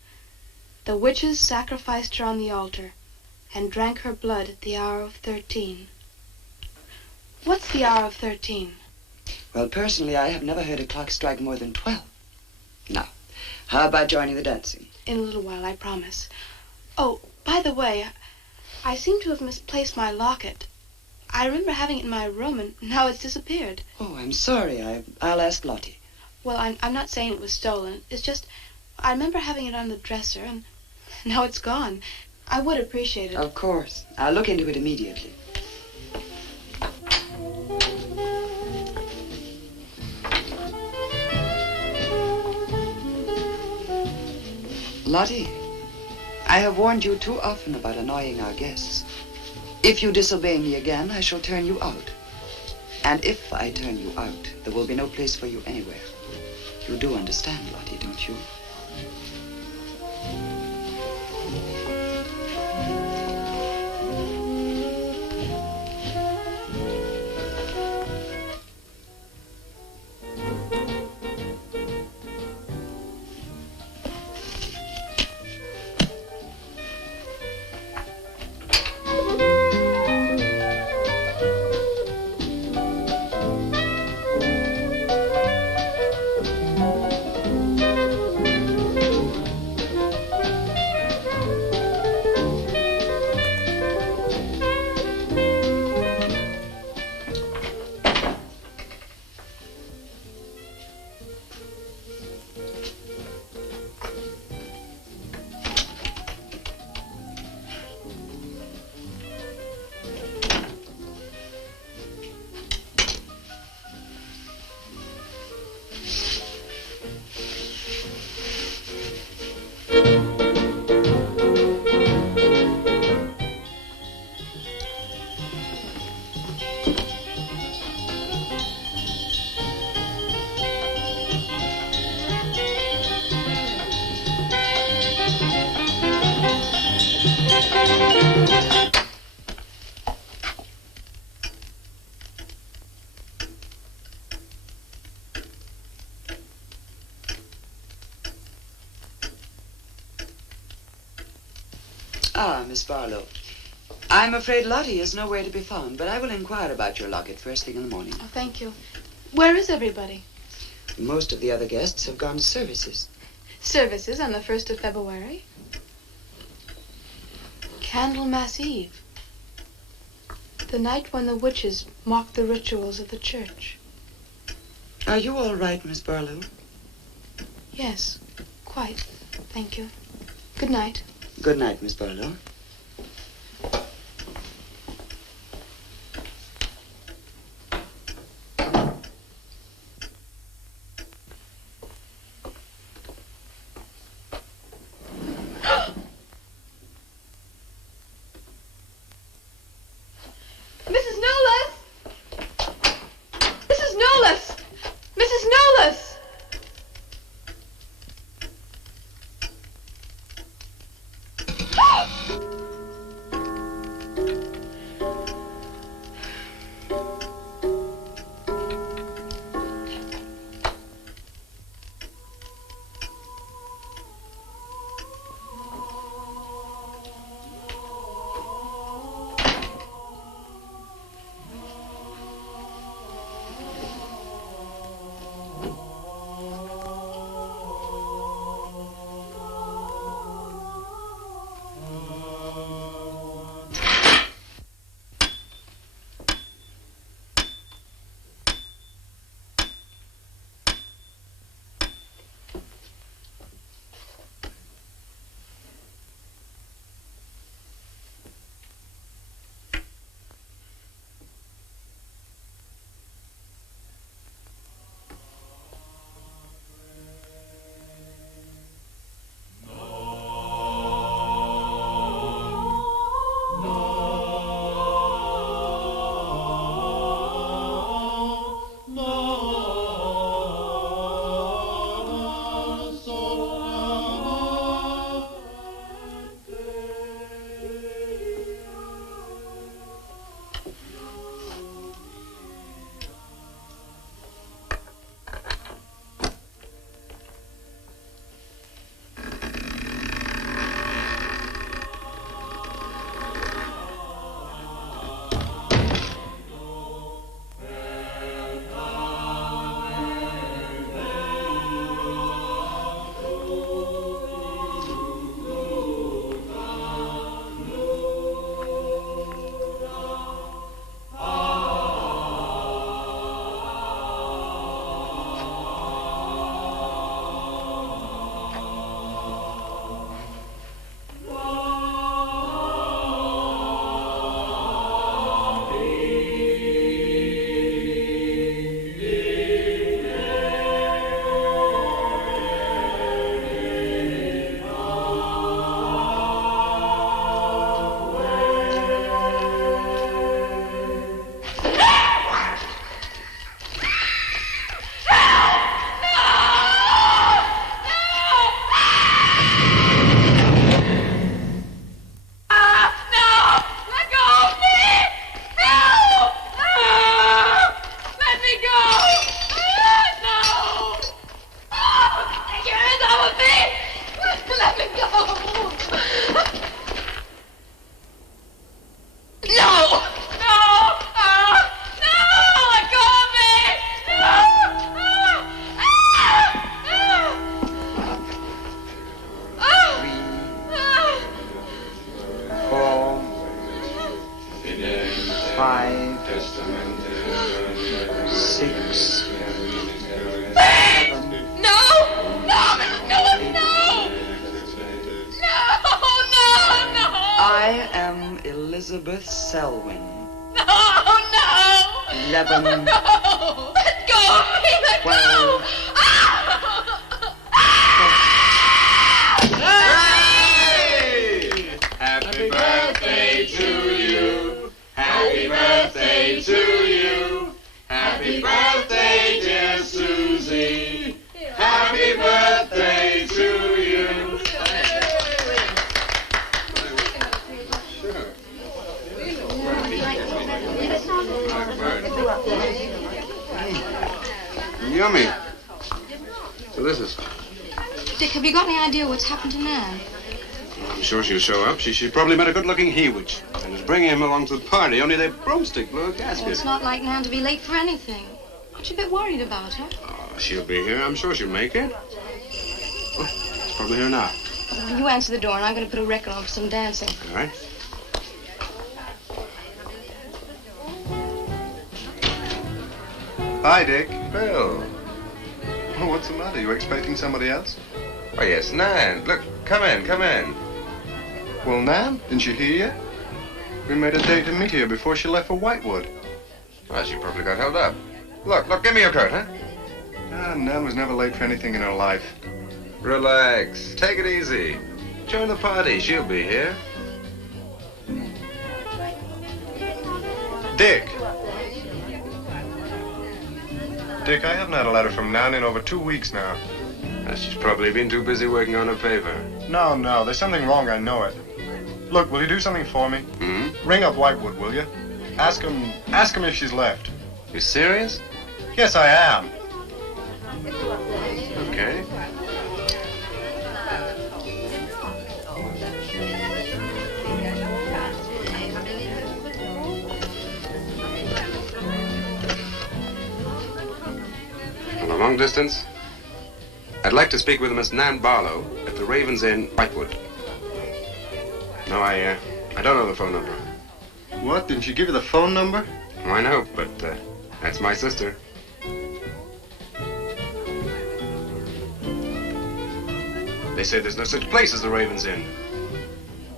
The witches sacrificed her on the altar and drank her blood at the hour of 13. What's the hour of 13? Well, personally, I have never heard a clock strike more than 12. Now, how about joining the dancing? In a little while, I promise. Oh, by the way, I seem to have misplaced my locket. I remember having it in my room, and now it's disappeared. Oh, I'm sorry. I'll ask Lottie. Well, I'm not saying it was stolen. It's just, I remember having it on the dresser, and now it's gone. I would appreciate it. Of course. I'll look into it immediately. Lottie, I have warned you too often about annoying our guests. If you disobey me again, I shall turn you out. And if I turn you out, there will be no place for you anywhere. You do understand, Lottie, don't you? Ah, Miss Barlow. I'm afraid Lottie is nowhere to be found, but I will inquire about your locket first thing in the morning. Oh, thank you. Where is everybody? Most of the other guests have gone to services. Services on the 1st of February? Candlemas Eve. The night when the witches mocked the rituals of the church. Are you all right, Miss Barlow? Yes, quite. Thank you. Good night. Good night, Miss Barlow. Mrs. Nolas! Mrs. Nolas! Mrs. Nolas! I am Elizabeth Selwyn. No, no! 11. No! Let go of me! Let 12. go! Happy birthday to you. Happy birthday to you. Happy birthday, dear Susie. Happy birthday to you. Yummy. Delicious. Dick, have you got any idea what's happened to Nan? sure she'll show up. She probably met a good-looking he-witch and is bringing him along to the party, only that broomstick blew a gasket. Well, it's not like Nan to be late for anything. Aren't you a bit worried about her? Oh, she'll be here. I'm sure she'll make it. Oh, it's probably here now. You answer the door, and I'm going to put a record on for some dancing. All right. Hi, Dick. Bill. Oh, what's the matter? You expecting somebody else? Oh, yes, Nan. Look, come in, come in. Well, Nan, didn't she hear you? We made a date to meet here before she left for Whitewood. Well, she probably got held up. Look, give me your coat, huh? Ah, Nan was never late for anything in her life. Relax. Take it easy. Join the party. She'll be here. Dick. Dick, I haven't had a letter from Nan in over 2 weeks now. She's probably been too busy working on her paper. No, there's something wrong, I know it. Look, will you do something for me? Hmm? Ring up Whitewood, will you? Ask him if she's left. You serious? Yes, I am. Okay. On a long distance, I'd like to speak with Miss Nan Barlow at the Raven's Inn, Whitewood. No, I don't know the phone number. What? Didn't she give you the phone number? I know, but that's my sister. They say there's no such place as the Raven's Inn.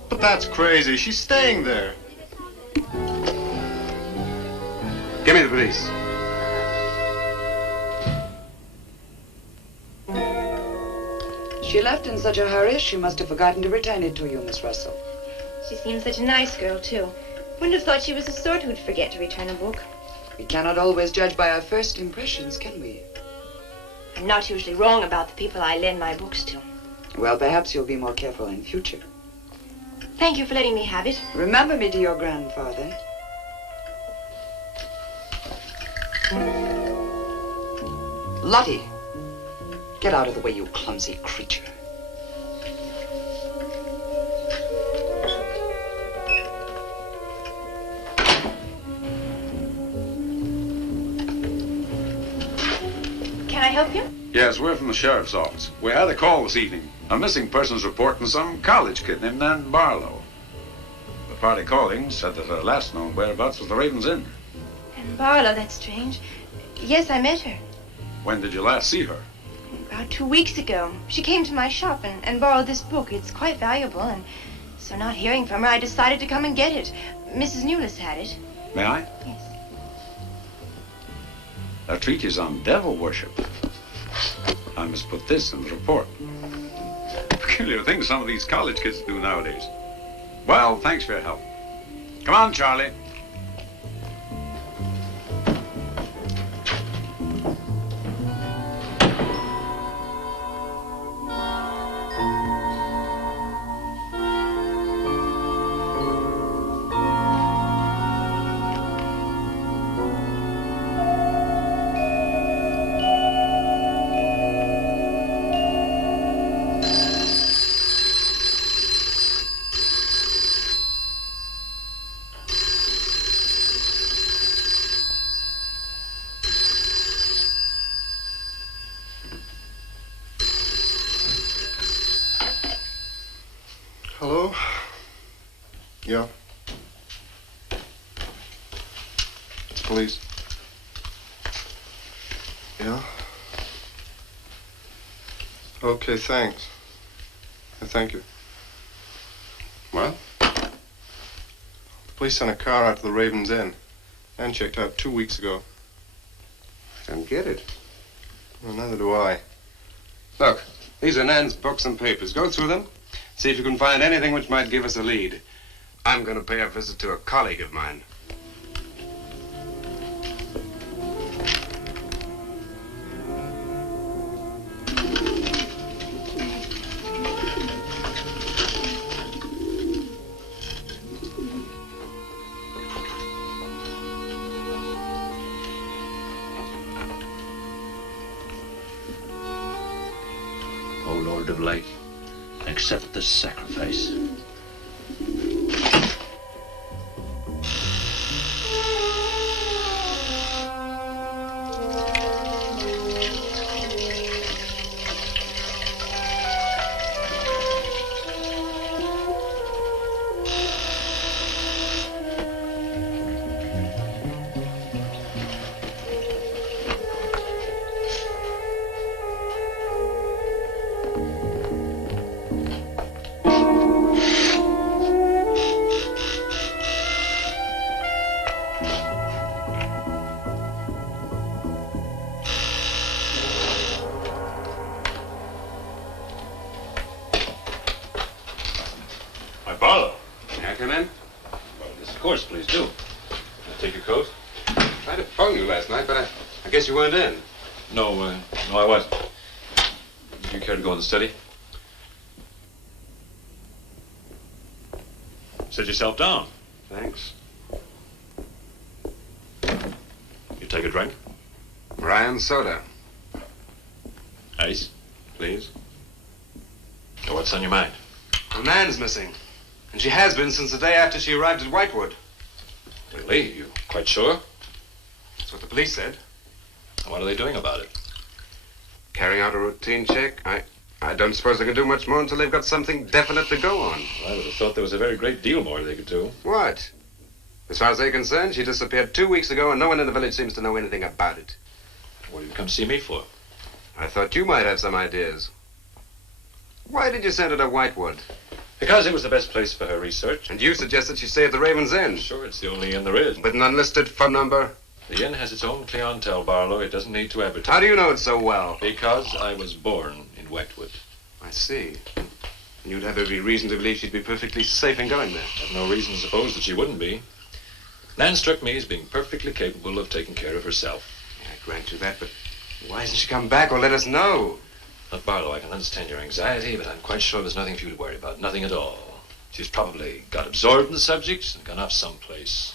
But that's crazy. She's staying there. Give me the police. She left in such a hurry, she must have forgotten to return it to you, Miss Russell. She seems such a nice girl, too. Wouldn't have thought she was the sort who'd forget to return a book. We cannot always judge by our first impressions, can we? I'm not usually wrong about the people I lend my books to. Well, perhaps you'll be more careful in future. Thank you for letting me have it. Remember me to your grandfather. Lottie, get out of the way, you clumsy creature. Can I help you? Yes, we're from the sheriff's office. We had a call this evening. A missing persons report from some college kid named Nan Barlow. The party calling said that her last known whereabouts was the Raven's Inn. And Barlow, that's strange. Yes, I met her. When did you last see her? About 2 weeks ago. She came to my shop and borrowed this book. It's quite valuable, and so not hearing from her, I decided to come and get it. Mrs. Newless had it. May I? Yes. Our treatise on devil worship. I must put this in the report. Peculiar things some of these college kids do nowadays. Well, thanks for your help. Come on, Charlie. Hello? Yeah? It's police. Yeah? Okay, thanks. Thank you. What? The police sent a car out to the Raven's Inn. And checked out 2 weeks ago. I don't get it. Well, neither do I. Look, these are Nan's books and papers. Go through them. See if you can find anything which might give us a lead. I'm going to pay a visit to a colleague of mine. O Lord of light, accept this sacrifice. You weren't in. No, I wasn't. Would you care to go in the study? Sit yourself down. Thanks. You take a drink? Ryan soda. Ice, please. So what's on your mind? A man's missing. And she has been since the day after she arrived at Whitewood. Really? You quite sure? That's what the police said. What are they doing about it? Carrying out a routine check. I don't suppose they can do much more until they've got something definite to go on. Well, I would have thought there was a very great deal more they could do. What? As far as they're concerned, she disappeared 2 weeks ago and no one in the village seems to know anything about it. What did you come see me for? I thought you might have some ideas. Why did you send her to Whitewood? Because it was the best place for her research. And you suggested she stay at the Raven's Inn. Sure, it's the only inn there is. With an unlisted phone number? The inn has its own clientele, Barlow. It doesn't need to advertise. How do you know it so well? Because I was born in Whitewood. I see. And you'd have every reason to believe she'd be perfectly safe in going there. I have no reason to suppose that she wouldn't be. Nan struck me as being perfectly capable of taking care of herself. Yeah, I grant you that, but why hasn't she come back or let us know? Look, Barlow, I can understand your anxiety, but I'm quite sure there's nothing for you to worry about. Nothing at all. She's probably got absorbed in the subject and gone off someplace.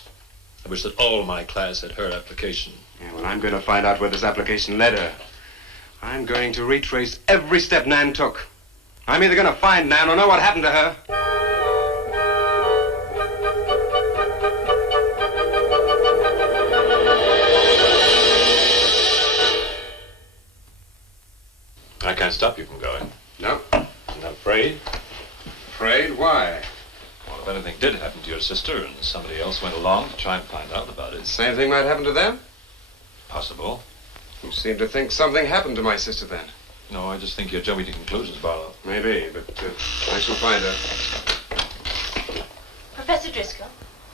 I wish that all my class had her application. Yeah, well, I'm going to find out where this application led her. I'm going to retrace every step Nan took. I'm either going to find Nan or know what happened to her. I can't stop you from going. No. I'm not afraid. Afraid? Why? Well, if anything did happen to your sister and somebody else went along to try and find out about it. Same thing might happen to them? Possible. You seem to think something happened to my sister then. No, I just think you're jumping to conclusions, Barlow. Maybe, but I shall find her. Professor Driscoll,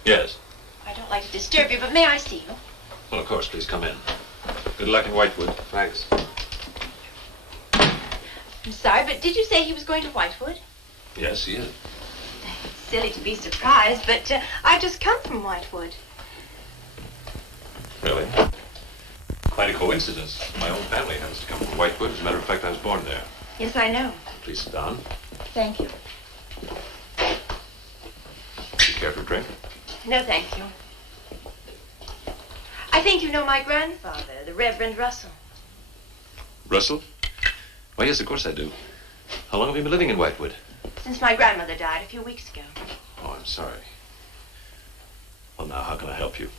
Yes. I don't like to disturb you, but may I see you? Well, of course, please come in. Good luck in Whitewood. Thanks. I'm sorry, but did you say he was going to Whitewood? Yes, he is. It's silly to be surprised, but I've just come from Whitewood. Really? Quite a coincidence. My own family happens to come from Whitewood. As a matter of fact, I was born there. Yes, I know. Please sit down. Thank you. Do you care for a drink? No, thank you. I think you know my grandfather, the Reverend Russell. Russell? Why, yes, of course I do. How long have you been living in Whitewood? Since my grandmother died a few weeks ago. Oh, I'm sorry. Well, now, how can I help you?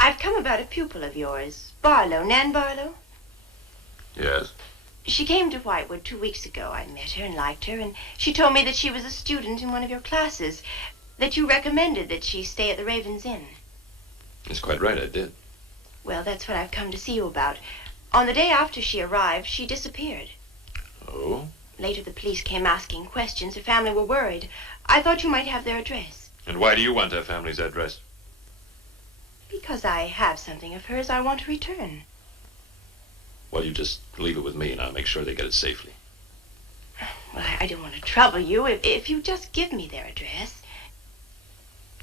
I've come about a pupil of yours, Barlow, Nan Barlow. Yes? She came to Whitewood 2 weeks ago. I met her and liked her, and she told me that she was a student in one of your classes, that you recommended that she stay at the Raven's Inn. That's quite right, I did. Well, that's what I've come to see you about. On the day after she arrived, she disappeared. Oh? Later, the police came asking questions. Her family were worried. I thought you might have their address. And why do you want her family's address? Because I have something of hers I want to return. Well, you just leave it with me, and I'll make sure they get it safely. Well, I don't want to trouble you. If you just give me their address.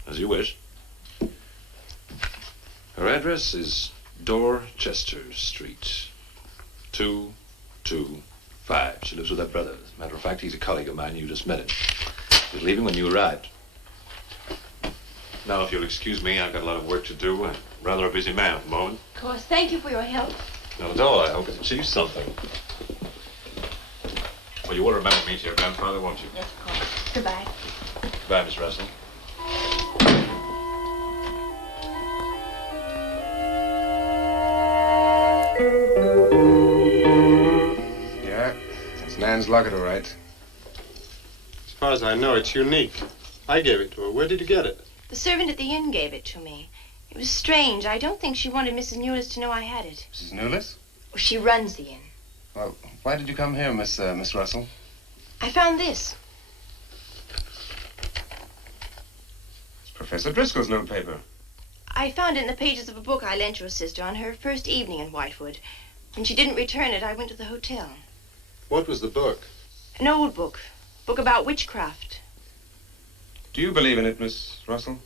As you wish. Her address is Dorchester Street, 225. She lives with her brother. As a matter of fact, he's a colleague of mine. You just met him. He was leaving when you arrived. Now, if you'll excuse me, I've got a lot of work to do. I'm rather a busy man at the moment. Of course, thank you for your help. Not at all. I hope it achieves something. Well, you will remember me to your grandfather, won't you? Yes, of course. Goodbye. Goodbye, Miss Russell. Yeah, it's Nan's locket, all right. As far as I know, it's unique. I gave it to her. Where did you get it? The servant at the inn gave it to me. It was strange. I don't think she wanted Mrs. Newless to know I had it. Mrs. Newless? Oh, she runs the inn. Well, why did you come here, Miss Russell? I found this. It's Professor Driscoll's notepaper. I found it in the pages of a book I lent your sister on her first evening in Whitewood. When she didn't return it, I went to the hotel. What was the book? An old book. Book about witchcraft. Do you believe in it, Miss Russell?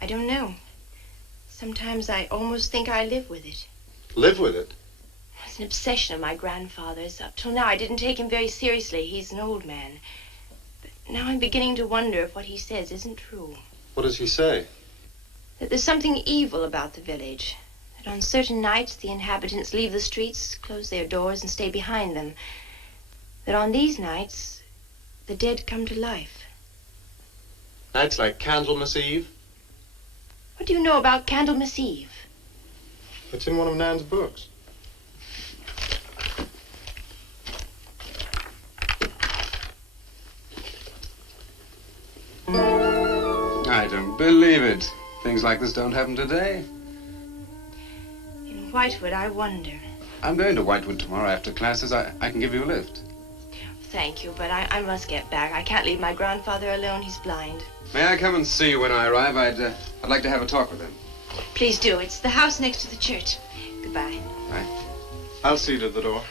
I don't know. Sometimes I almost think I live with it. Live with it? It's an obsession of my grandfather's. Up till now, I didn't take him very seriously. He's an old man. But now I'm beginning to wonder if what he says isn't true. What does he say? That there's something evil about the village. That on certain nights, the inhabitants leave the streets, close their doors, and stay behind them. That on these nights, the dead come to life. Nights like Candlemas Eve? What do you know about Candlemas Eve? It's in one of Nan's books. I don't believe it. Things like this don't happen today. In Whitewood, I wonder. I'm going to Whitewood tomorrow after classes. I can give you a lift. Thank you, but I must get back. I can't leave my grandfather alone. He's blind. May I come and see you when I arrive? I'd like to have a talk with him. Please do. It's the house next to the church. Goodbye. Bye. I'll see you to the door.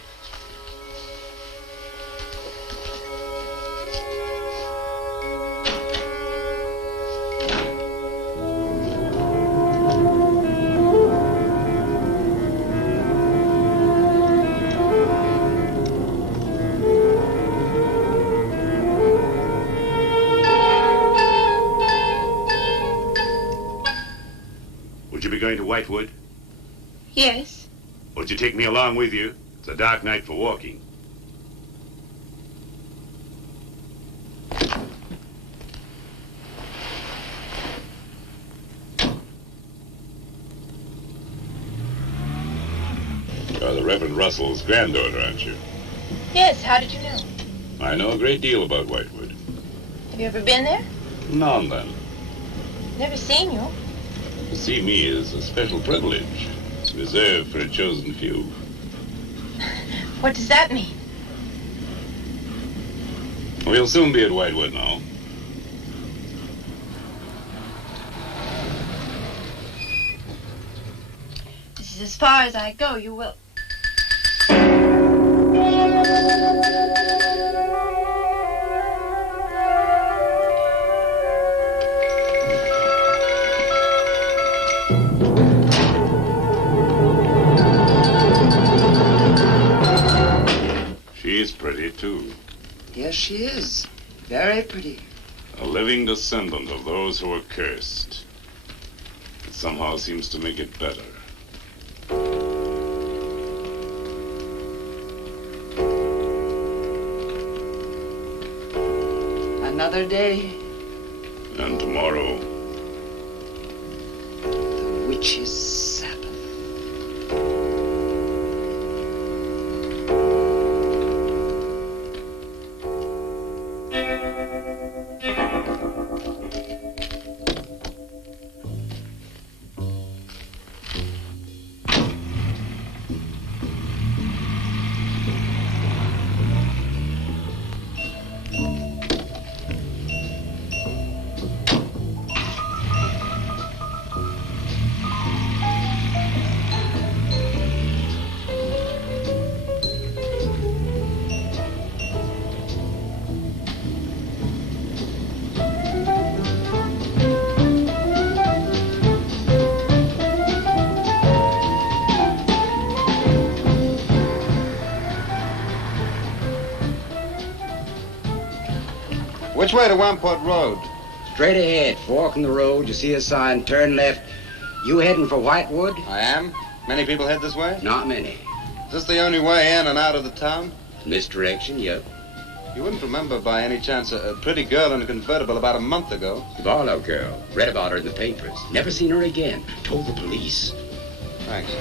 Would you be going to Whitewood? Yes. Would you take me along with you? It's a dark night for walking. You're the Reverend Russell's granddaughter, aren't you? Yes, how did you know? I know a great deal about Whitewood. Have you ever been there? Now and then. Never seen you. To see me is a special privilege. It's reserved for a chosen few. What does that mean? We'll soon be at Whitewood now. This is as far as I go. You will. She's pretty, too. Yes, she is. Very pretty. A living descendant of those who were cursed. It somehow seems to make it better. Another day. And tomorrow. The witch's Sabbath. Which way to Wamport Road? Straight ahead. Fork in the road. You see a sign. Turn left. You heading for Whitewood? I am. Many people head this way? Not many. Is this the only way in and out of the town? Misdirection, yep. You wouldn't remember by any chance a pretty girl in a convertible about a month ago? Barlow girl. Read about her in the papers. Never seen her again. Told the police. Thanks.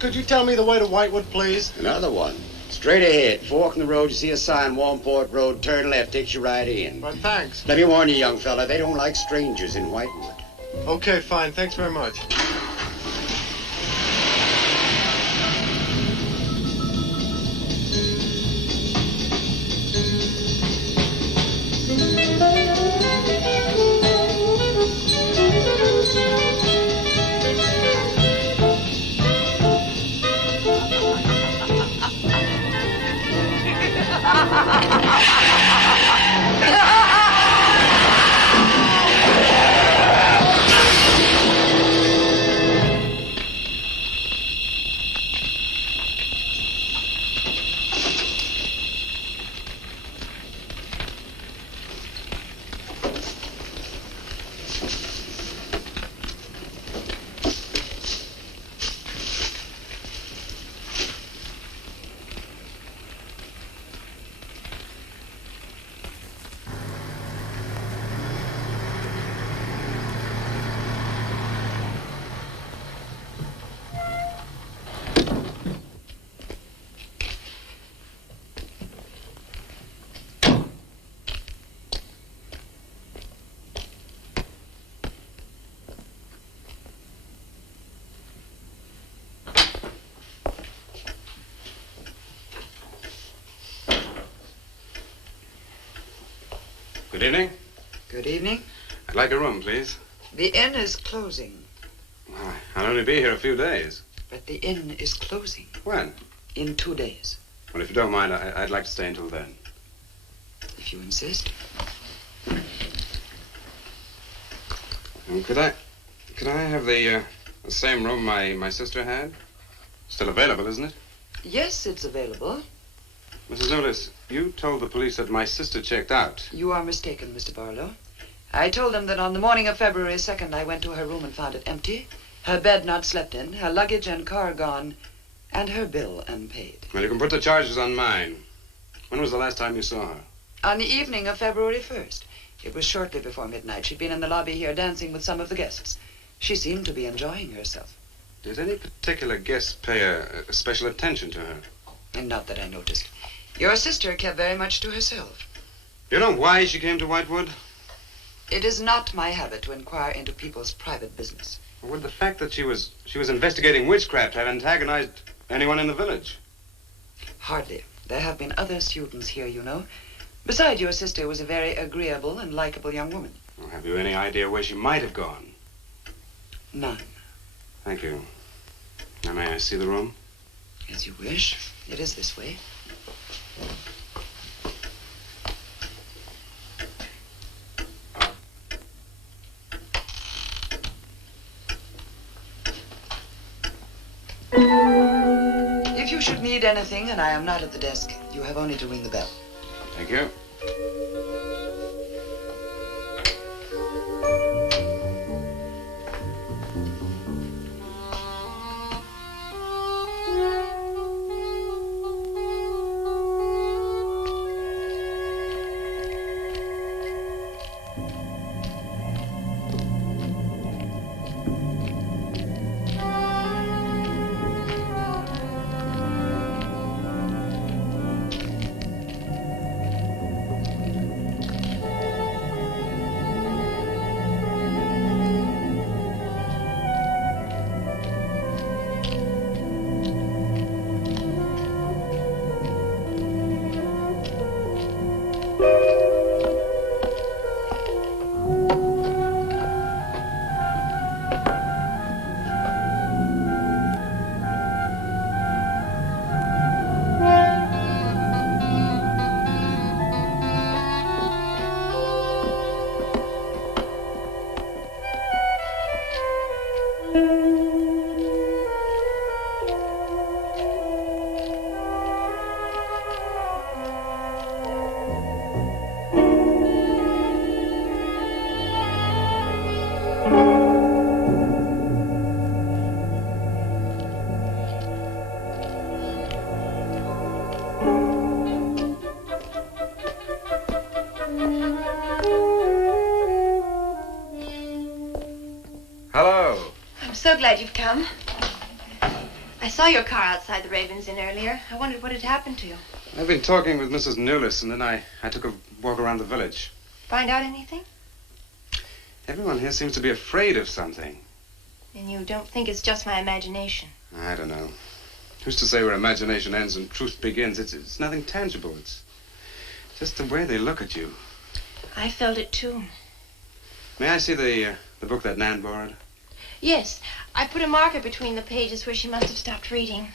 Could you tell me the way to Whitewood, please? Another one. Straight ahead. Fork in the road, you see a sign, Warmport Road. Turn left, takes you right in. Well, thanks. Let me warn you, young fella, they don't like strangers in Whitewood. Okay, fine. Thanks very much. Good evening. Good evening. I'd like a room, please. The inn is closing. I'll only be here a few days. But the inn is closing. When? In 2 days. Well, if you don't mind, I'd like to stay until then. If you insist. Could I have the same room my sister had? Still available, isn't it? Yes, it's available. Mrs. Otis, you told the police that my sister checked out. You are mistaken, Mr. Barlow. I told them that on the morning of February 2nd, I went to her room and found it empty, her bed not slept in, her luggage and car gone, and her bill unpaid. Well, you can put the charges on mine. When was the last time you saw her? On the evening of February 1st. It was shortly before midnight. She'd been in the lobby here dancing with some of the guests. She seemed to be enjoying herself. Did any particular guest pay a special attention to her? And not that I noticed. Your sister kept very much to herself. You know why she came to Whitewood? It is not my habit to inquire into people's private business. Would the fact that she was investigating witchcraft have antagonized anyone in the village? Hardly. There have been other students here, you know. Besides, your sister was a very agreeable and likable young woman. Well, have you any idea where she might have gone? None. Thank you. Now, may I see the room? As you wish. It is this way. If you should need anything and I am not at the desk, you have only to ring the bell. Thank you. so glad you've come. I saw your car outside the Ravens Inn earlier. I wondered what had happened to you. I've been talking with Mrs. Newless, and then I took a walk around the village. Find out anything? Everyone here seems to be afraid of something. And you don't think it's just my imagination? I don't know. Who's to say where imagination ends and truth begins? It's nothing tangible. It's just the way they look at you. I felt it too. May I see the book that Nan borrowed? Yes, I put a marker between the pages where she must have stopped reading.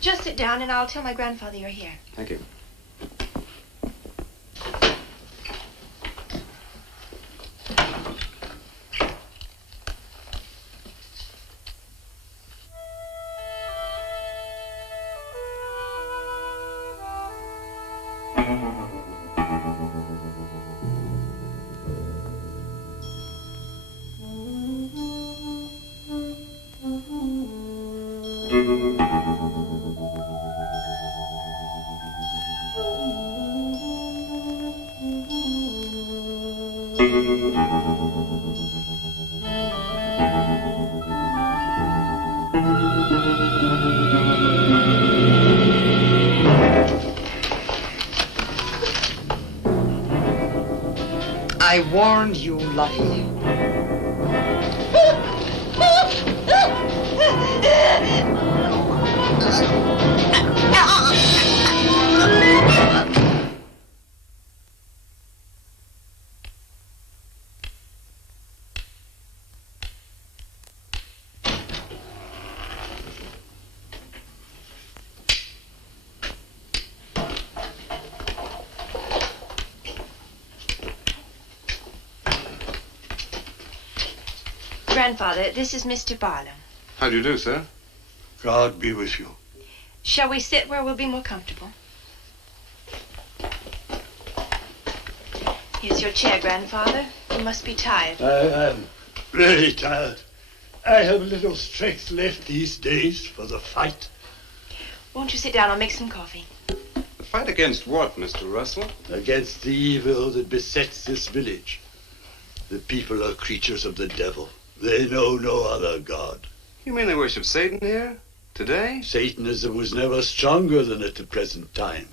Just sit down and I'll tell my grandfather you're here. Thank you. I warned you, Lottie. Grandfather, this is Mr. Barlow. How do you do, sir? God be with you. Shall we sit where we'll be more comfortable? Here's your chair, Grandfather. You must be tired. I am really tired. I have little strength left these days for the fight. Won't you sit down? I'll make some coffee. The fight against what, Mr. Russell? Against the evil that besets this village. The people are creatures of the devil. They know no other God. You mean they worship Satan here? Today? Satanism was never stronger than at the present time.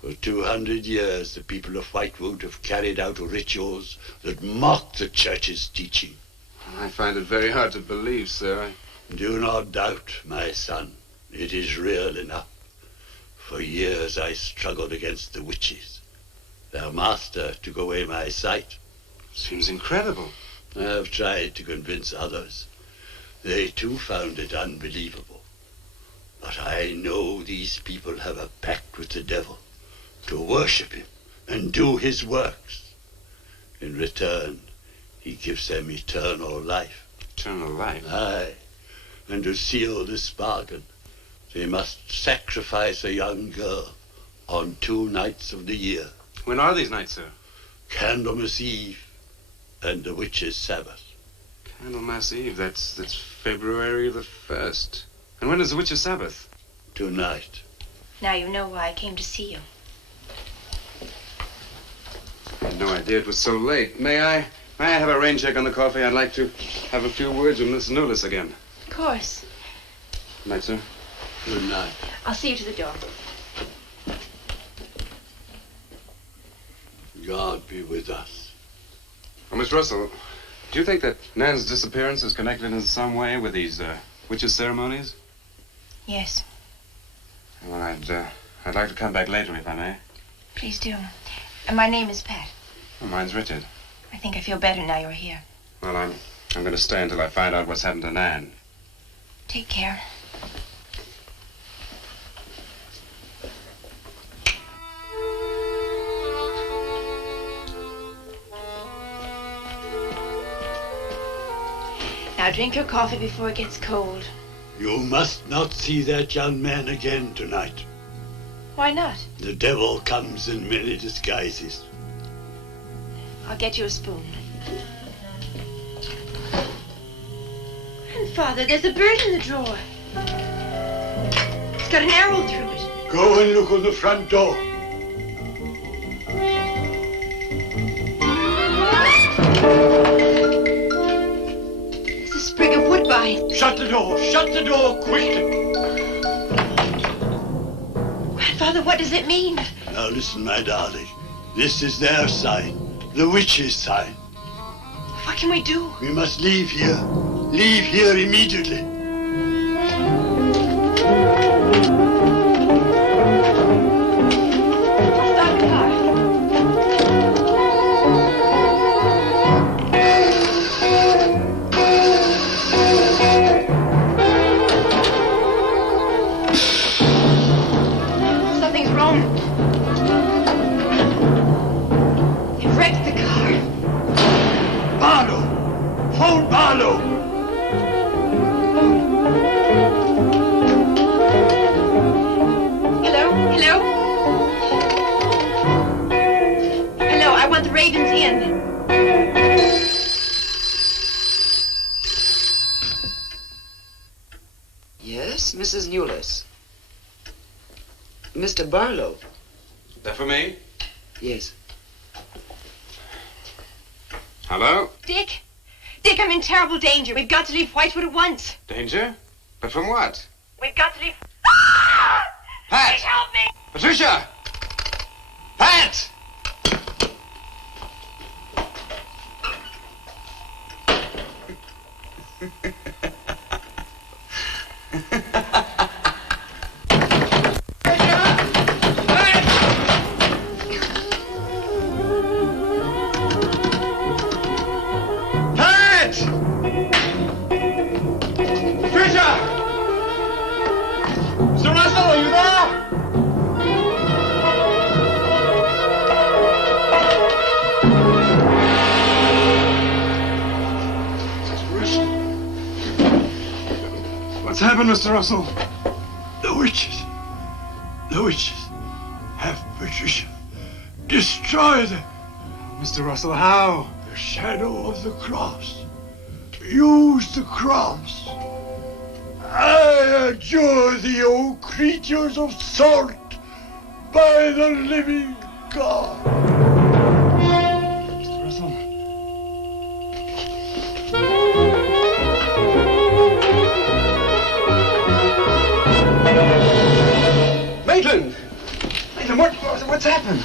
For 200 years, the people of Whitewood have carried out rituals that mock the church's teaching. I find it very hard to believe, sir. Do not doubt, my son. It is real enough. For years I struggled against the witches. Their master took away my sight. Seems incredible. I have tried to convince others. They too found it unbelievable. But I know these people have a pact with the devil to worship him and do his works. In return, he gives them eternal life. Eternal life? Aye. And to seal this bargain, they must sacrifice a young girl on 2 nights of the year. When are these nights, sir? Candlemas Eve and the witch's Sabbath. Candlemas Eve, that's February the 1st. And when is the witch's Sabbath? Tonight. Now you know why I came to see you. I had no idea it was so late. May I have a rain check on the coffee? I'd like to have a few words with Miss Newless again. Of course. Good night, sir. Good night. I'll see you to the door. God be with us. Oh, Miss Russell, do you think that Nan's disappearance is connected in some way with these witches' ceremonies? Yes. Well, I'd like to come back later if I may. Please do. And my name is Pat. Oh, mine's Richard. I think I feel better now you're here. Well, I'm going to stay until I find out what's happened to Nan. Take care. Now drink your coffee before it gets cold. You must not see that young man again tonight. Why not? The devil comes in many disguises. I'll get you a spoon. Grandfather, there's a bird in the drawer. It's got an arrow through it. Go and look on the front door. There's a sprig of wood inside. Shut the door quickly. Grandfather, what does it mean? Now listen, my darling. This is their sign, the witch's sign. What can we do? We must leave here. Leave here immediately. Stop the car. Something's wrong. They've wrecked the car. Barlow! Phone Barlow! Hello? Hello? Hello, I want the Ravens Inn. Yes, Mrs. Newless. Mr. Barlow. That for me? Yes. Hello? Dick? Dick, I'm in terrible danger. We've got to leave Whitewood at once. Danger? But from what? We've got to leave... Pat! Please help me! Patricia! Pat! Pat! Patricia! Mr. Russell, are you there? What's happened, Mr. Russell? The witches. The witches have Patricia. Destroy them. Mr. Russell, how? The shadow of the cross. Use the cross. I adjure thee, O creatures of salt, by the living God. Mr. Russell. Maitland! Maitland, what's happened?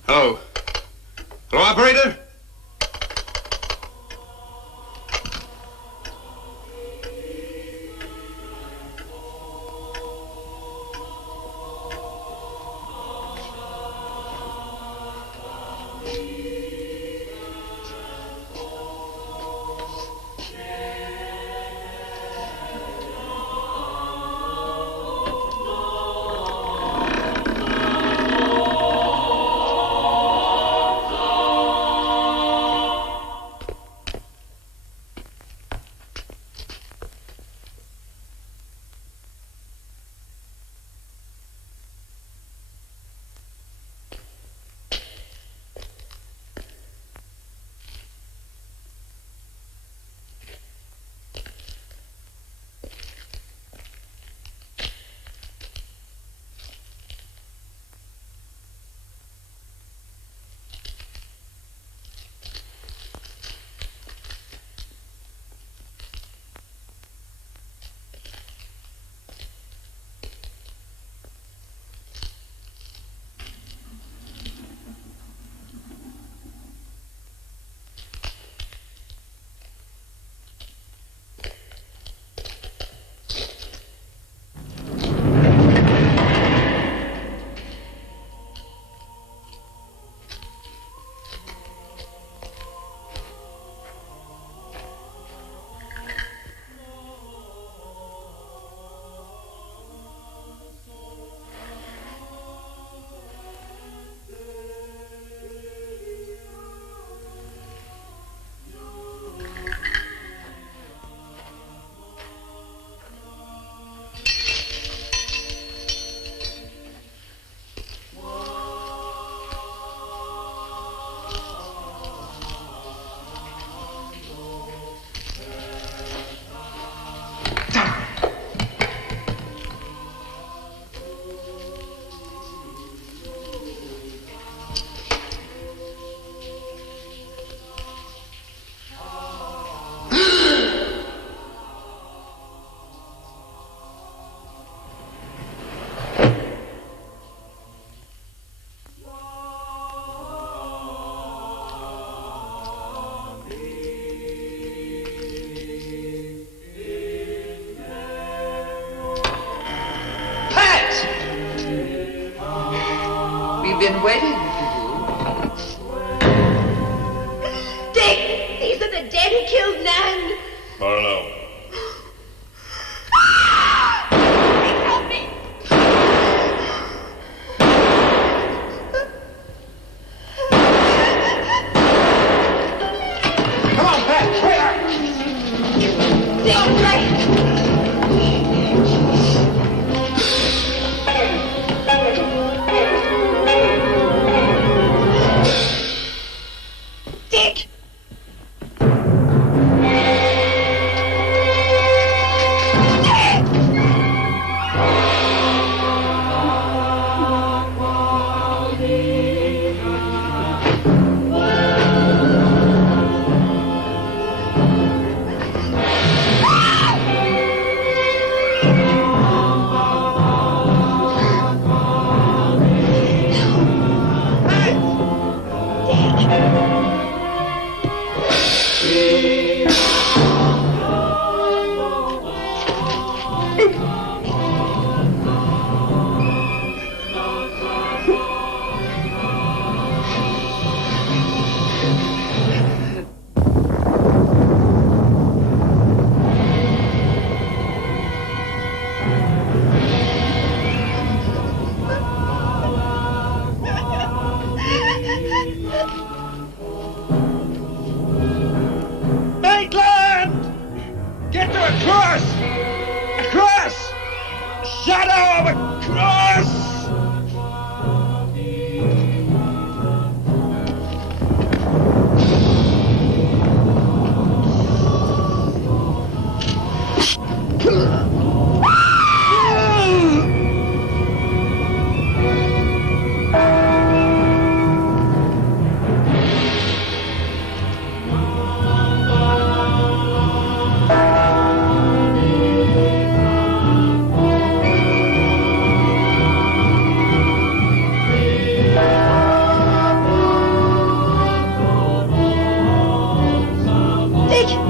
Hello. Hello, operator? been waiting for you. Dick, these are the dead who killed Nan. Barlow. Help me. Come on, Pat, quick! Dick, right. Dick! Maitland! Get to a cross! A cross! Shadow of a cross!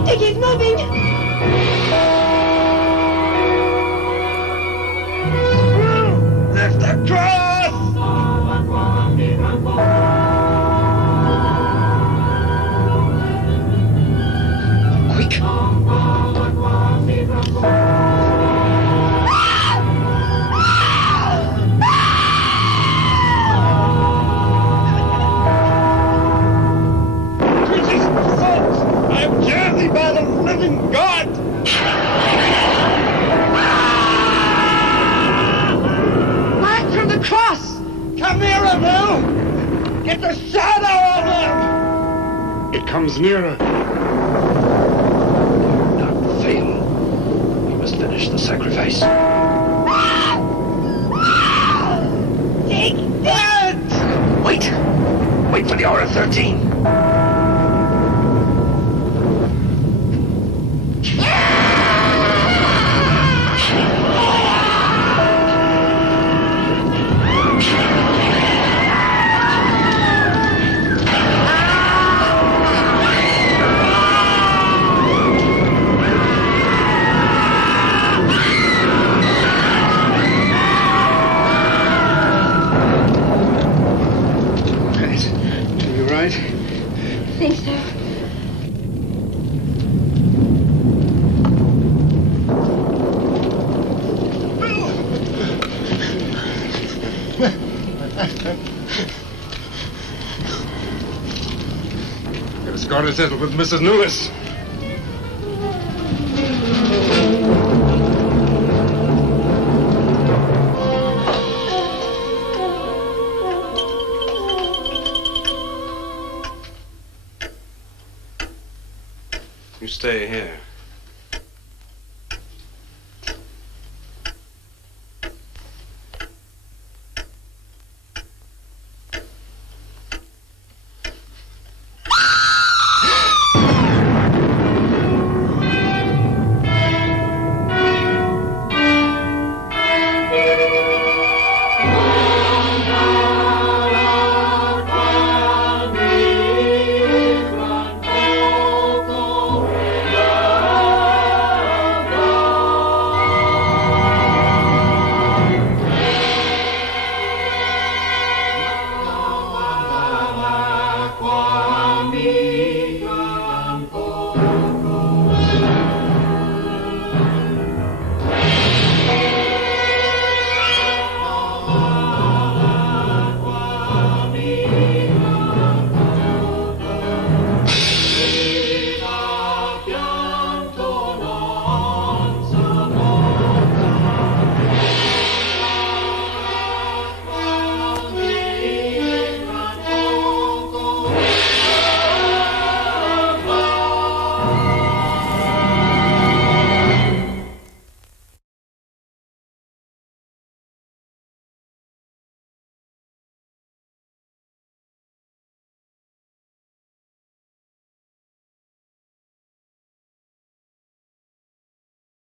Dick, he's moving. Lift the cross! Quick. British folks, I adjure thee by the living God! Back from the cross! Come nearer, Bill! Get the shadow of them! It comes nearer. Not fail. We must finish the sacrifice. Dick, Dead! Wait. Wait for the hour of 13. You right? I think so. Get a score to settle with Mrs. Lewis. You stay here.